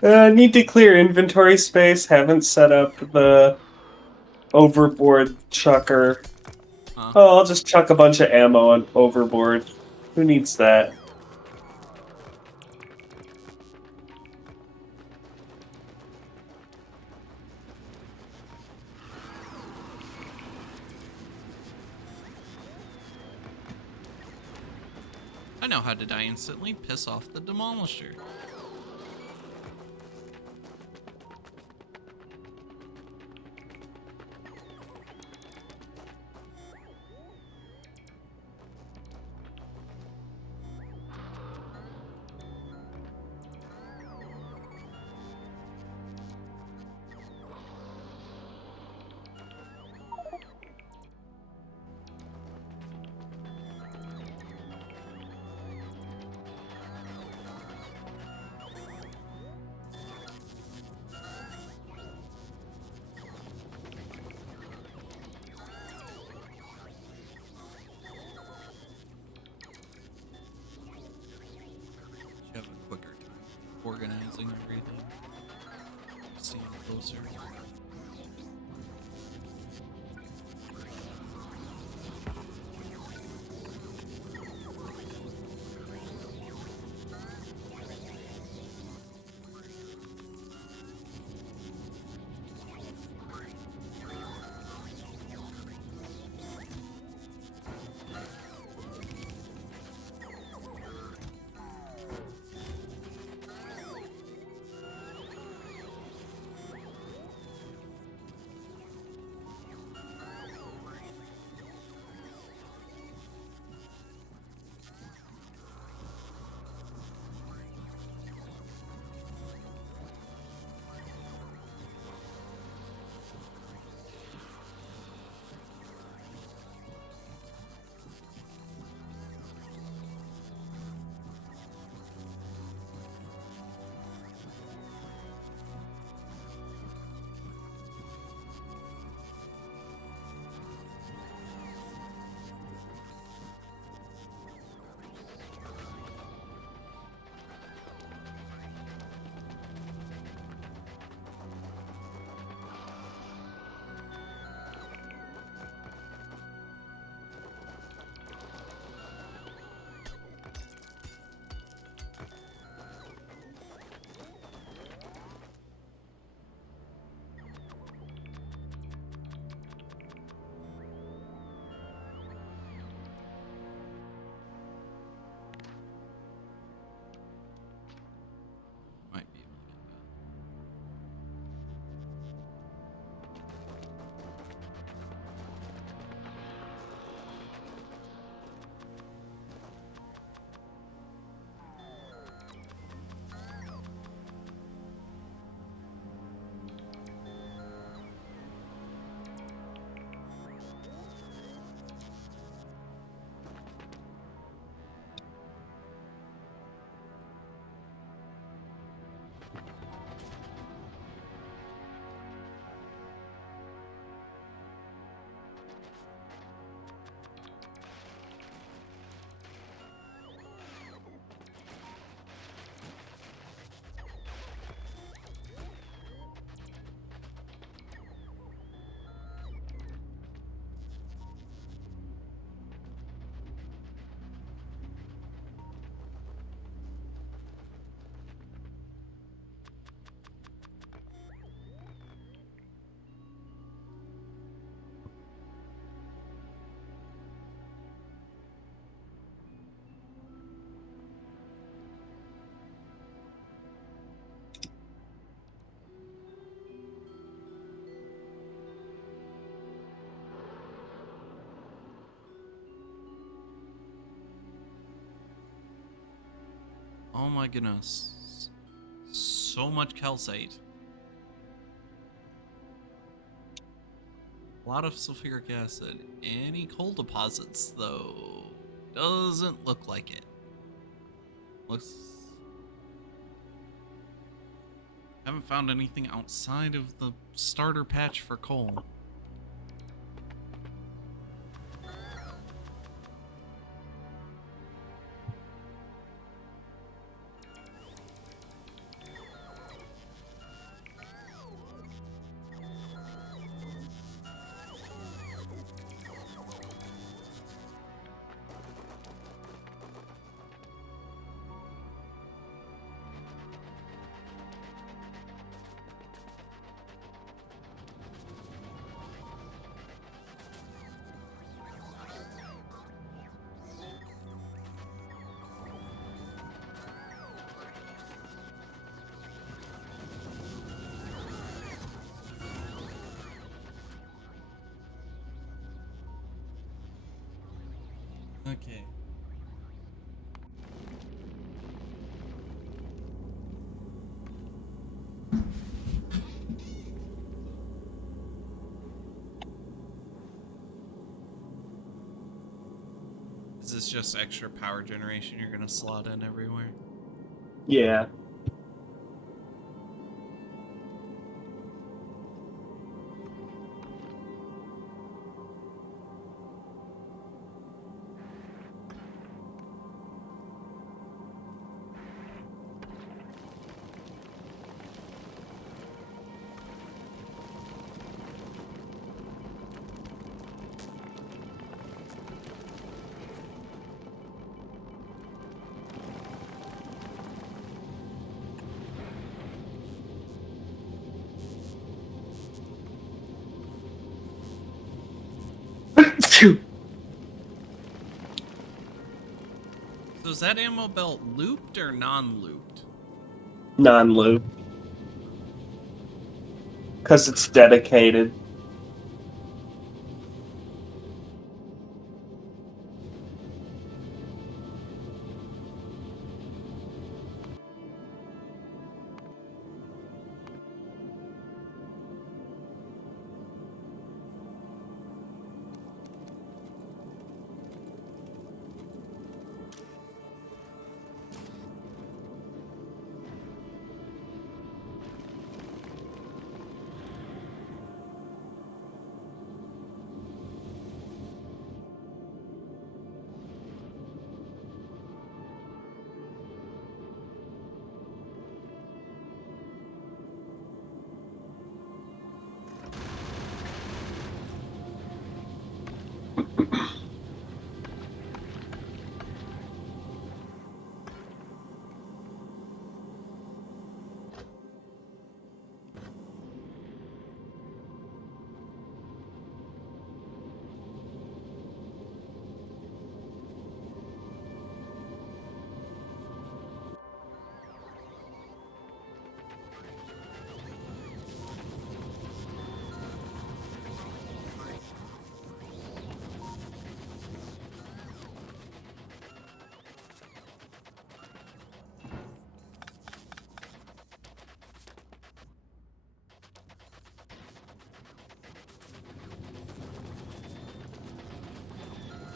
Need to clear inventory space. Haven't set up the overboard chucker. Huh. Oh, I'll just chuck a bunch of ammo on overboard. Who needs that? I know how to die instantly. Piss off the demolisher. You have a quicker time organizing everything. Seeing closer. Oh my goodness. So much calcite. A lot of sulfuric acid. Any coal deposits, though? Doesn't look like it. Looks... Haven't found anything outside of the starter patch for coal. Okay. Is this just extra power generation you're gonna slot in everywhere? Yeah. So is that ammo belt looped or non-looped? Non-loop. Because it's dedicated.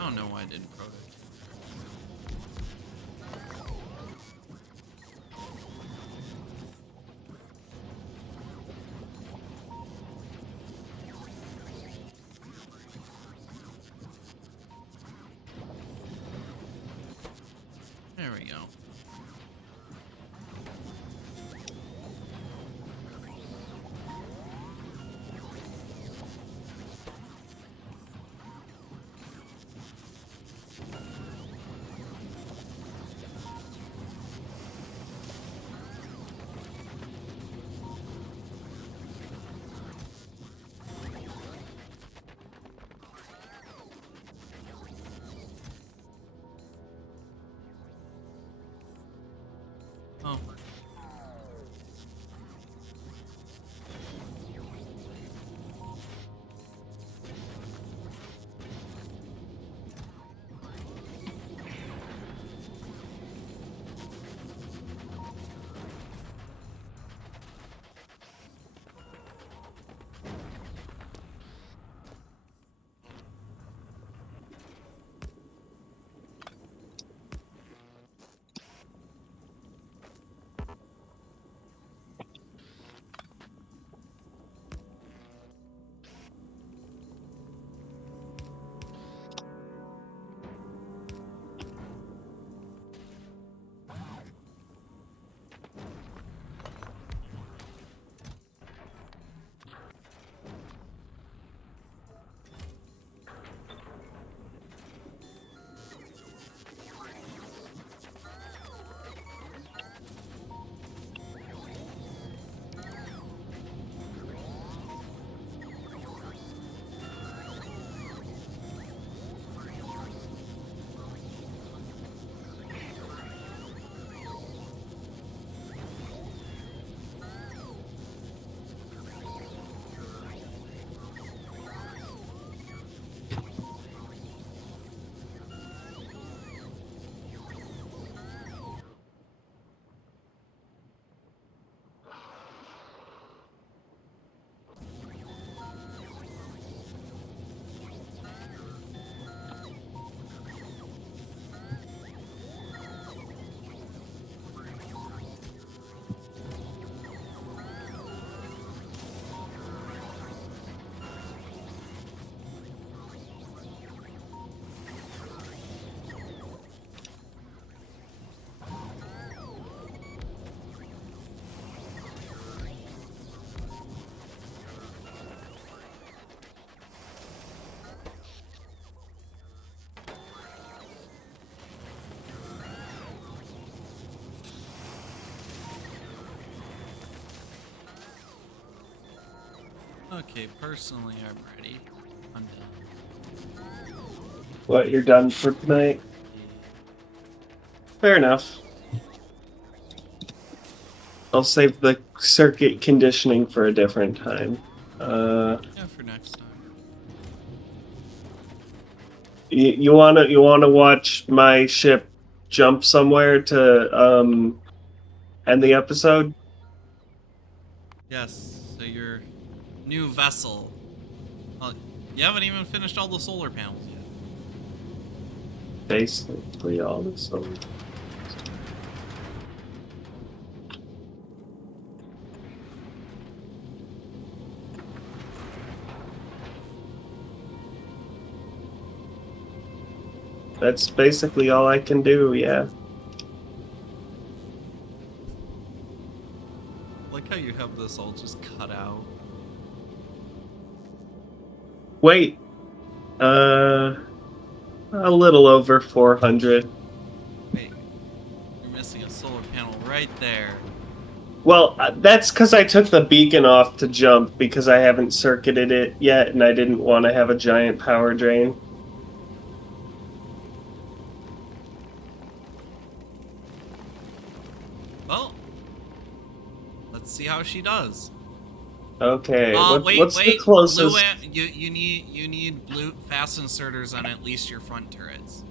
I don't know why I didn't pro it. There we go. Oh. Okay, personally, I'm ready. I'm done. What, you're done for tonight? Yeah. Fair enough. I'll save the circuit conditioning for a different time. Yeah, for next time. You wanna watch my ship jump somewhere to end the episode? Yes, so your new vessel. Uh, you haven't even finished all the solar panels yet. Basically all this. That's basically all I can do, yeah. Like how you have this all just cut out. Wait, a little over 400. Wait, you're missing a solar panel right there. Well, that's because I took the beacon off to jump because I haven't circuited it yet and I didn't want to have a giant power drain. Well, let's see how she does. Okay, Wait, what's the wait. Blue. closest? You need blue fast inserters on at least your front turrets.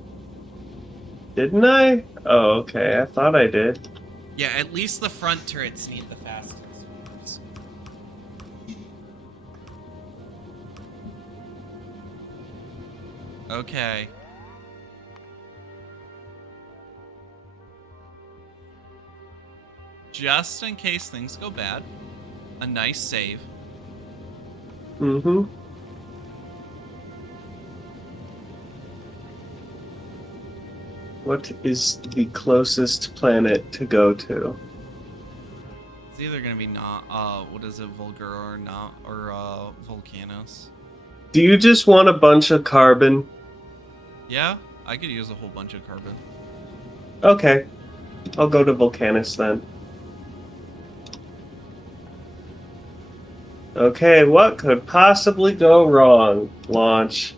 Didn't I? Oh, okay. I thought I did. Yeah, at least the front turrets need the fast inserters. Okay. Just in case things go bad, a nice save. Mm-hmm. What is the closest planet to go to? It's either gonna be not what is it, Vulgar or not or Volcanus. Do you just want a bunch of carbon? Yeah, I could use a whole bunch of carbon. Okay, I'll go to Volcanus then. Okay, what could possibly go wrong? Launch.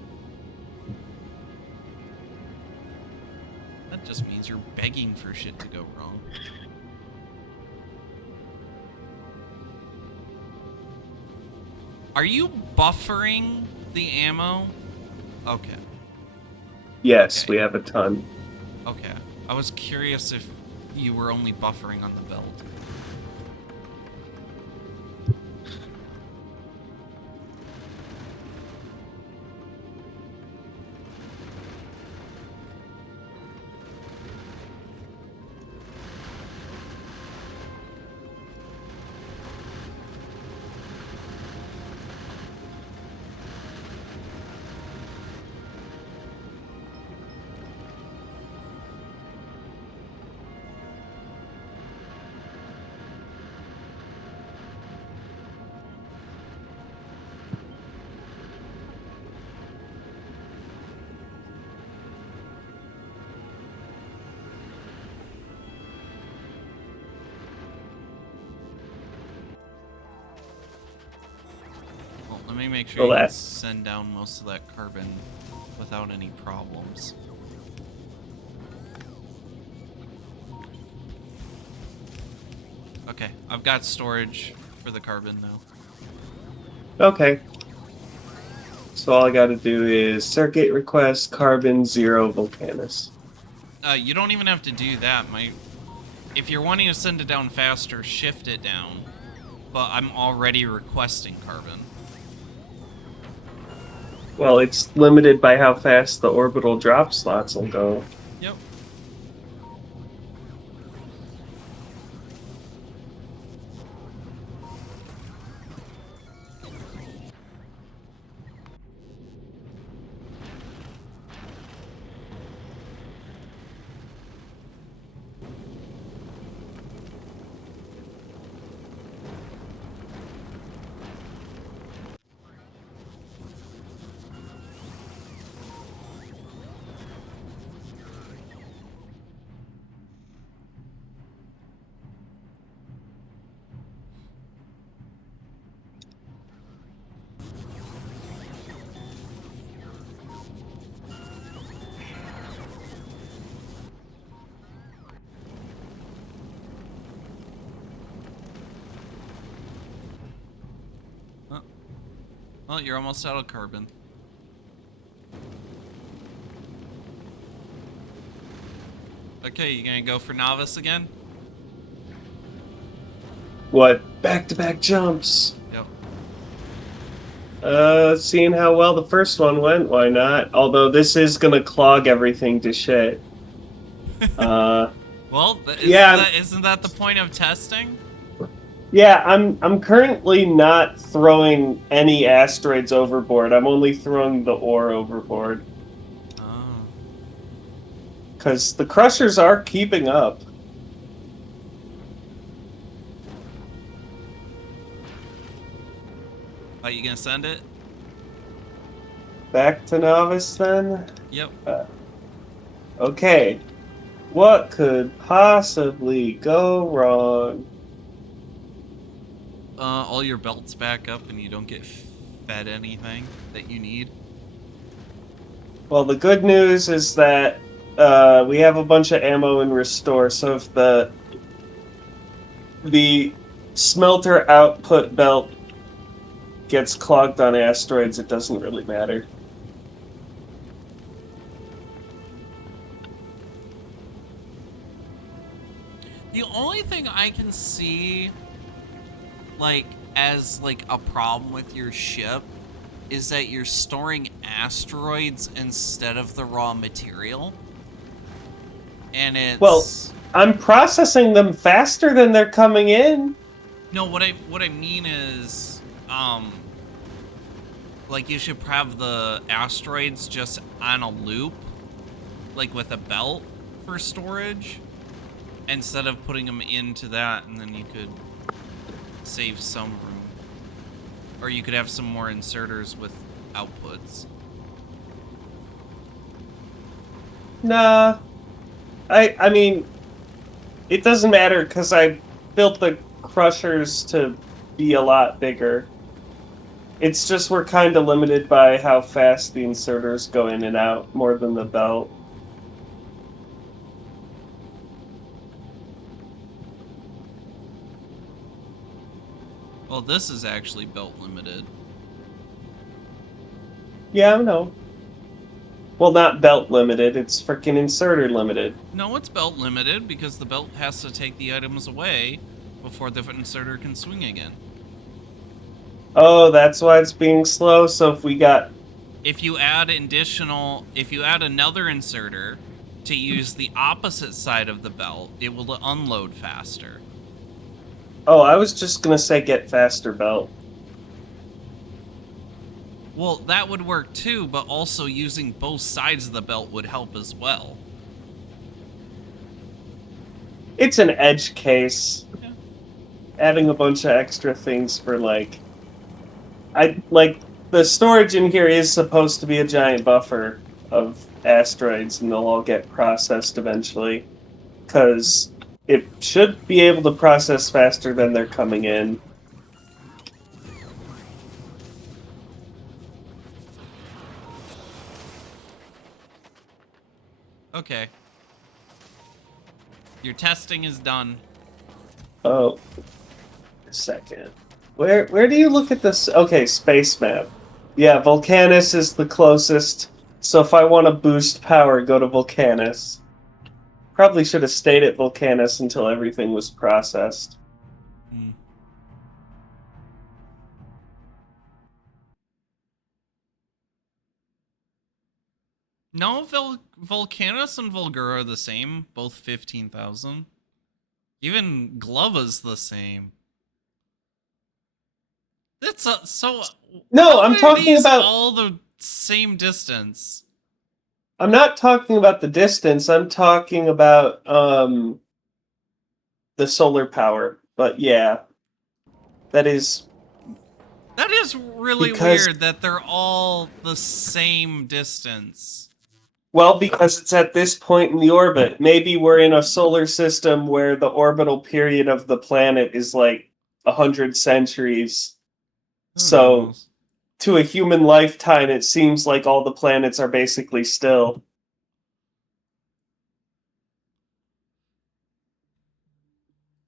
That just means you're begging for shit to go wrong. Are you buffering the ammo? Okay. Yes, Okay. we have a ton. Okay. I was curious if you were only buffering on the belt. Well, let me make sure Well, you can that send down most of that carbon without any problems. Okay, I've got storage for the carbon now. okay. So all I got to do is circuit request carbon 0 Volcanus. You don't even have to do that. If you're wanting to send it down faster, shift it down. But I'm already requesting carbon. Well, it's limited by how fast the orbital drop slots will go. Yep. Well, you're almost out of carbon. Okay, you gonna go for novice again? What? Back-to-back jumps. Yep. Seeing how well the first one went, why not? Although this is gonna clog everything to shit. Well, Yeah, isn't that the point of testing? yeah. I'm currently not throwing any asteroids overboard. I'm only throwing the ore overboard Oh. because the crushers are keeping up. Are you gonna send it? Back to novice then. Yep. Okay. What could possibly go wrong? All your belts back up and you don't get fed anything that you need. Well, the good news is that we have a bunch of ammo in restore, so if the smelter output belt gets clogged on asteroids, it doesn't really matter. The only thing I can see, like, as, like, a problem with your ship is that you're storing asteroids instead of the raw material. And it's... Well, I'm processing them faster than they're coming in. No, what I mean is, like, you should have the asteroids just on a loop, like with a belt for storage, instead of putting them into that, and then you could save some room. Or you could have some more inserters with outputs. Nah. I mean, it doesn't matter because I built the crushers to be a lot bigger. It's just we're kind of limited by how fast the inserters go in and out more than the belt. Well, this is actually belt limited. Yeah, I know. Well, not belt limited, it's freaking inserter limited. No, it's belt limited because the belt has to take the items away before the inserter can swing again. Oh, that's why it's being slow. So if we got... If you add another inserter to use the opposite side of the belt, it will unload faster. Oh, I was just gonna say get faster belt. Well, that would work too, but also using both sides of the belt would help as well. It's an edge case. Yeah. Adding a bunch of extra things for like... the storage in here is supposed to be a giant buffer of asteroids, and they'll all get processed eventually. Because it should be able to process faster than they're coming in. Okay. Your testing is done. Oh, a second. Where do you look at this? Okay, space map. Yeah, Vulcanus is the closest. So if I want to boost power, go to Vulcanus. Probably should have stayed at Vulcanus until everything was processed. Hmm. No, Volcanus and Volgura are the same, both 15,000. Even Glova's the same. It's so. No, How I'm are talking these about... all the same distance? I'm not talking about the distance. I'm talking about the solar power. But yeah, that is That is really because... weird that they're all the same distance. Well, because it's at this point in the orbit. Maybe we're in a solar system where the orbital period of the planet is like 100 centuries. Who So, knows? to a human lifetime, it seems like all the planets are basically still.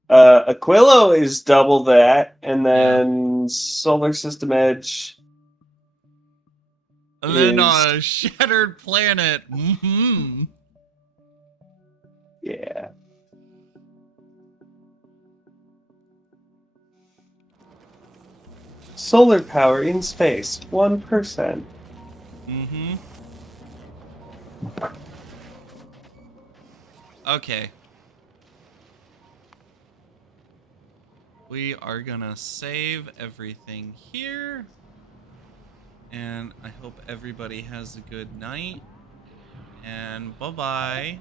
Aquilo is double that, and Yeah. then Solar System Edge. And then is a shattered planet. Mm-hmm. yeah. Solar power in space, 1%. Mm-hmm. Okay. We are gonna save everything here. And I hope everybody has a good night. And bye-bye.